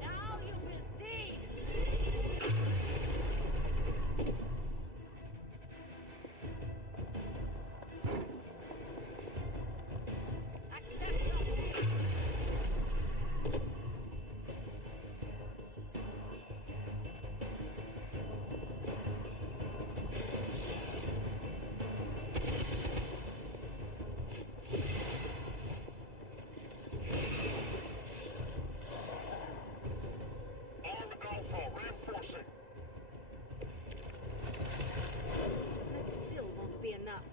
Now you will see. That still won't be enough.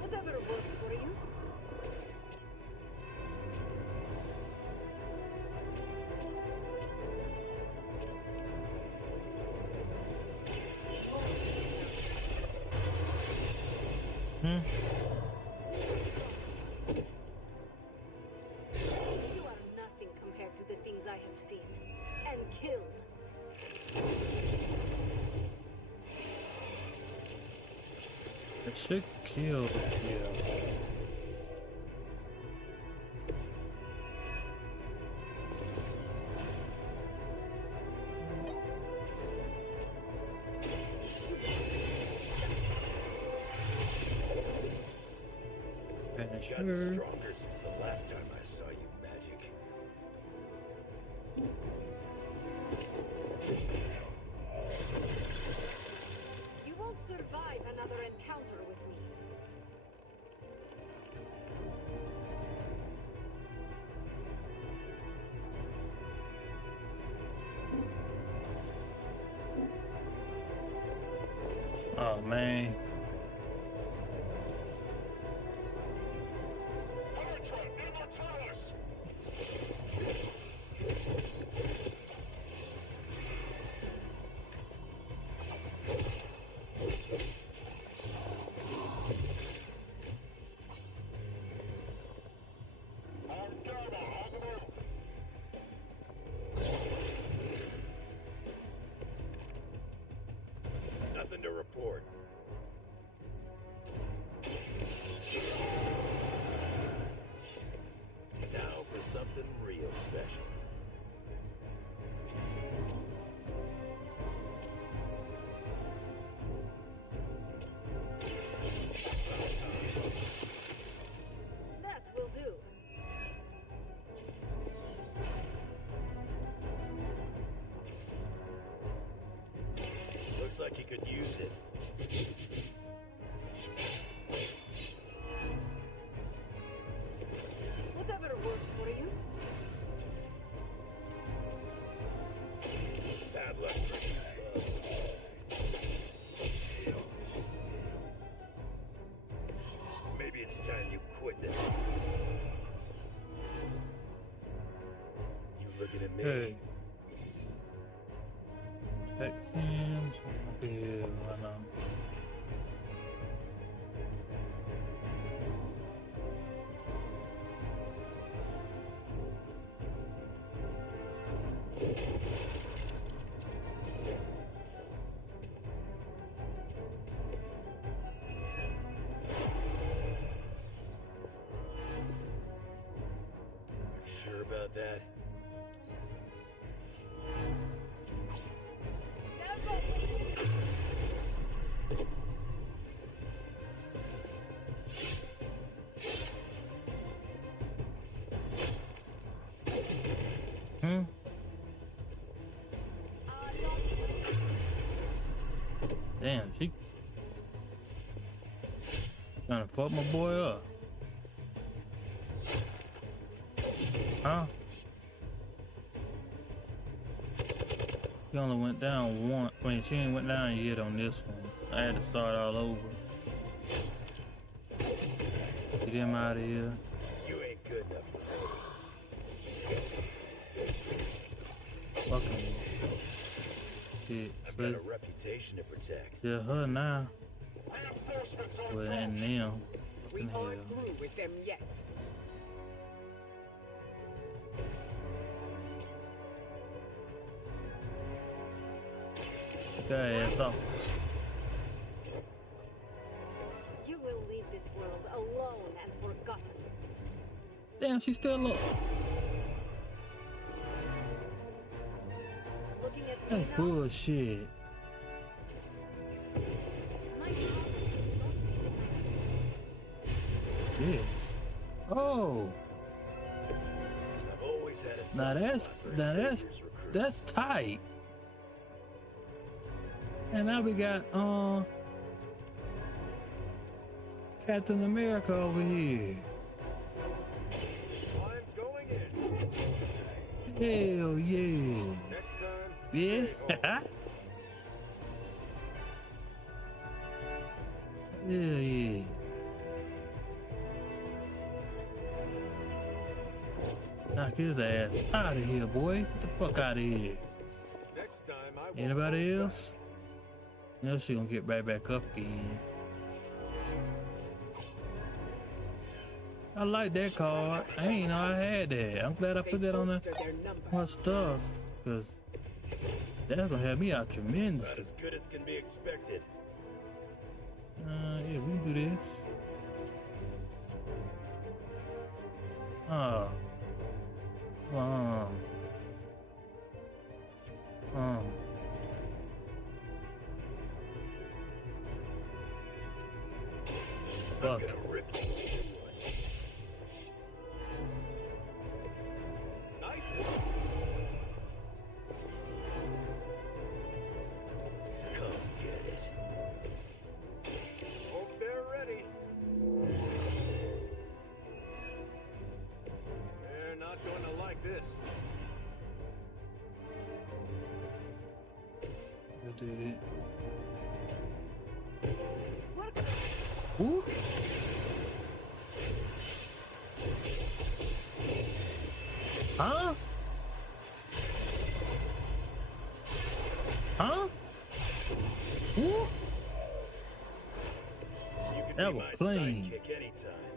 Whatever works for you. Hmm. You are nothing compared to the things I have seen and killed. It should kill. Yeah. You've gotten stronger since the last time I saw you, Magic. You won't survive another encounter with me. Oh man. Nothing to report. Now for something real special. That will do. Looks like you could use it. Whatever works for you. Bad luck. Maybe it's time you quit this. You looking at me? Hey. Text him. Yeah, I know. Sure about that? Hmm? Damn, she Trying to fuck my boy up. Huh? She only went down one. I mean, she ain't went down yet on this one. I had to start all over. Get him out of here. You ain't good enough for me. Fucking shit. I've got a reputation to protect. Yeah, her now. Well, and them. We Fucking aren't hell. through with them yet. Get her ass off. You will leave this world alone and forgotten. Damn, she still up. Looking at me That's now, bullshit. Yes. Oh. I've always had a Now soft spot for Xavier's that's tight. And now we got Captain America over here. I'm going in. Hell yeah. Next time. Yeah. Hell yeah. Knock his ass out of here, boy. Get the fuck out of here. Next time I won't Anybody hold else? Now she gonna get right back up again. I like that card. I ain't know I had that. I'm glad I put that on my stuff, cause that's gonna help me out About tremendously. as good as can be expected. Yeah, we can do this. Oh. I'm Fuck. gonna rip you a new one. Nice. Come get it. Hope they're ready. They're not going to like this. You did it. what? Ooh. Huh? Huh? Ooh. You can That be was my clean. sidekick anytime.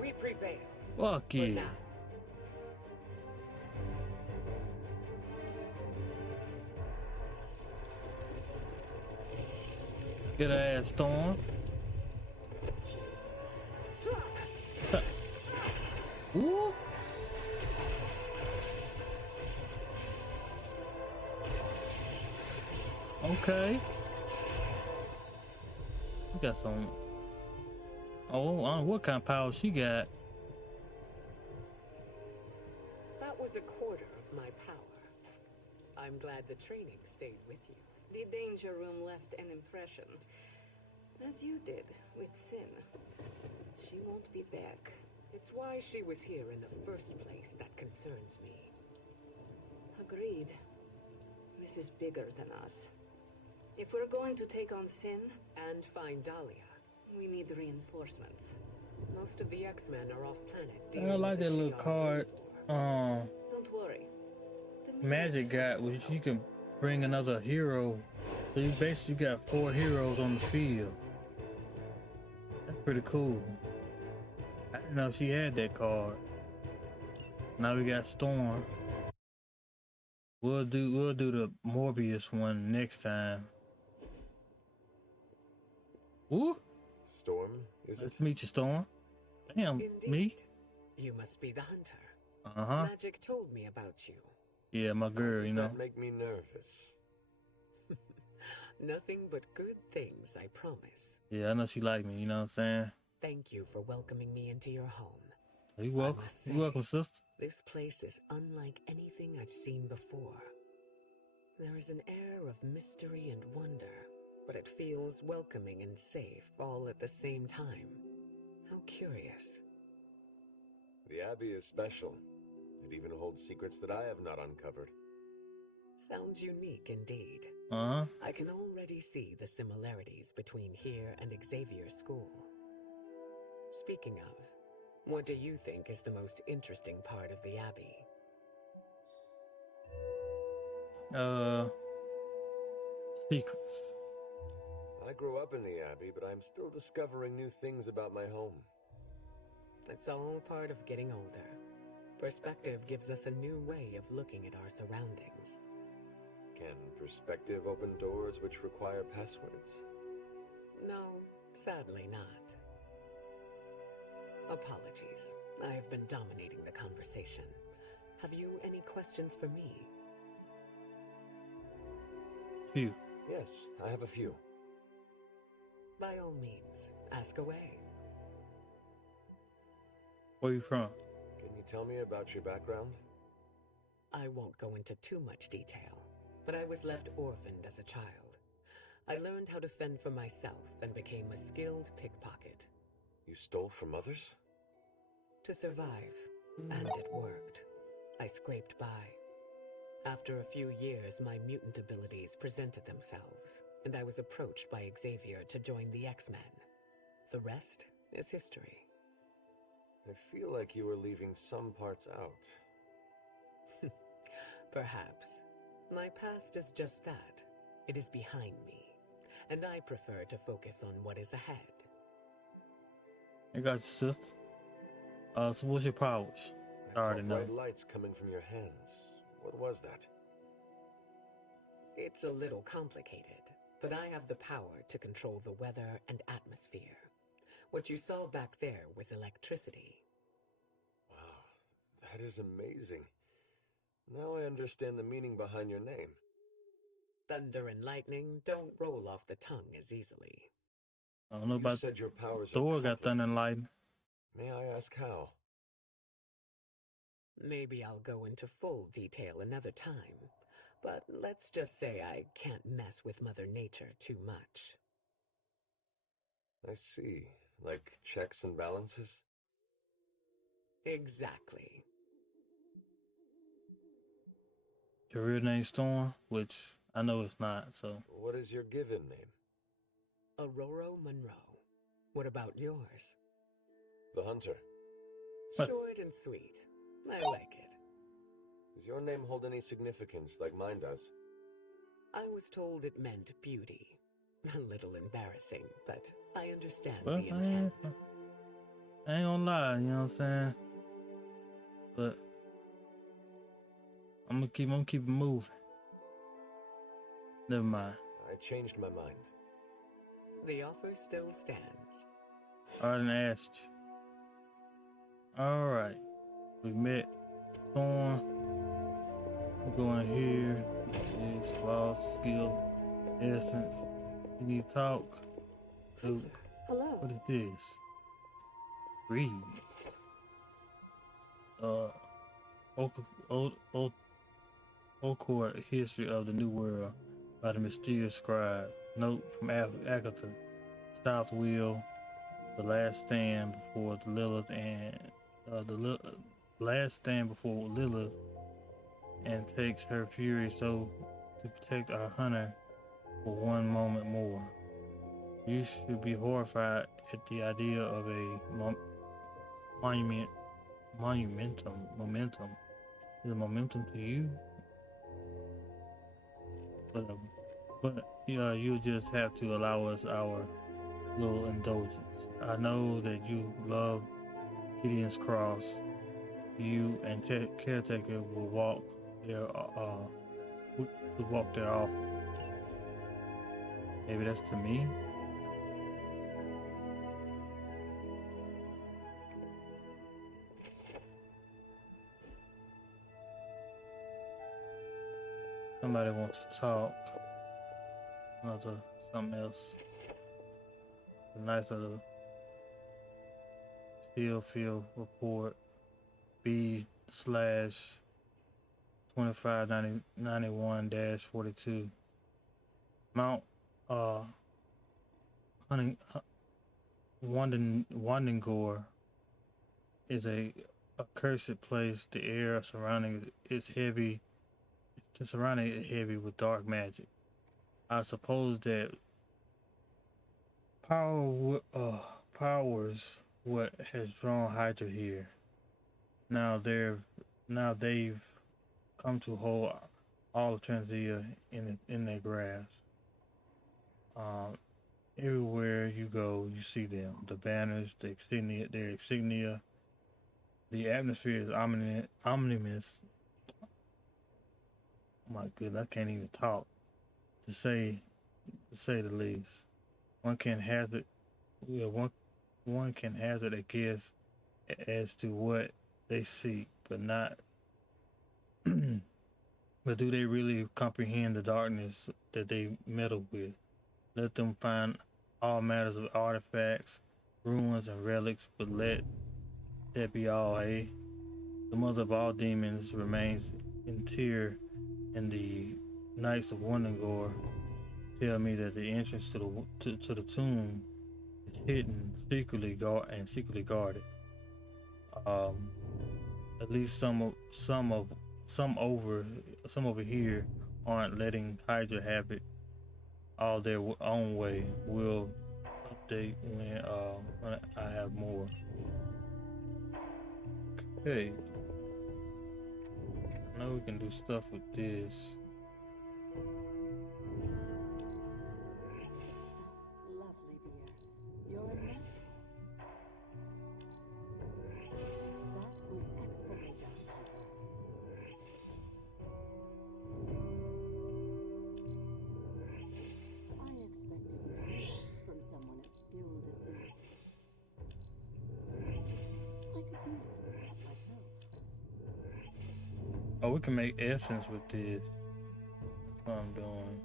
We prevail. Fuck For yeah. now. Get her ass Storm. Ooh. Okay. We got some. Oh, I don't know what kind of power she got. That was a quarter of my power. I'm glad the training stayed with you. The danger room left an impression, as you did with Sin. She won't be back. It's why she was here in the first place that concerns me. Agreed. This is bigger than us. If we're going to take on Sin, And find Dahlia. we need reinforcements. Most of the X-Men are off planet. I dealing like with that the little Shi'ar card. Don't worry. Magic got, which you can bring another hero. So you basically got 4 heroes on the field. That's pretty cool. I didn't know she had that card. Now we got Storm. We'll do the Morbius one next time. Ooh. Storm, is Let's it? meet you, Storm. Damn, Indeed. me? You must be the hunter. Uh-huh. Magic told me about you. Yeah, my girl, you know. That make me nervous. Nothing but good things, I promise. Yeah, I know she like me, you know what I'm saying? Thank you for welcoming me into your home. You welcome. I must You say, welcome, sister. This place is unlike anything I've seen before. There is an air of mystery and wonder, but it feels welcoming and safe all at the same time. How curious. The Abbey is special. It even holds secrets that I have not uncovered. Sounds unique indeed. Uh-huh. I can already see the similarities between here and Xavier School. Speaking of, what do you think is the most interesting part of the Abbey? Secrets. I grew up in the Abbey, but I'm still discovering new things about my home. It's all part of getting older. Perspective gives us a new way of looking at our surroundings. Can perspective open doors which require passwords? No, sadly not. Apologies. I have been dominating the conversation. Have you any questions for me? Few. Yes, I have a few. By all means, ask away. Where you from? Can you tell me about your background? I won't go into too much detail, but I was left orphaned as a child. I learned how to fend for myself and became a skilled pickpocket. You stole from others? To survive, and it worked. I scraped by. After a few years, my mutant abilities presented themselves, and I was approached by Xavier to join the X-Men. The rest is history. I feel like you were leaving some parts out. Perhaps. My past is just that. It is behind me, and I prefer to focus on what is ahead. I got your sister. So what's your powers? I already saw know. bright lights coming from your hands. What was that? It's a little complicated, but I have the power to control the weather and atmosphere. What you saw back there was electricity. Wow, that is amazing. Now I understand the meaning behind your name. Thunder and lightning don't roll off the tongue as easily. I don't know You about said your powers Thor are got thunder and lightning. May I ask how? Maybe I'll go into full detail another time, but let's just say I can't mess with Mother Nature too much. I see. Like checks and balances? Exactly. Your real name Storm, which I know it's not, so. What is your given name? Aurora Monroe. What about yours? The Hunter. Short and sweet. I like it. Does your name hold any significance like mine does? I was told it meant beauty. A little embarrassing, but I understand Well, the intent. I ain't gonna lie, you know what I'm saying? But I'm gonna keep it moving. Never mind. I changed my mind. The offer still stands. I didn't ask you. Alright. We met Storm. We're going here. This class skill. Essence. You need to talk. So, Hello. what is this? Read. Occult History of the New World by the Mysterious Scribe. Note from Agatha. Stop's will. The last stand before the Lilith and last stand before Lilith, and takes her fury so to protect our hunter for one moment more. You should be horrified at the idea of a momentum. Is it momentum to you? But you just have to allow us our little indulgence. I know that you love Gideon's Cross. You and Caretaker will walk there. Would walk there often. Maybe that's to me. Somebody wants to talk. Something else. A nice little field report. B/2591-42. Mount hunting, Wandengore is a accursed place. The air surrounding it is heavy. Surrounding it heavy with dark magic. I suppose that powers what has drawn Hydra here. Now they've come to hold all of Transia in their grasp. Um, Everywhere you go, you see them. The banners, their insignia. The atmosphere is ominous. Oh my goodness, I can't even talk to say the least. One can hazard, yeah, one can hazard a guess as to what they seek, but not. But do they really comprehend the darkness that they meddle with? Let them find all matters of artifacts, ruins, and relics, but let that be all, eh? The mother of all demons remains in tear, and the Knights of Wondengore tell me that the entrance to the tomb is hidden, secretly guarded. Um, at least some over here aren't letting Hydra have it all their own way. We'll update when I have more. Okay. I know we can do stuff with this. Lovely, dear. You're a natural. That was expertly done, Hunter. I expected more from someone as skilled as you. I could use some of that myself. Oh, we can make essence with this. That's what I'm doing.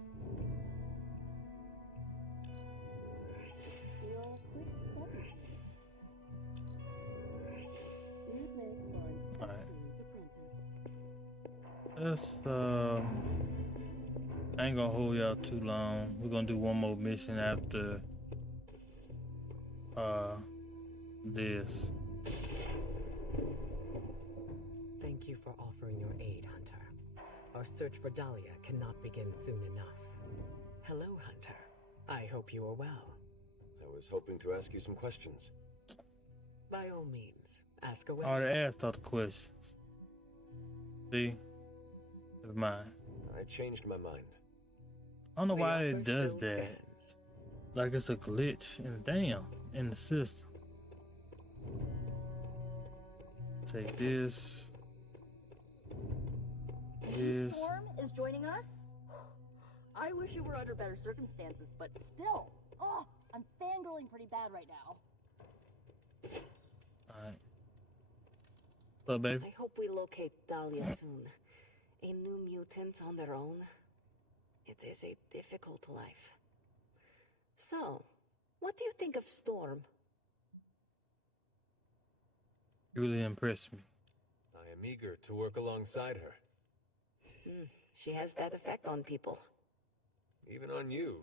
You're a quick study. You'd make for an excellent apprentice. Let's I ain't gonna hold y'all too long. We're gonna do one more mission after this. Thank you for offering your aid, Hunter. Our search for Dahlia cannot begin soon enough. Hello, Hunter. I hope you are well. I was hoping to ask you some questions. By all means, ask away. I already asked all the questions. See? Never mind. I changed my mind. I don't know why it does that. Like it's a glitch in the system. Take this. This. Storm is joining us? I wish it were under better circumstances, but still. Oh, I'm fangirling pretty bad right now. Alright. What's up, baby? I hope we locate Dahlia soon. A new mutant on their own. It is a difficult life. So, what do you think of Storm? You really impressed me. I am eager to work alongside her. She has that effect on people. Even on you.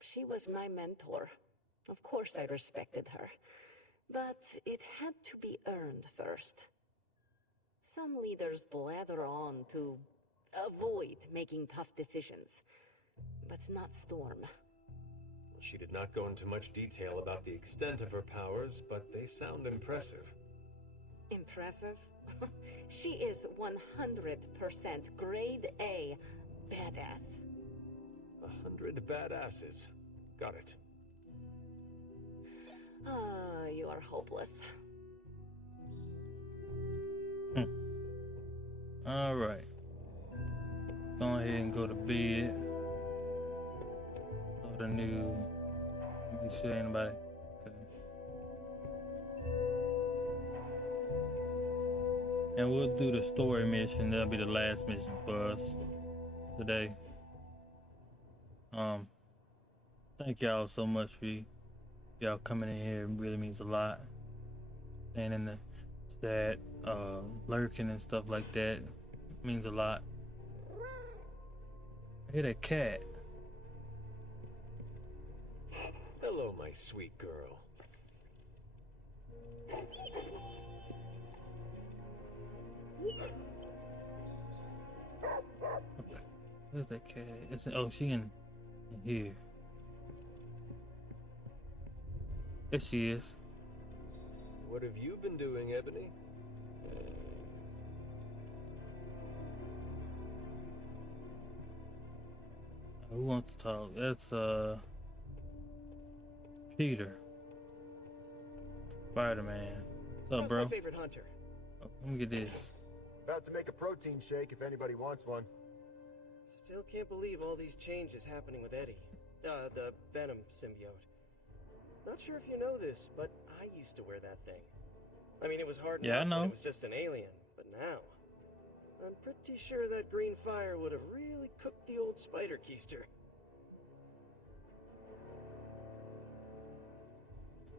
She was my mentor. Of course I respected her. But it had to be earned first. Some leaders blather on to avoid making tough decisions. But not Storm. She did not go into much detail about the extent of her powers, but they sound impressive. Impressive? She is 100% grade A badass. 100 badasses. Got it. Ah, you are hopeless. Alright. Go ahead and go to bed. Go to new. Make sure anybody. Okay. And we'll do the story mission. That'll be the last mission for us today. Thank y'all so much for y'all coming in here. It really means a lot. And in the chat, lurking and stuff like that means a lot. I hit a cat. Hello, my sweet girl. Where's that cat? Oh, she in here. There she is. What have you been doing, Ebony? Who wants to talk? That's Peter. Spider-Man. What's up, bro? My favorite hunter. Oh, let me get this. About to make a protein shake if anybody wants one. Still can't believe all these changes happening with Eddie. The Venom symbiote. Not sure if you know this, but I used to wear that thing. I mean, it was hard enough when it was just an alien, but now I'm pretty sure that green fire would have really cooked the old spider keister.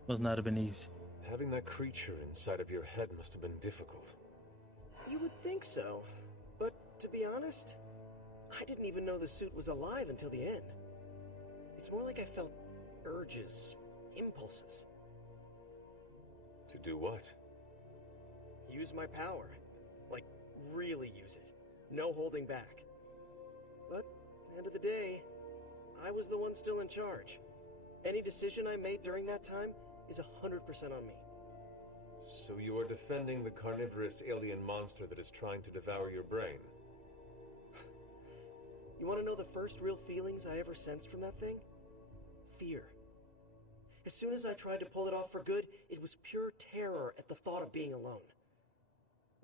Must not have been easy. Having that creature inside of your head must have been difficult. You would think so, but to be honest, I didn't even know the suit was alive until the end. It's more like I felt urges, impulses. To do what? Use my power. Like, really use it. No holding back. But, at the end of the day, I was the one still in charge. Any decision I made during that time is 100% on me. So you are defending the carnivorous alien monster that is trying to devour your brain? You want to know the first real feelings I ever sensed from that thing? Fear. As soon as I tried to pull it off for good, it was pure terror at the thought of being alone.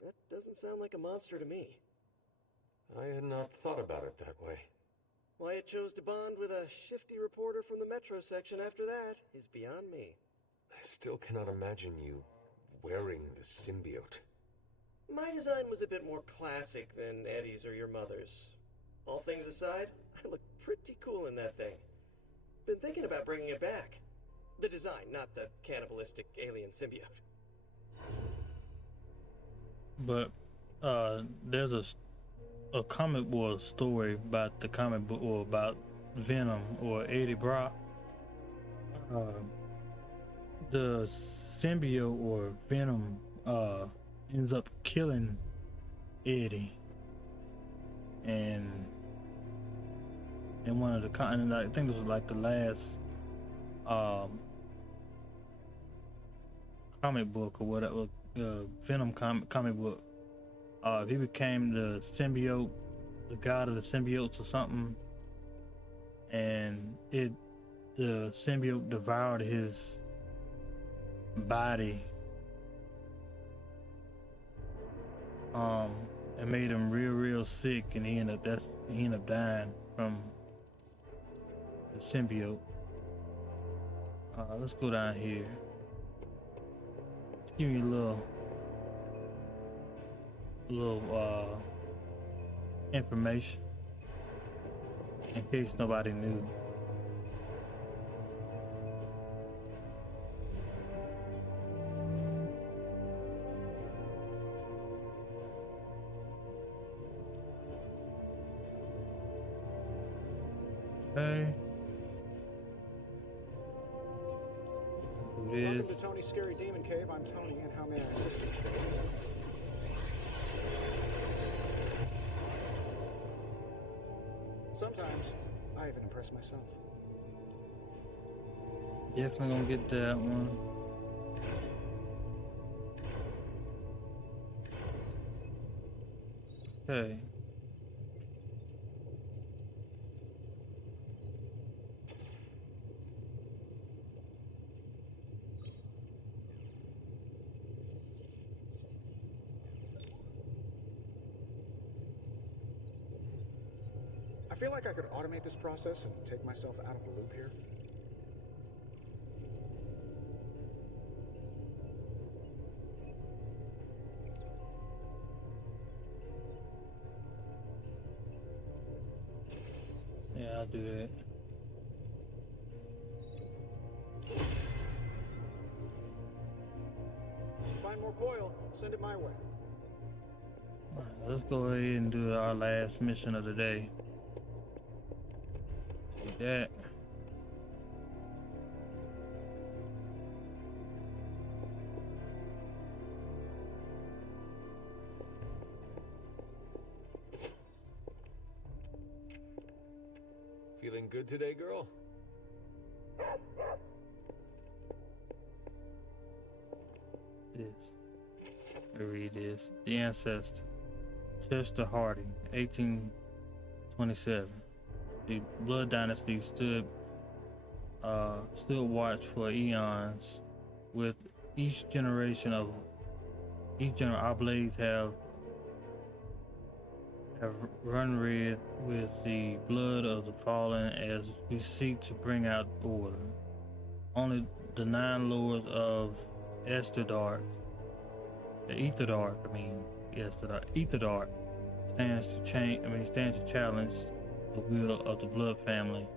That doesn't sound like a monster to me. I had not thought about it that way. Why it chose to bond with a shifty reporter from the Metro section after that is beyond me. I still cannot imagine you wearing the symbiote. My design was a bit more classic than Eddie's or your mother's. All things aside, I look pretty cool in that thing. Been thinking about bringing it back. The design, not the cannibalistic alien symbiote. But there's a comic book story about the comic book or about Venom or Eddie Brock. The symbiote or Venom ends up killing Eddie, and in one of the I think it was like the last comic book or whatever, Venom comic book. He became the symbiote, the god of the symbiotes or something, and the symbiote devoured his body, and made him real sick, and he ended up dying from the symbiote. Let's go down here. Let's give you a little information in case nobody knew. Okay. Welcome to Tony's Scary Demon Cave. I'm Tony, and how may I assist you today? Sometimes I even impress myself. Definitely gonna get that one. Okay. I feel like I could automate this process and take myself out of the loop here. Yeah, I'll do that. Find more coil, send it my way. All right, let's go ahead and do our last mission of the day. Take that. Feeling good today, girl? This. I read this. The Ancestor. Chester Harding, 1827. The Blood Dynasty stood watch for eons. With each generation, our blades have run red with the blood of the fallen as we seek to bring out order. Only the 9 lords of Etherdark stands to challenge the will of the Blood family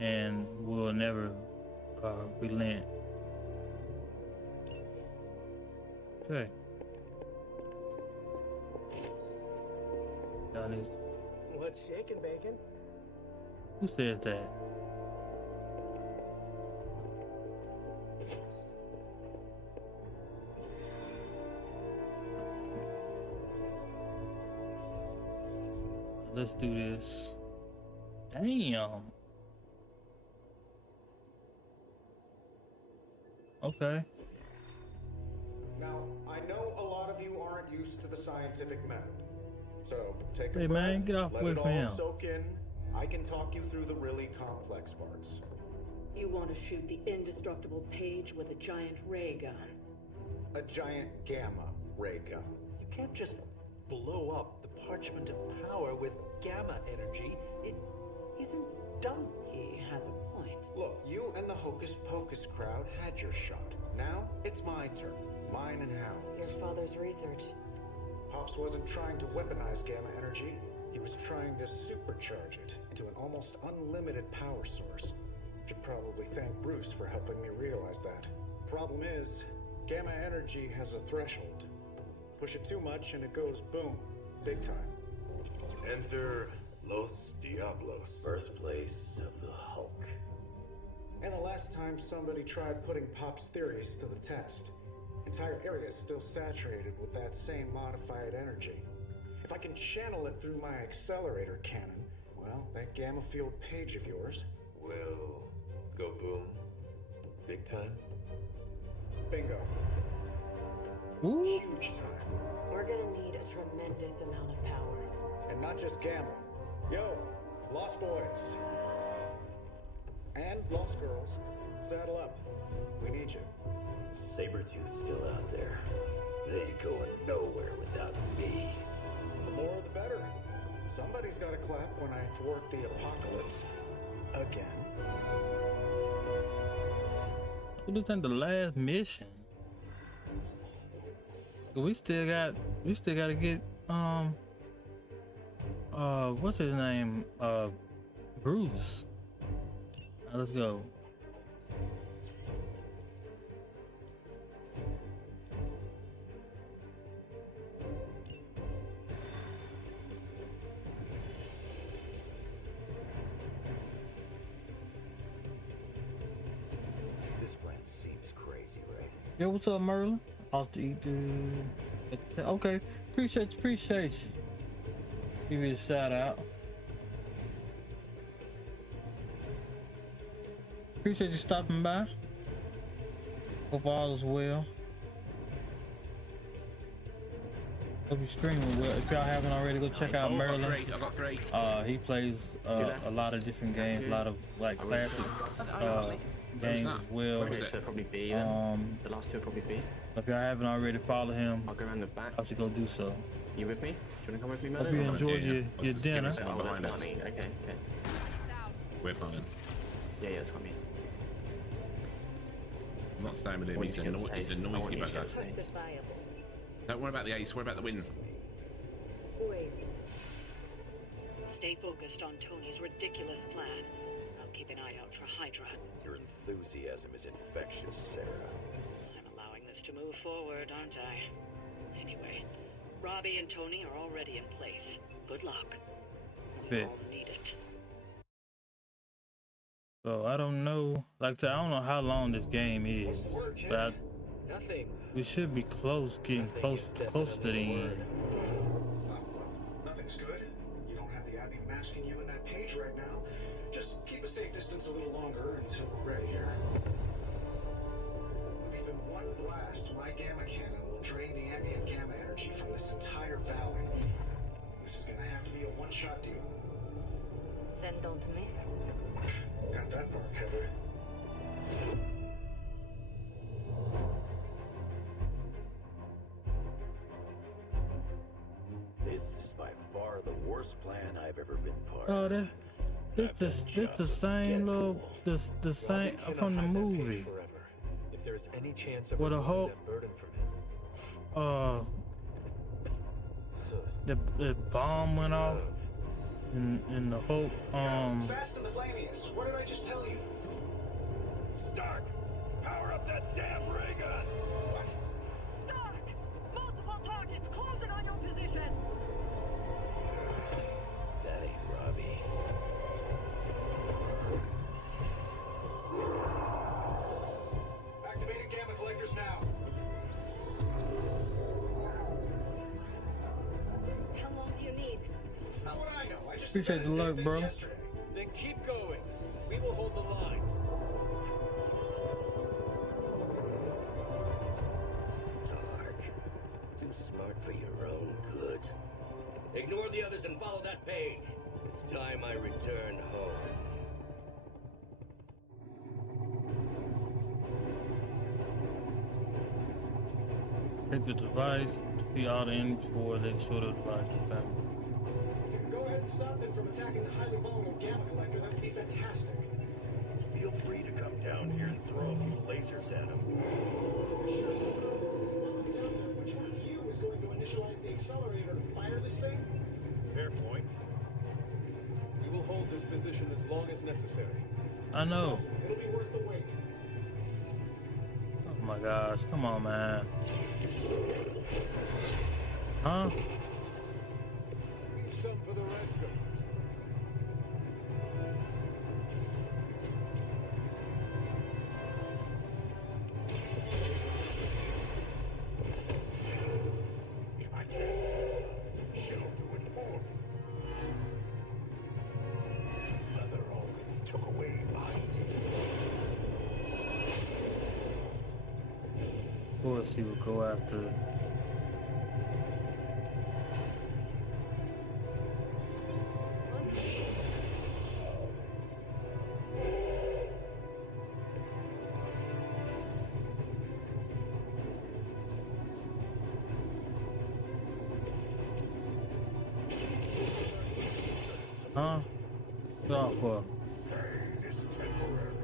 and will never relent. Okay. What's shaking, Bacon? Who says that? Let's do this. Damn. Okay. Now, I know a lot of you aren't used to the scientific method. So, take a Hey breath, man, get off let away it from him. all soak in. I can talk you through the really complex parts. You want to shoot the indestructible Page with a giant ray gun. A giant gamma ray gun. You can't just blow up the parchment of power with gamma energy. It isn't done. He has a point. Look, you and the Hocus Pocus crowd had your shot. Now, it's my turn. Mine and Hound's. Your father's research. Pops wasn't trying to weaponize gamma energy. He was trying to supercharge it into an almost unlimited power source. Should probably thank Bruce for helping me realize that. Problem is, gamma energy has a threshold. Push it too much and it goes boom. Big time. Enter Los Diablos, birthplace of the Hulk. And the last time somebody tried putting Pop's theories to the test, entire area is still saturated with that same modified energy. If I can channel it through my accelerator cannon, well, that gamma field Page of yours will go boom. Big time? Bingo. Ooh. Huge time. We're gonna need a tremendous amount of power. And not just gamma. Yo, Lost Boys. And Lost Girls, saddle up. We need you. Sabretooth's still out there. They ain't going nowhere without me. The more the better. Somebody's gotta clap when I thwart the apocalypse. Again. What is in the last mission? We still gotta get what's his name? Bruce. Let's go. This plan seems crazy, right? Yo, what's up, Merlin? Off to eat okay, appreciate you. Give you a shout out. Appreciate you stopping by. Hope all is well. Hope you're streaming well. If y'all haven't already, go check out Merlin. I've got three. He plays a lot of different games, a lot of like classic games as well. Okay, so probably B then. The last two will probably B. If y'all haven't already followed him, I'll go around the back. I should go do so. You with me? Do you want to come with me, man? Hope you enjoyed your dinner. Oh, behind us. Okay. We're fine. Yeah, that's what I mean. I'm not staying with him. He's a noisy bugger. Don't worry about the ace, worry about the win. Wait. Stay focused on Tony's ridiculous plan. I'll keep an eye out for Hydra. Your enthusiasm is infectious, Sarah. I'm allowing this to move forward, aren't I? Anyway, Robbie and Tony are already in place. Good luck. We all need it. So I don't know, like I said, I don't know how long this game is, but we should be getting close to the end. Nothing's good. You don't have the Abbey Master asking you and that page right now. Just keep a safe distance a little longer until we're ready here. With even one blast, my gamma cannon will drain the ambient gamma energy from this entire valley. This is gonna have to be a one-shot deal. Then don't miss. Got that part covered. This is by far the worst plan I've ever been part Oh, of. this the same little the same from the movie. Forever. If there's any chance of With a removing whole that burden from him. the bomb went off in the whole Fast and the Flamius. What did I just tell you? Stark, power up that damn ray gun. What? Stark! Multiple targets closing on your position! That ain't Robbie. Activating gamma collectors now. How long do you need? How would I know? I just appreciate the alert, bro. Then keep going. We will hold the line. Stark, too smart for your own good. Ignore the others and follow that page. It's time I return home. Take the device to be out in before they destroy the device. Okay. You can go ahead and stop them from attacking the highly vulnerable gamma collector. That would be fantastic. Feel free to come down here and throw a few lasers at him. Which one of you is going to initialize the accelerator to fire this thing? Fair point. We will hold this position as long as necessary. I know. It'll be worth the wait. Oh my gosh, come on, man. Huh? Leave some for the rest of us. She'll do it for me. Mother already took away mine. Of course he would go after. Huh? Oh, fuck. Pain is temporary.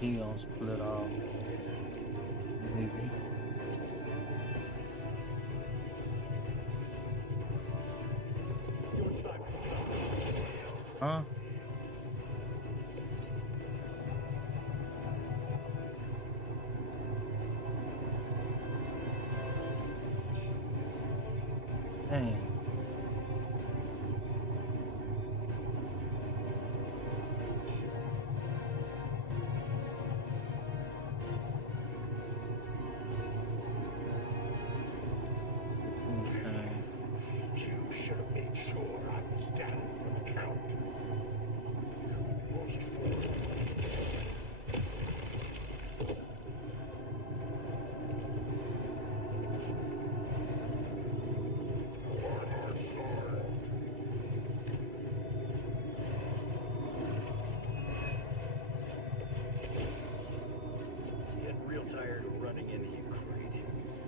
He gonna split off. Maybe. Your time has come. Huh? Dang. You should have made sure I was down for the count. Most fool. Order served. Getting real tired of running into you, Creed.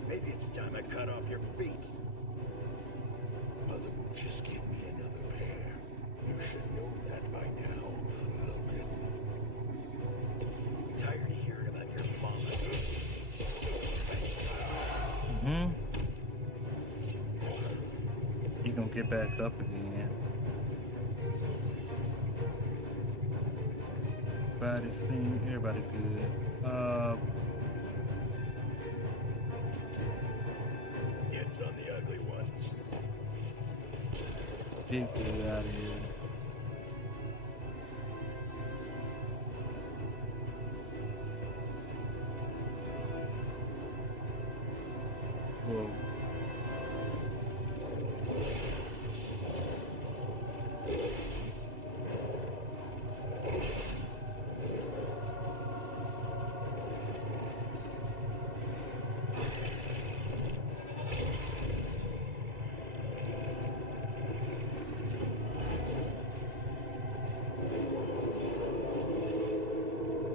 Maybe it's time I cut off your feet. Mother will just give me another pair. You should know that by now, Logan. Tired of hearing about your mama. Mm-hmm. He's gonna get back up again. Everybody good. Dibs on the ugly one. Big dude out of here. Whoa.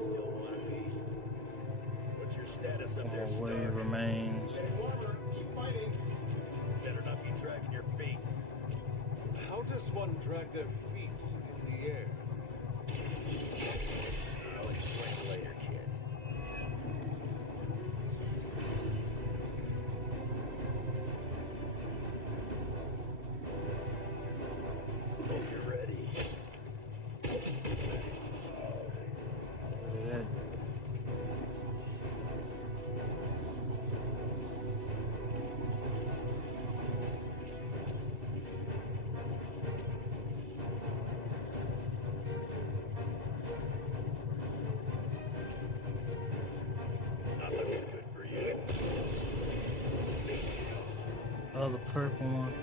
Still want a piece? What's your status up there, Wave Stark? remains. Getting warmer. Keep fighting. Better not be dragging your feet. How does one drag their feet in the air? I'll explain later, kid. Hope you're ready. Yeah. Not looking good for you. Oh, the purple one.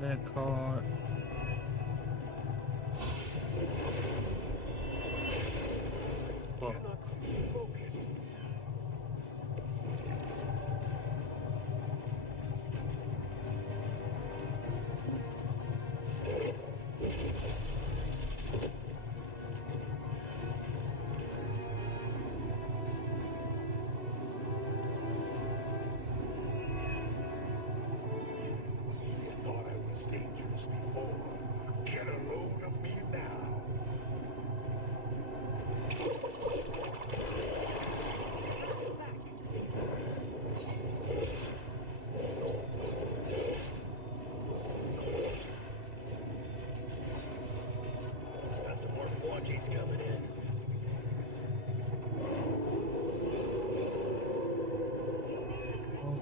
That card. Fuck. Cannot seem to focus. You thought I was dangerous before. Get a load of me now. Got some more flunkies coming in.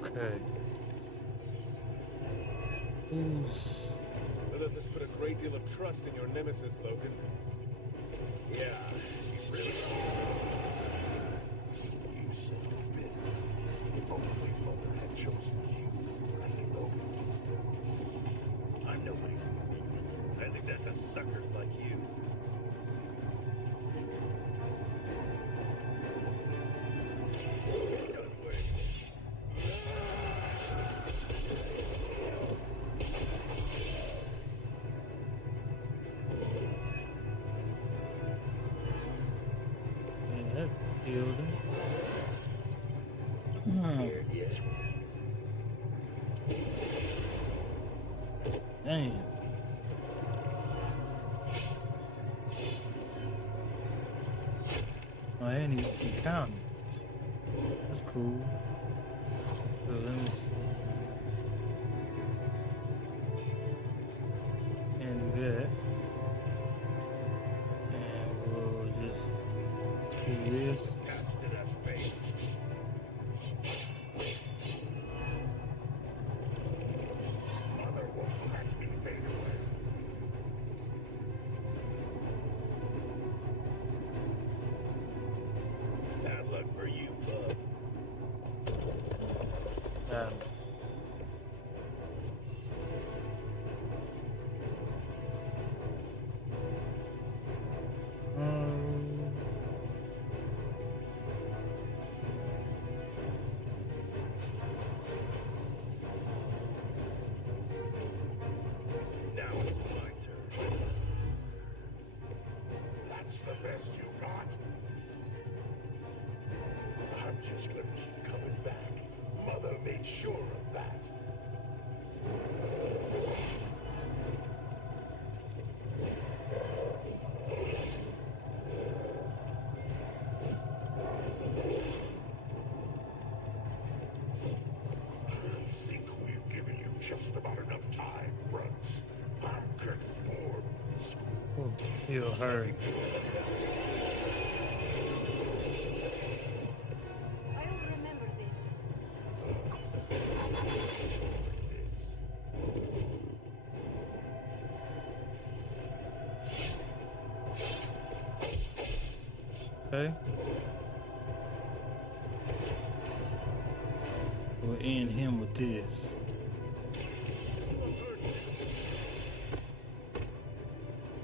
Okay. Who's... Lilith has put a great deal of trust in your nemesis, Logan. Yeah, she really You said you've been. If only Mother had chosen you, like Logan. I'm nobody's. I think that's a suckers like you. Done with. Yeah, that killed him. Scared yet? Damn. Oh, and he counting. That's cool. So let me and do that. And we'll just do this. Attached to that face. Mother won't let me fade away. Bad luck for you, bub. We'll heal her. I'll remember this. Okay. We'll end him with this.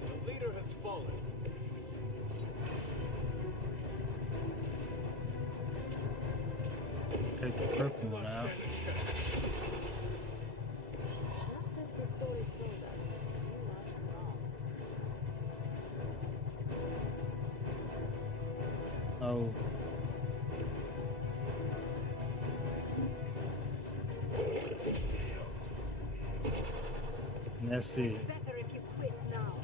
The leader has fallen. Take the purple one out. Just as the stories told us, you are strong. Oh. And that's it. It's better if you quit now.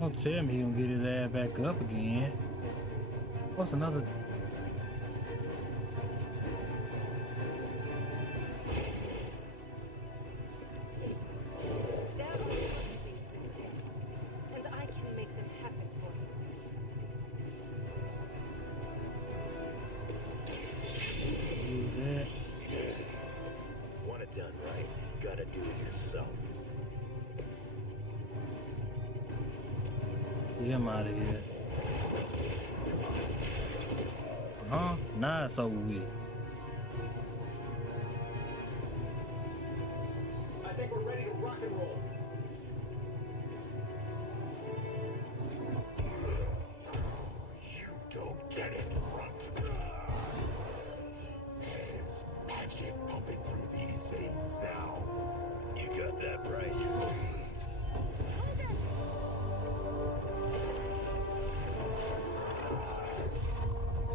Don't tell me he gonna get his ass back up again. What's another? There are good things in there, and I can make them happen for you. Do that. Want it done right, gotta do it yourself. Get him out of here. Huh? Nah, it's over with. I think we're ready to rock and roll. You don't get it, Runt. There's magic pumping through these veins now. You got that right.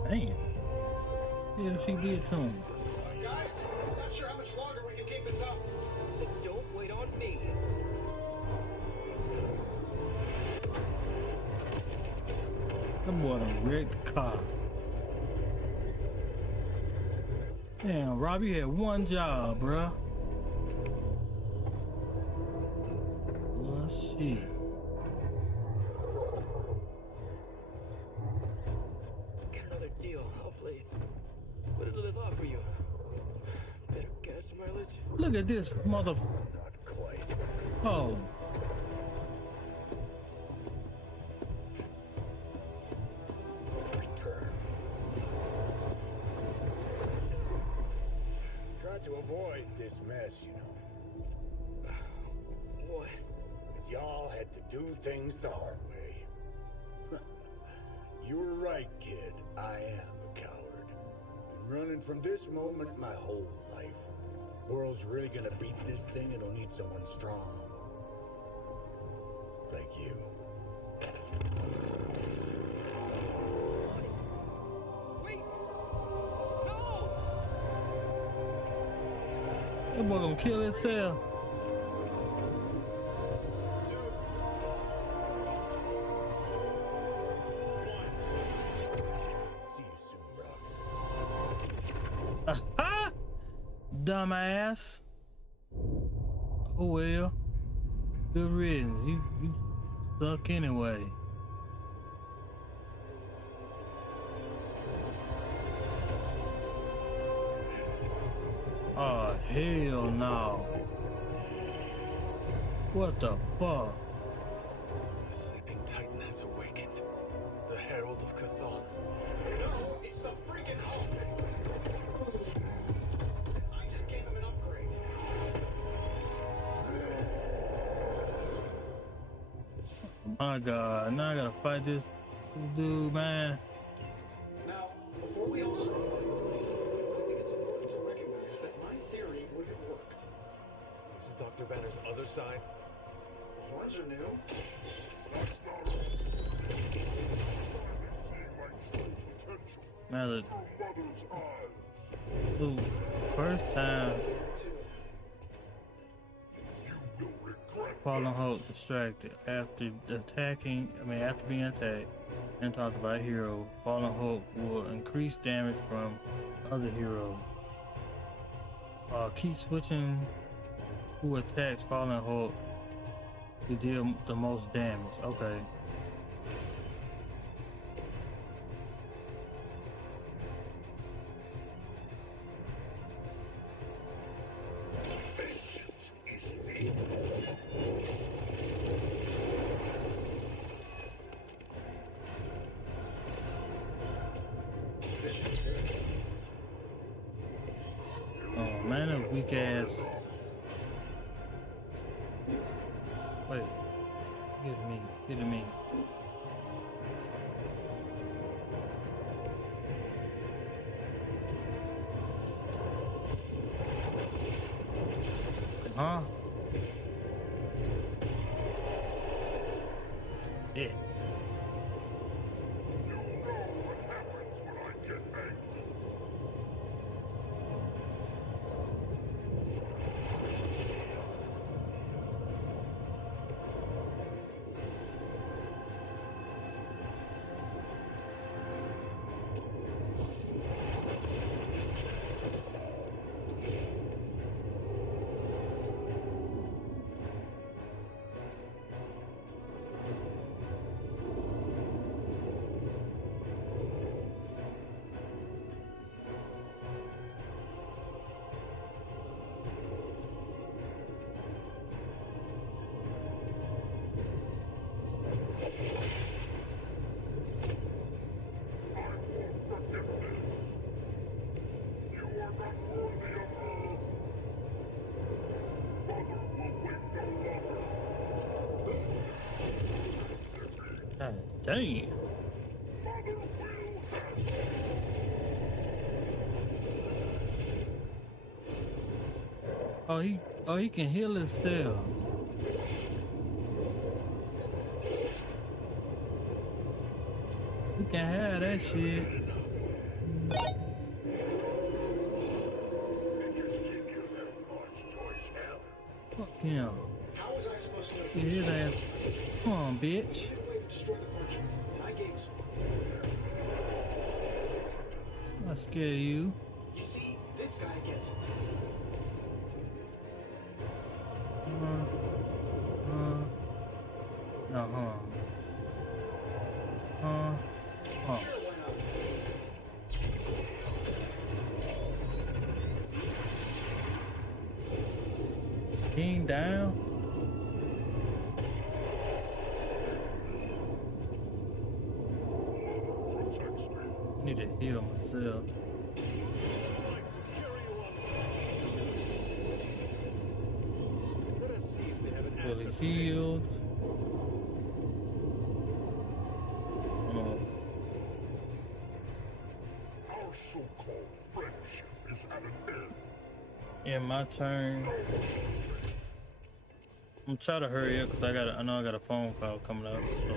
Damn. Yeah, she did to him. Guys, not sure how much longer we can keep this up. Then don't wait on me. That boy done wrecked the car. Damn, Rob, you had one job, bruh. Well, shit. Get another deal, oh please. What did it live off for you? Better gas mileage? Look at this mother. Not quite. Oh. Return. Tried to avoid this mess, you know. What? But y'all had to do things the hard way. You were right, kid. I am a coward. Been running from this moment my whole life. World's really gonna beat this thing, it'll need someone strong. Like you. Wait! No! That boy gonna kill himself. Aha! Dumbass. Oh well. Good riddance. You suck anyway. Oh hell no. What the fuck? The sleeping titan has awakened. The herald of Chthon. No, it's the freaking Hulk. I just gave him an upgrade. My God, now I gotta fight this dude, man. Now, before we all start, I think it's important to recognize that my theory would have worked. This is Dr. Banner's other side. Horns are new. That's not all. Finally seeing my true potential Now the through Mother's eyes. dude, first time You will regret Fallen Hope distracted after after being attacked and talked about hero. Fallen Hope will increase damage from other heroes. Keep switching who attacks Fallen Hope to deal the most damage. Okay. Kidding me. Huh? Yeah. God damn. Oh, he can heal himself. He can have that shit. Fuck him. How was I supposed to Get his ass. Come on, bitch. destroy the parchment? And I gave some. I scare you. You see, this guy gets it. King down. Need to heal myself. Let us see if they have an Fully answer. healed. Our so-called friendship is at an end. Yeah, my turn. I'm trying to hurry up because I know I got a phone call coming up. So.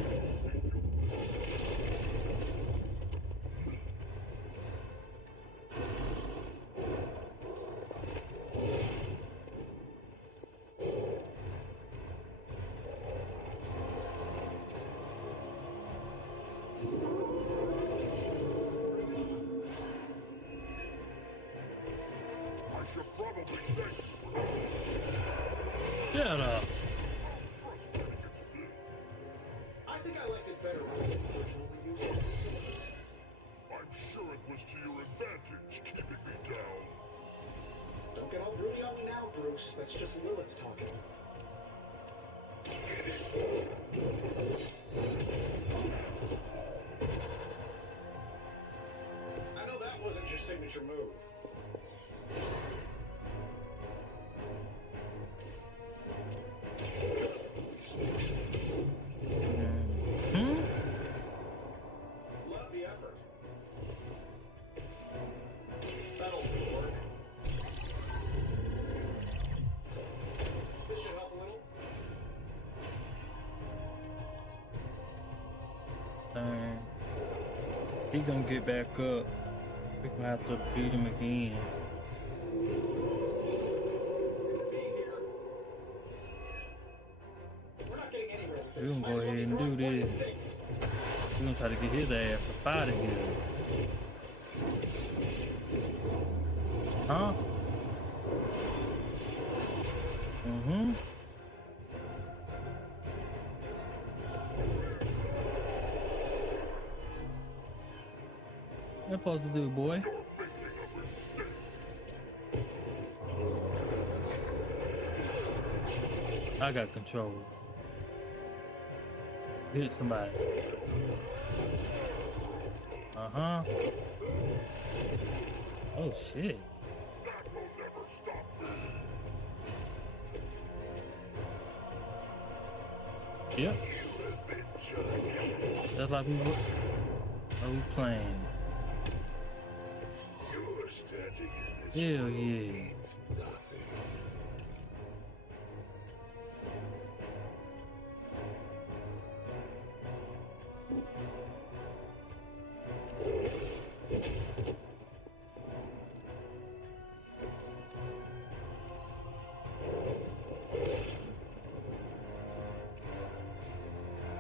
Shut up. I think I liked it better when I was originally using it. I'm sure it was to your advantage keeping me down. Don't get all broody on me now, Bruce. That's just Lilith talking. I know that wasn't your signature move. Love the effort. That'll work. This should help a little. Dang. He gonna get back up. We gonna have to beat him again. We're not getting anywhere with We're this. gonna go ahead and do this. We're gonna try to get his ass up out of here. Huh? Mm-hmm. What you supposed to do, boy? I got control. Hit somebody. Uh-huh. Oh, shit. Yep. Just like we playing. You're standing in this Hell world yeah. means nothing.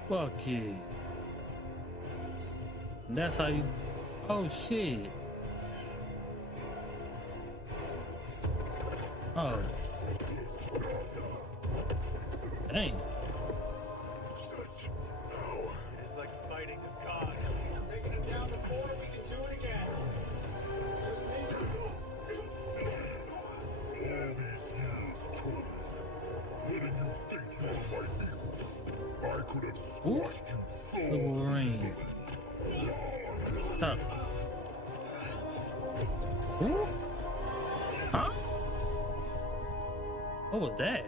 Fuck yeah. And that's how you. Oh shit. Oh. Dang. Such power. It is like fighting a god. Taking him down before we can do it again. All these years, Tony, letting you think you were my equal. I could have squashed you so The Wolverine. Stop. Ooh. Huh? What was that?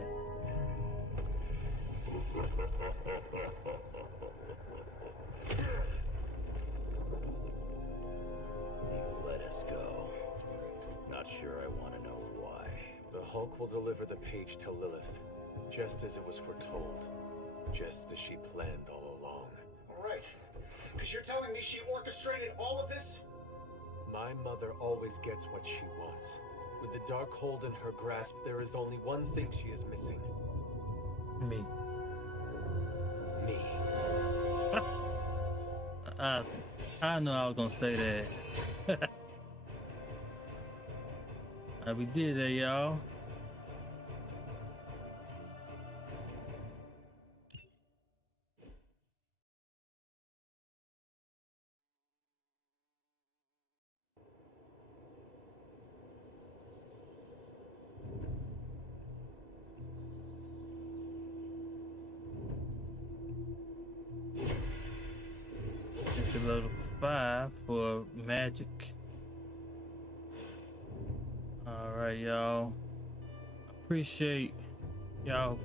You let us go. Not sure I want to know why. The Hulk will deliver the page to Lilith, just as it was foretold. Just as she planned all along. Right. Because you're telling me she orchestrated all of this? My mother always gets what she wants. With the Darkhold in her grasp, there is only one thing she is missing. Me. Me. I knew I was gonna say that. We did that, y'all. Into level 5 for magic. Alright, y'all. Appreciate y'all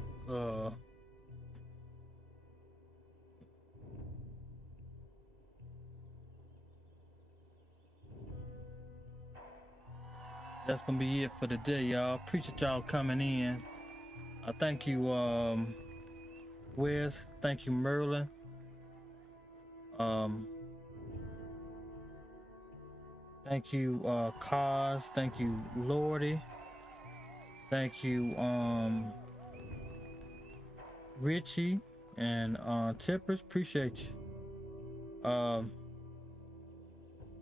that's gonna be it for today, y'all. Appreciate y'all coming in. Thank you, Wes. Thank you, Merlin. Thank you, Kaz. Thank you, Lordy. Thank you, Richie and Tippers. Appreciate you.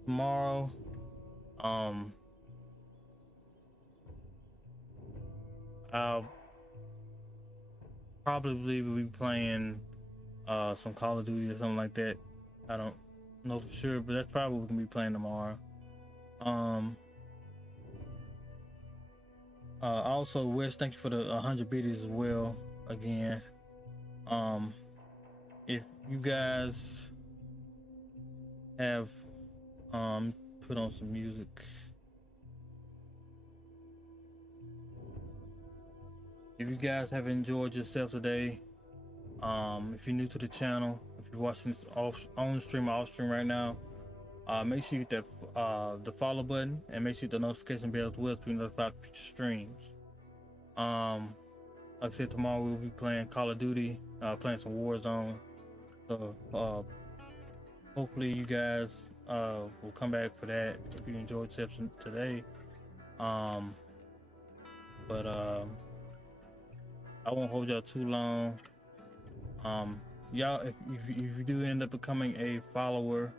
Tomorrow, I'll probably be playing some Call of Duty or something like that. I don't know for sure, but that's probably what we're gonna be playing tomorrow. Also, Wes, thank you for the 100 biddies as well. Again, if you guys have put on some music. If you guys have enjoyed yourself today, if you're new to the channel, if you're watching this on stream or off stream right now, make sure you hit that the follow button and make sure you hit the notification bell as well to be notified of future streams. Like I said, tomorrow we'll be playing Call of Duty, playing some Warzone. So hopefully you guys will come back for that if you enjoyed yourself today. But I won't hold y'all too long. Y'all, if you do end up becoming a follower,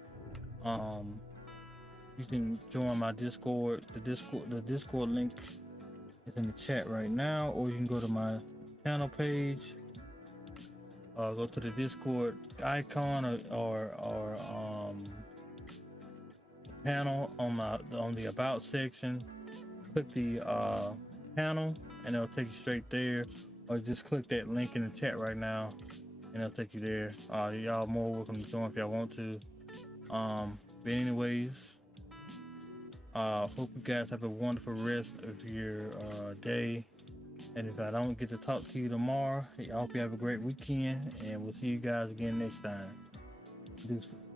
you can join my Discord. The Discord link is in the chat right now, or you can go to my channel page. Go to the Discord icon or panel on the About section. Click the panel, and it'll take you straight there. Or just click that link in the chat right now, and it'll take you there. Y'all more welcome to join if y'all want to. But anyways, hope you guys have a wonderful rest of your day. And if I don't get to talk to you tomorrow, I hope you have a great weekend, and we'll see you guys again next time. Deuces.